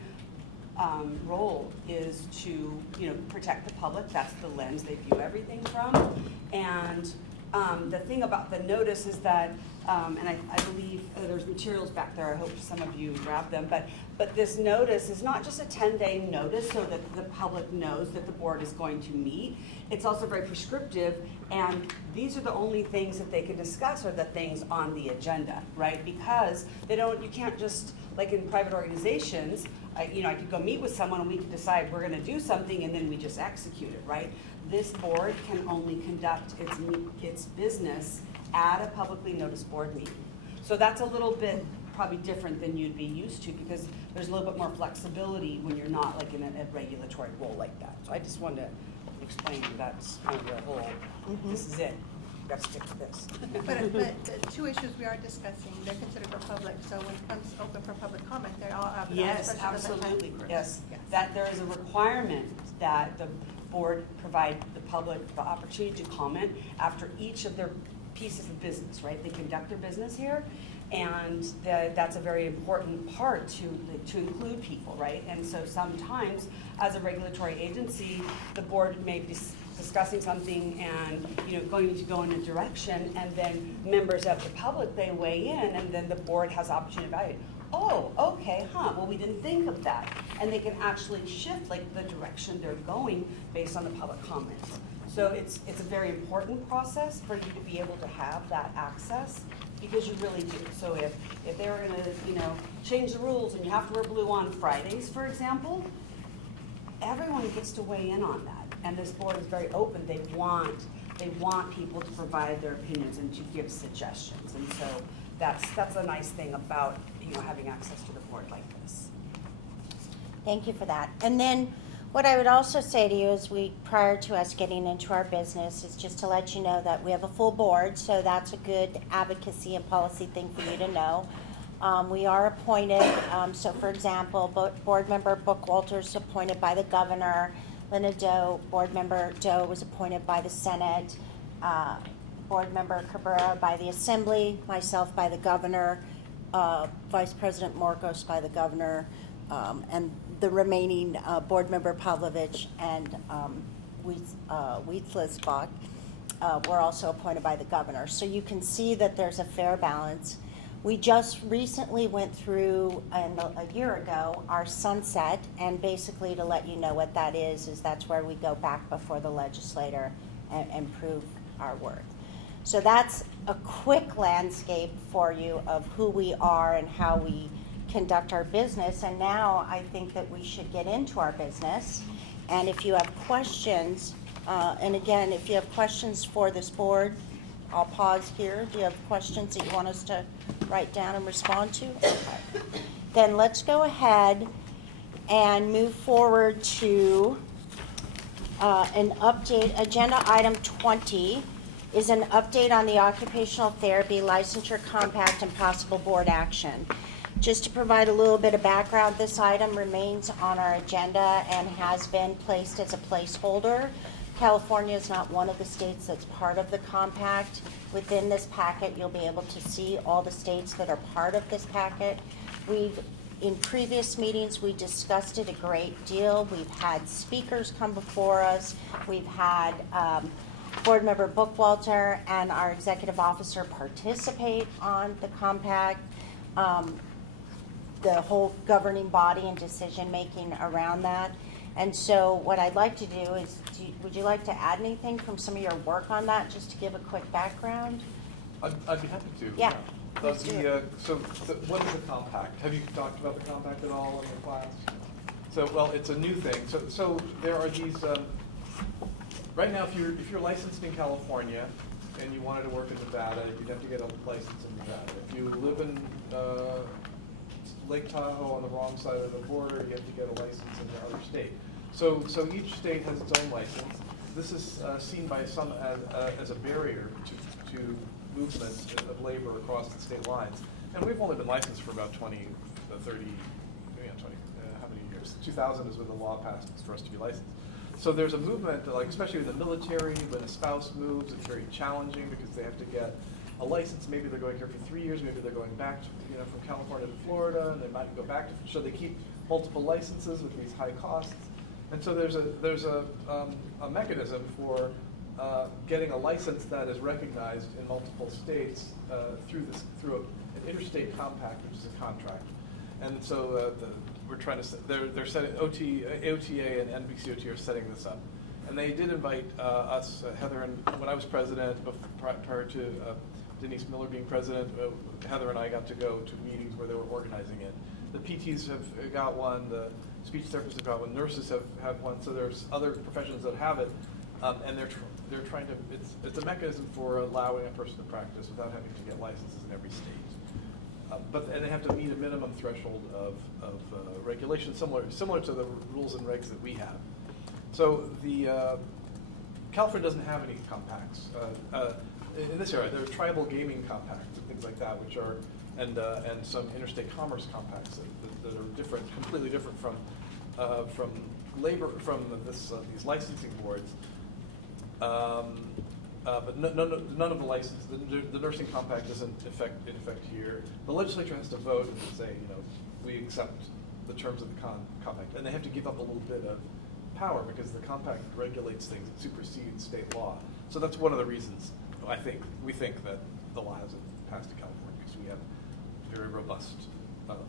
role is to, protect the public. That's the lens they view everything from. And The thing about the notice is that, and I believe there's materials back there, I hope some of you grabbed them, but this notice is not just a 10-day notice so that the public knows that the board is going to meet. It's also very prescriptive, and these are the only things that they can discuss are the things on the agenda, right? Because you can't just, like in private organizations, I could go meet with someone and we could decide we're gonna do something and then we just execute it, right? This board can only conduct its business at a publicly noticed board meeting. So that's a little bit probably different than you'd be used to because there's a little bit more flexibility when you're not like in a regulatory role like that. So I just wanted to explain that's kind of the whole, this is it, gotta stick to this. But the two issues we are discussing, they're considered for public, so when it comes open for public comment, they're all up. Yes, absolutely, yes. That there is a requirement that the board provide the public the opportunity to comment after each of their pieces of business, right? They conduct their business here, and that's a very important part to include people, right? And so sometimes, as a regulatory agency, the board may be discussing something and going to go in a direction, and then members of the public, they weigh in, and then the board has opportunity to evaluate. Oh, okay, well, we didn't think of that. And they can actually shift like the direction they're going based on the public comments. So it's a very important process for you to be able to have that access because you really do. So if they were gonna, change the rules and you have to wear blue on Fridays, for example, everyone gets to weigh in on that. And this board is very open. They want people to provide their opinions and to give suggestions. And so that's a nice thing about having access to the board like this. Thank you for that. And then what I would also say to you is prior to us getting into our business is just to let you know that we have a full board, so that's a good advocacy and policy thing for you to know. We are appointed, so for example, board member Book Walters appointed by the governor, Linda Doe, board member Doe was appointed by the Senate, board member Cabrera by the Assembly, myself by the governor, Vice President Marcos by the governor, and the remaining board member Pavlovich and Wietzlisbach were also appointed by the governor. So you can see that there's a fair balance. We just recently went through, a year ago, our sunset, and basically to let you know what that is that's where we go back before the legislator and prove our worth. So that's a quick landscape for you of who we are and how we conduct our business. And now I think that we should get into our business. And if you have questions, and again, if you have questions for this board, I'll pause here. Do you have questions that you want us to write down and respond to? Okay. Then let's go ahead and move forward to an update. Agenda item 20 is an update on the occupational therapy licensure compact and possible board action. Just to provide a little bit of background, this item remains on our agenda and has been placed as a placeholder. California is not one of the states that's part of the compact. Within this packet, you'll be able to see all the states that are part of this packet. In previous meetings, we discussed it a great deal. We've had speakers come before us. We've had board member Bookwalter and our executive officer participate on the compact. The whole governing body and decision-making around that. And so what I'd like to do is, would you like to add anything from some of your work on that, just to give a quick background? I'd be happy to. Yeah. What is the compact? Have you talked about the compact at all in the class? So, well, it's a new thing. So there are these, right now, if you're licensed in California and you wanted to work in Nevada, you'd have to get a license in Nevada. If you live in Lake Tahoe on the wrong side of the border, you have to get a license in the other state. So each state has its own license. This is seen by some as a barrier to movement of labor across the state lines. And we've only been licensed for about 20, 30, how many years? 2000 is when the law passed for us to be licensed. So there's a movement, like especially in the military, when a spouse moves, it's very challenging because they have to get a license. Maybe they're going here for 3 years. Maybe they're going back, from California to Florida, and they might go back to. So they keep multiple licenses with these high costs. And so there's a mechanism for getting a license that is recognized in multiple states through an interstate compact, which is a contract. And so we're trying to, they're setting, AOTA and NBCOT are setting this up. And they did invite us, Heather, and when I was president, prior to Denise Miller being president, Heather and I got to go to meetings where they were organizing it. The PTs have got one, the speech therapists have got one, nurses have one, so there's other professions that have it, and they're trying to, it's a mechanism for allowing a person to practice without having to get licenses in every state. And they have to meet a minimum threshold of regulation similar to the rules and regs that we have. So California doesn't have any compacts. In this area, there are tribal gaming compacts and things like that, which are, and some interstate commerce compacts that are different, completely different from these licensing boards. But none of the license, the nursing compact isn't in effect here. The legislature has to vote and say, we accept the terms of the compact, and they have to give up a little bit of power because the compact regulates things that supersede state law. So that's one of the reasons we think that the law hasn't passed in California, because we have very robust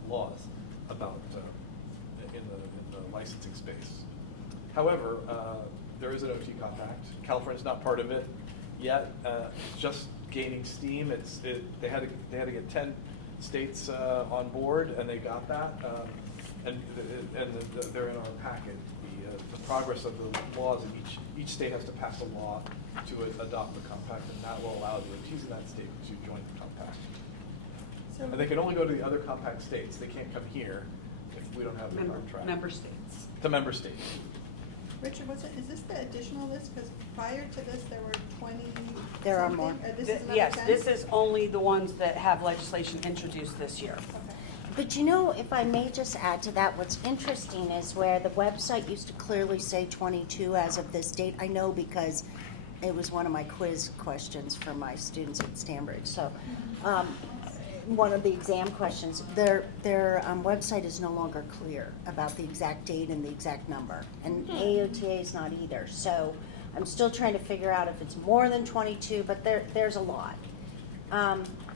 laws about in the licensing space. However, there is an OT compact. California's not part of it yet. It's just gaining steam. They had to get 10 states on board, and they got that. And they're in our packet. The progress of the laws in each state has to pass a law to adopt the compact, and that will allow the OTs in that state to join the compact. So And they can only go to the other compact states. They can't come here if we don't have the contract. Member states. The member states. Richard, is this the additional list? Because prior to this, there were 20 There are something, more. or this is another Yes, 10? this is only the ones that have legislation introduced this year. Okay. But if I may just add to that, what's interesting is where the website used to clearly say 22 as of this date. I know because it was one of my quiz questions for my students at Stanbridge. So one of the exam questions, their website is no longer clear about the exact date and the exact number. And AOTA is not either. So I'm still trying to figure out if it's more than 22, but there's a lot.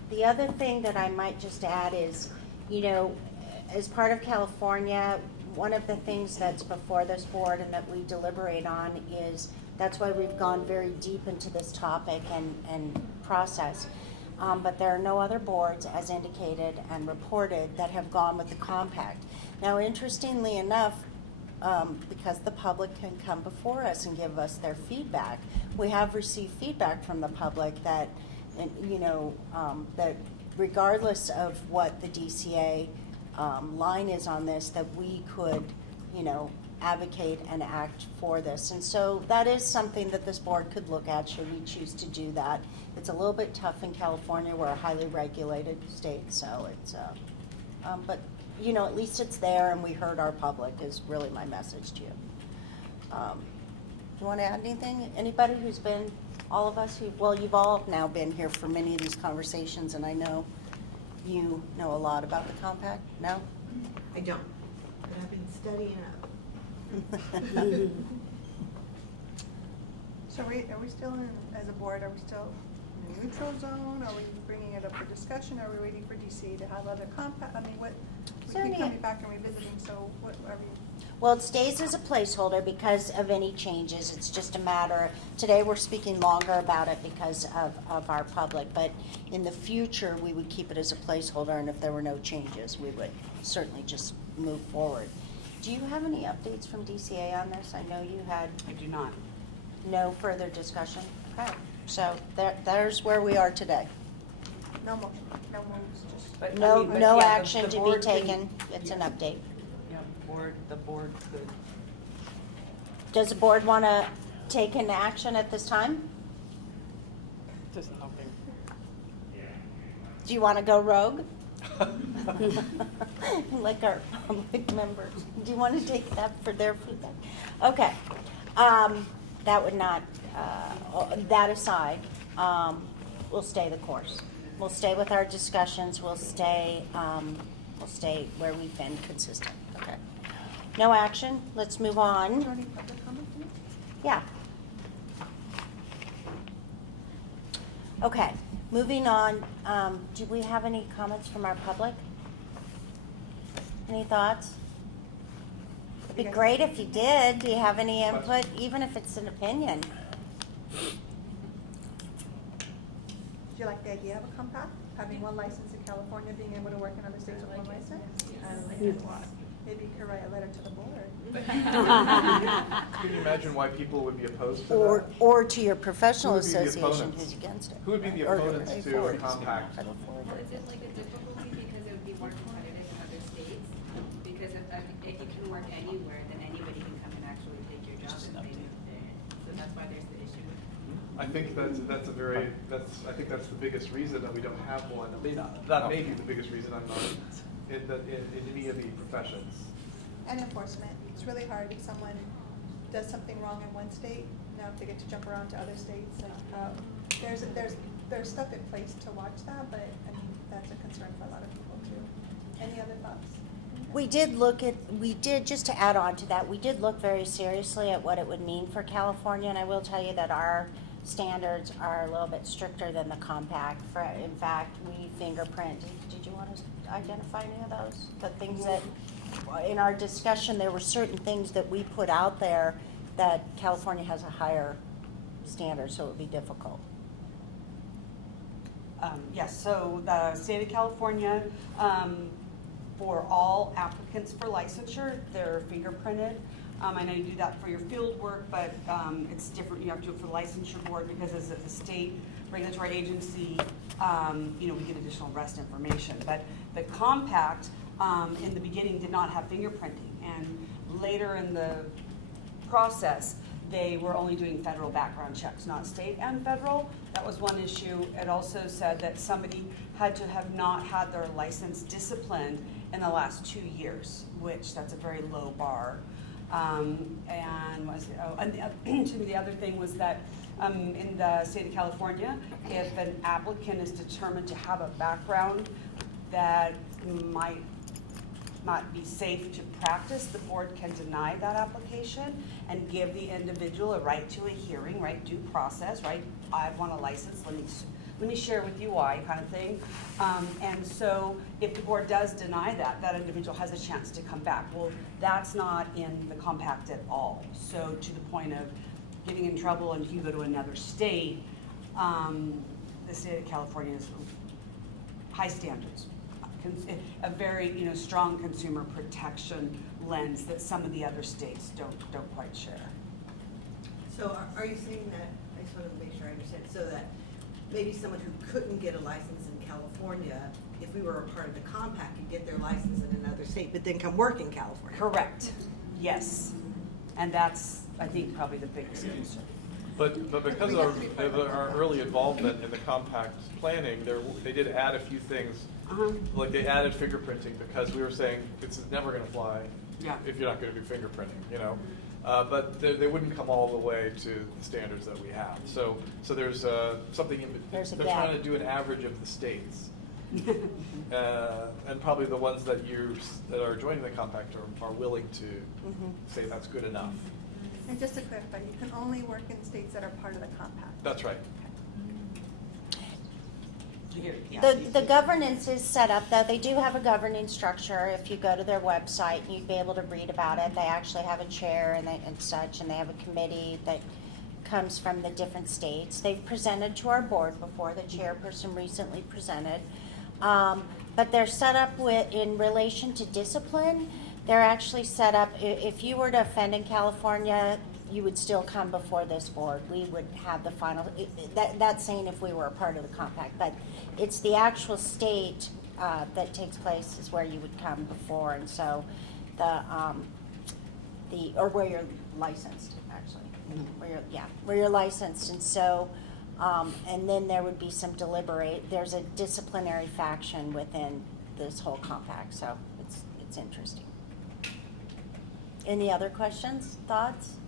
The other thing that I might just add is, as part of California, one of the things that's before this board and that we deliberate on is, that's why we've gone very deep into this topic and process. But there are no other boards, as indicated and reported, that have gone with the compact. Now, interestingly enough, because the public can come before us and give us their feedback, we have received feedback from the public that, that regardless of what the DCA line is on this, that we could, advocate and act for this. And so that is something that this board could look at should we choose to do that. It's a little bit tough in California. We're a highly regulated state, so it's, but, at least it's there and we heard our public is really my message to you. Do you want to add anything? Anybody who's been, all of us you've all now been here for many of these conversations, and I know you know a lot about the compact. No? I don't, but I've been studying up. So are we still as a board, are we still in a neutral zone? Are we bringing it up for discussion? Are we waiting for DCA to have other compact? We keep coming back and revisiting, so what are we? Well, it stays as a placeholder because of any changes. It's just a matter, today we're speaking longer about it because of our public, but in the future, we would keep it as a placeholder, and if there were no changes, we would certainly just move forward. Do you have any updates from DCA on this? I know you had. I do not. No further discussion? Okay, so there's where we are today. No motion, no moves, just. But, No, I mean, but no yeah, the action to be board can- taken. It's an update. Yeah, the board could. Does the board want to take an action at this time? Just nothing. Do you want to go rogue? Like our public members. Do you want to take that for their feedback? Okay. That would not, that aside, we'll stay the course. We'll stay with our discussions. We'll stay where we've been consistent. Okay. No action. Let's move on. Any public comment? Yeah. Okay, moving on, do we have any comments from our public? Any thoughts? It'd be great if you did. Do you have any input, even if it's an opinion? Do you like the idea of a compact? Having one license in California, being able to work in other states with one license? Maybe you could write a letter to the board. Can you imagine why people would be opposed to that? Or to your professional Who would be the association opponents? who's against it? Who would be the Or- opponents to a compact? Is it like a difficulty because it would be more competitive in other states? Because if you can work anywhere, then anybody can come and actually take your job if they move there. So that's why there's the issue. I think that's a very, I think that's the biggest reason that we don't have one. I mean, that may be the biggest reason I'm not in any of the professions. And enforcement. It's really hard if someone does something wrong in one state, now if they get to jump around to other states. Like, there's stuff in place to watch that, but I mean, that's a concern for a lot of people too. Any other thoughts? We did, just to add on to that, we did look very seriously at what it would mean for California, and I will tell you that our standards are a little bit stricter than the compact. In fact, we fingerprint. Did you want to identify any of those? The things that, in our discussion, there were certain things that we put out there that California has a higher standard, so it would be difficult. Yes, so the state of California, for all applicants for licensure, they're fingerprinted. I know you do that for your field work, but it's different. You have to do it for the licensure board because as a state regulatory agency, we get additional arrest information. But the compact in the beginning did not have fingerprinting, and later in the process, they were only doing federal background checks, not state and federal. That was one issue. It also said that somebody had to have not had their license disciplined in the last 2 years, which that's a very low bar. The other thing was that in the state of California, if an applicant is determined to have a background that might not be safe to practice, the board can deny that application and give the individual a right to a hearing, right, due process, right? I want a license, let me share with you why, kind of thing. And so if the board does deny that, that individual has a chance to come back. Well, that's not in the compact at all. So to the point of getting in trouble and you go to another state, the state of California has high standards, a very strong consumer protection lens that some of the other states don't quite share. So are you saying that, I just want to make sure I understand, so that maybe someone who couldn't get a license in California, if we were a part of the compact, could get their license in another state, but then come work in California? Correct, yes. And that's, I think, probably the biggest concern. But because of our early involvement in the compact planning, they did add a few things. Like they added fingerprinting because we were saying it's never going to fly if you're not going to do fingerprinting, But they wouldn't come all the way to the standards that we have. So there's something in There's a they're gap. trying to do an average of the states. And probably the ones that are joining the compact are willing to say that's good enough. And just to clarify, you can only work in states that are part of the compact. That's right. The governance is set up, though. They do have a governing structure. If you go to their website, you'd be able to read about it. They actually have a chair and such, and they have a committee that comes from the different states. They've presented to our board before. The chairperson recently presented. But they're set up in relation to discipline. They're actually set up, if you were to offend in California, you would still come before this board. We would have the final, that's saying if we were a part of the compact, but it's the actual state that takes place is where you would come before, and so or where you're licensed, actually, where you're licensed, and so, and then there would be some there's a disciplinary faction within this whole compact, so it's interesting. Any other questions, thoughts?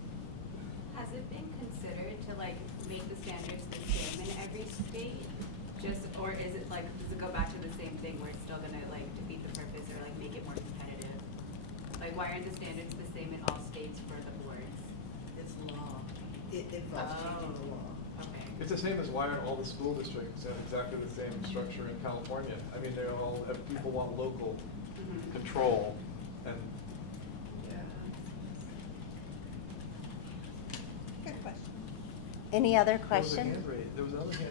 Has it been considered to make the standards the same in every state? Or is it does it go back to the same thing where it's still gonna defeat the purpose or make it more competitive? Why aren't the standards the same in all states for the boards? It's law. It involves changing the law. Okay. It's the same as why aren't all the school districts in exactly the same structure in California? I mean, they all have, people want local control, and Good question. Any other there was a questions? hand raised. There was another hand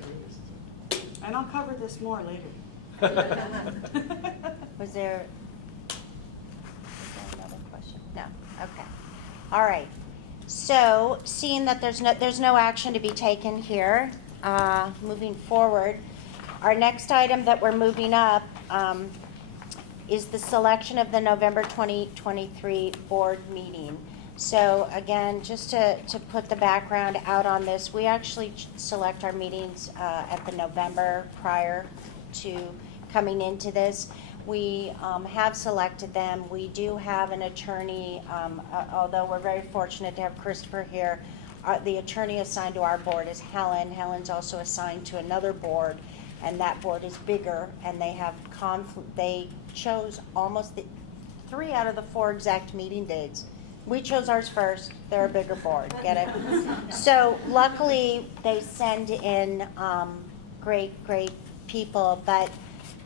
raised. And I'll cover this more later. Was there another question? No, okay. All right. So, seeing that there's no action to be taken here, moving forward, our next item that we're moving up is the selection of the November 2023 board meeting. So again, just to put the background out on this, we actually select our meetings at the November prior to coming into this. We have selected them. We do have an attorney, although we're very fortunate to have Christopher here. The attorney assigned to our board is Helen. Helen's also assigned to another board, and that board is bigger, and they have they chose almost 3 out of the 4 exact meeting dates. We chose ours first. They're a bigger board. Get it? So luckily, they send in great people, but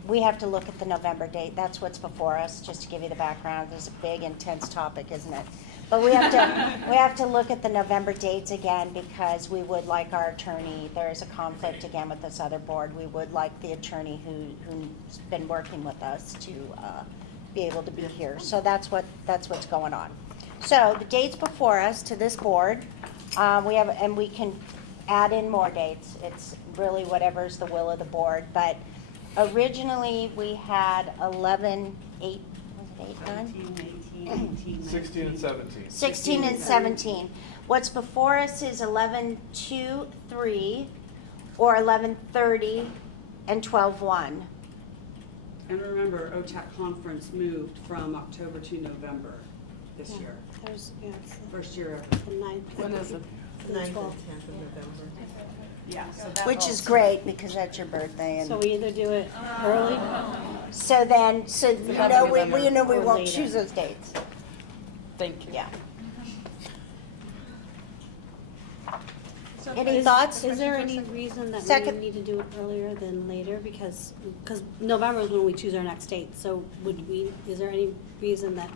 we have to look at the November date. That's what's before us, just to give you the background. It's a big, intense topic, isn't it? But we have to look at the November dates again, because we would like our attorney, there is a conflict again with this other board. We would like the attorney who's been working with us to be able to be here. So that's what's going on. So the dates before us to this board, and we can add in more dates. It's really whatever's the will of the board. But originally, we had 11, 8, was it 8, 9? 16 and 17. 16 and 17. What's before us is 11, 2, 3, or 11, 30, and 12, 1. And remember, OTAC conference moved from October to November this year. There's, it's First year ever. the 9th. When is it? The 9th and 12th. 10th of November. Yeah, so that's Which is also- great, because that's your birthday. And So we either do it early, so you know, we Or won't later. choose those dates. Thank you. Yeah. So Any is- thoughts? Is there any reason that we Second- need to do it earlier than later? Because November is when we choose our next date. So is there any reason that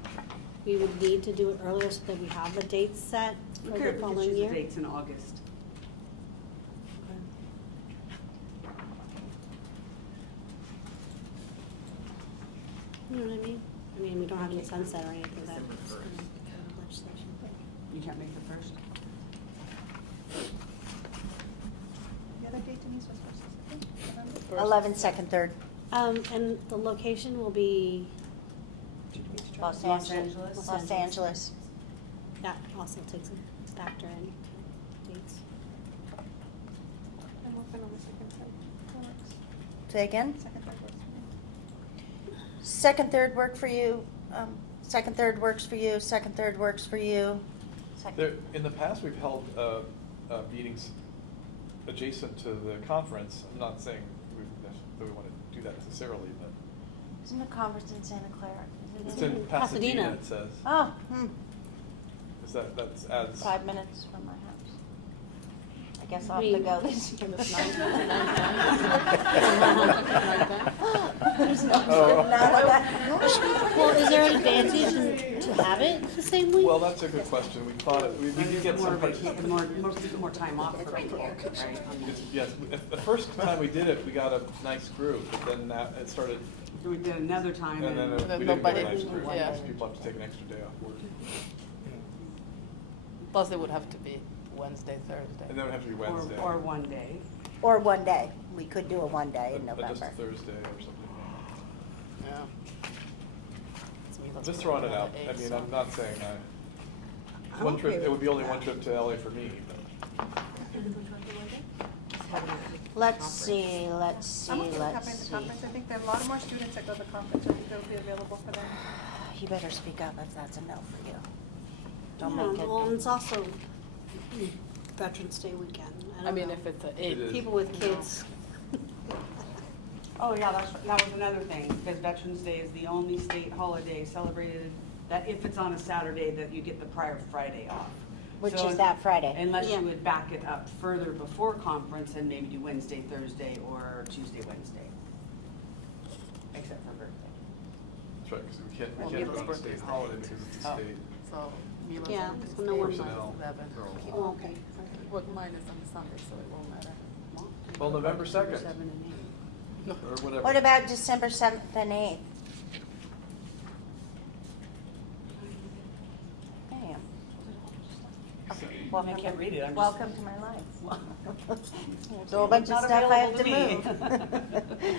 we would need to do it earlier so that we have the dates set We for the could following choose the year? dates in August. You know what I mean? I mean, we don't have any sunset or anything that legislation. You can't make the first? The other date Denise was supposed to say, November? 11, 2nd, 3rd, And the location will be, Los Los Angeles. Angeles. Los Angeles. that also takes a factor in dates. I'm working on the second side. That works. Say again? Second, third works for me. 2nd, 3rd work for you. 2nd, 3rd works for you. 2nd, 3rd works for you. In the past, we've held meetings adjacent to the conference. I'm not saying that we want to do that necessarily, but Isn't the conference in Santa Clara? Is it's it in Pasadena, Pasadena. it says. Oh, Is that's adds. 5 minutes from my house. I guess I'll have to go this year. There's no Oh. none of that. Well, is there an advantage to have it the same week? Well, that's a good question. We thought we could get More some. of a- more time off for people, right? Yes, the first time we did it, we got a nice group, but then it started, We did another time and then and we didn't nobody- get a nice group. yeah. Because people have to take an extra day off work. Plus, it would have to be Wednesday, Thursday. And then it would have to be Wednesday. or one day. Or one day. We could do a one day in Just November. a Thursday or something. Yeah. It's me, I'm that's just what throwing it I'm out. at I eight, mean, so- I'm not saying I'm one okay trip, it with would be only that. one trip to LA for me, but. Let's see, let's I'm okay with let's happening at the see. conference. I think there are a lot more students that go to the conference, or they'll be available for them. You better speak up if that's a no for you. Don't Yeah, make it. well, and it's also Veterans Day weekend. I mean, know. if it's a It 8. is. People with kids. Oh, yeah, that was another thing, because Veterans Day is the only state holiday celebrated that if it's on a Saturday, that you get the prior Friday off. Which So is that Friday. Unless Yeah. you would back it up further before conference and maybe do Wednesday, Thursday, or Tuesday, Wednesday. Except for birthday. That's right, because we can't Well, do it Mila's on a birthday state is holiday the because it's a Oh. state. So Mila's Yeah, on so no one Personnel. 11. They're all- It won't be. Well, mine is on Sunday, so it won't matter. Well, November 2nd, 7 and 8. No. or whatever. What about December 7th and 8th? Damn. I can't read it, I'm just. Welcome to my life. There's a whole It's bunch of not stuff I have to available to me. move.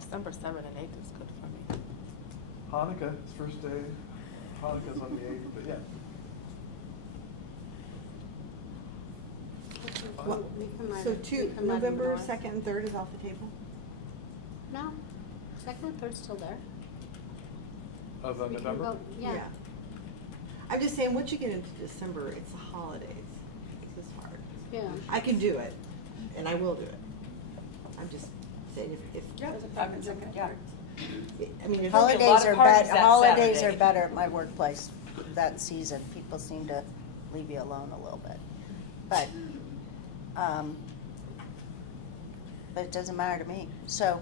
December 7 and 8 is good for me. Hanukkah, it's first day. Hanukkah's on the 8th, but yeah. Well, We can let So it- we can let him November know. 2nd and 3rd is off the table? No, second and third's still there. Of We can November? go- Yeah. I'm just saying, once you get into December, it's the holidays. It's just hard. Yeah. I can do it, and I will do it. I'm just saying if, Yeah, yeah. I mean, if. Holiday- Holidays lot of are parties better, that holidays are Saturday. better at my workplace that season. People seem to leave you alone a little bit. But it doesn't matter to me. So,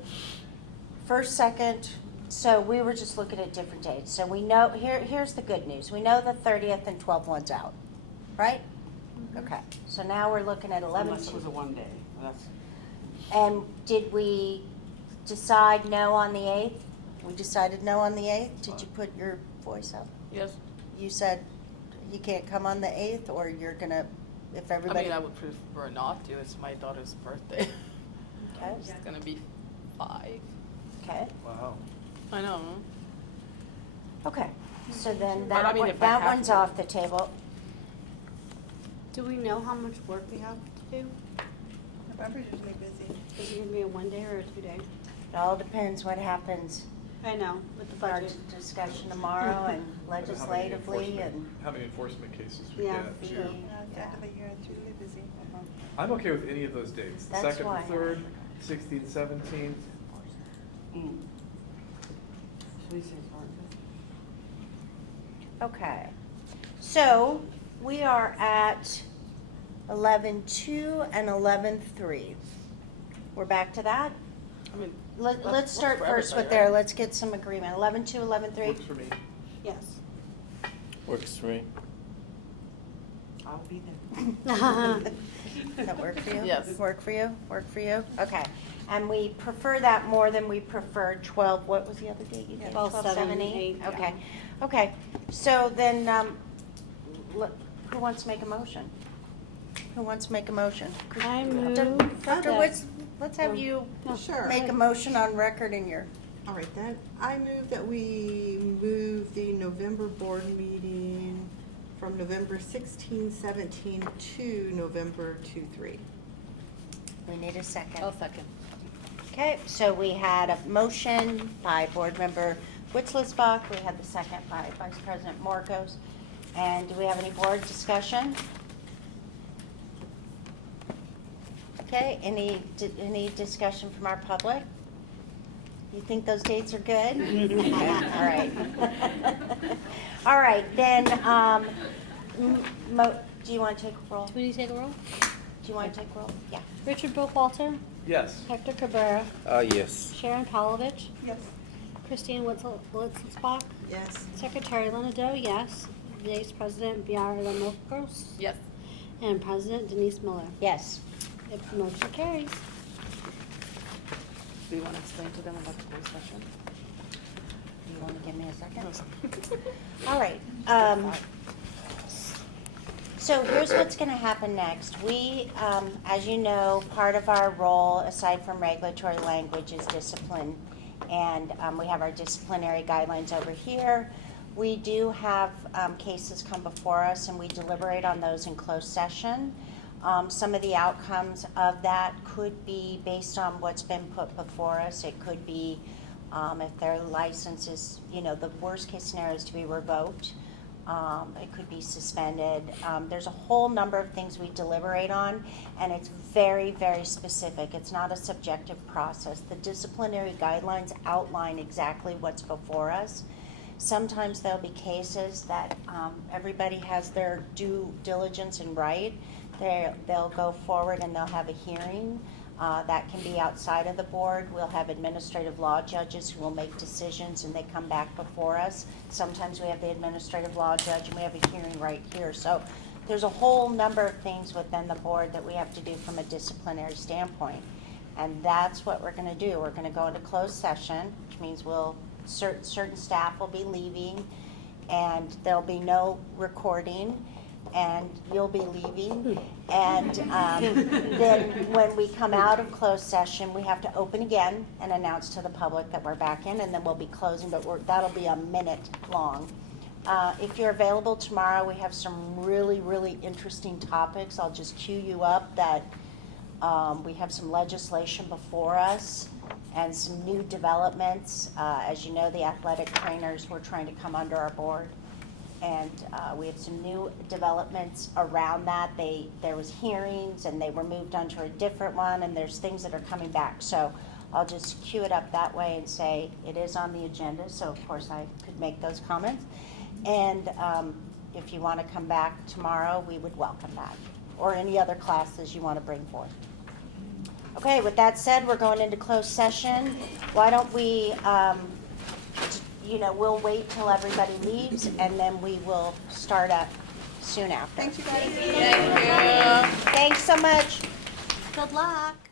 first, second, so we were just looking at different dates. So we know, here's the good news. We know the 30th and 12th one's out, right? Okay, so now we're looking at 11. Unless it was a one day, that's. And did we decide no on the 8th? We decided no on the 8th? Did you put your voice up? Yes. You said you can't come on the 8th, or you're gonna, if I everybody. mean, I would prefer not to. It's my daughter's birthday. Okay, She's gonna be 5. okay, Wow. I know. okay. So then But I that mean, one, if I that have one's to. off the table. Do we know how much work we have to do? November's usually busy. Is it gonna be a 1 day or a 2 day? It all depends what happens I know, with the in our budget. discussion tomorrow and legislatively and. How many enforcement cases we Yeah. get. the- True. At the end of the year, it's usually busy. I'm okay with any of those dates. The That's 2nd, why. the 3rd, 16th, 17th. Mm. Should we say hard? Okay, so we are at 11-2 and 11-3. We're back to that? I mean, Let's works start for first with everybody, there, right? let's get some agreement. 11-2, 11-3? Works for me. Yes. Works for me. I'll be there. Does that work for you? Yes. Work for you? Work for you? Okay. And we prefer that more than we prefer 12, what was the other date you gave? 12, 7, 8? 8, yeah. Okay. Okay, so then, who wants to make a motion? Who wants to make a motion? I move Dr. that- Woods, let's have you Sure. make a motion on record in your, All right, then, I move that we move the November board meeting from November 16, 17 to November 2, 3. we need a second. I'll second. Okay, so we had a motion by Board Member Witzlisbach, we had the second by Vice President Morcos. And do we have any board discussion? Okay, any discussion from our public? You think those dates are good? Okay, all right. All right, then, do you want to take a roll? Do we need to take a roll? Do you want to take a roll? Yeah. Richard Burkhalter, Yes. Hector Cabrera, Yes. Sharon Palovich, Yes. Christine Witzelsbach, Yes. Secretary Leonardo, yes. Vice President Biara Lamokos, Yes. and President Denise Miller. Yes. If the motion carries. Do you want to explain to them about the closed session? You want to give me a second? No. All right. So here's what's going to happen next. We, as you know, part of our role, aside from regulatory language, is discipline. And we have our disciplinary guidelines over here. We do have cases come before us, and we deliberate on those in closed session. Some of the outcomes of that could be based on what's been put before us. It could be if their license is, the worst case scenario is to be revoked. It could be suspended. There's a whole number of things we deliberate on, and it's very, very specific. It's not a subjective process. The disciplinary guidelines outline exactly what's before us. Sometimes there'll be cases that everybody has their due diligence and right. They'll go forward and they'll have a hearing. That can be outside of the board. We'll have administrative law judges who will make decisions and they come back before us. Sometimes we have the administrative law judge and we have a hearing right here. So there's a whole number of things within the board that we have to do from a disciplinary standpoint. And that's what we're going to do. We're going to go into closed session, which means certain staff will be leaving and there'll be no recording. And you'll be leaving. And then when we come out of closed session, we have to open again and announce to the public that we're back in, and then we'll be closing, but that'll be a minute long. If you're available tomorrow, we have some really, really interesting topics. I'll just cue you up that we have some legislation before us and some new developments. As you know, the athletic trainers were trying to come under our board. And we have some new developments around that. There was hearings and they were moved onto a different one, and there's things that are coming back. So I'll just cue it up that way and say it is on the agenda, so of course I could make those comments. And if you want to come back tomorrow, we would welcome that, or any other classes you want to bring forth. Okay, with that said, we're going into closed session. Why don't we we'll wait till everybody leaves, and then we will start up soon after. Thanks, you guys. Thank you. Thanks so much. Good luck.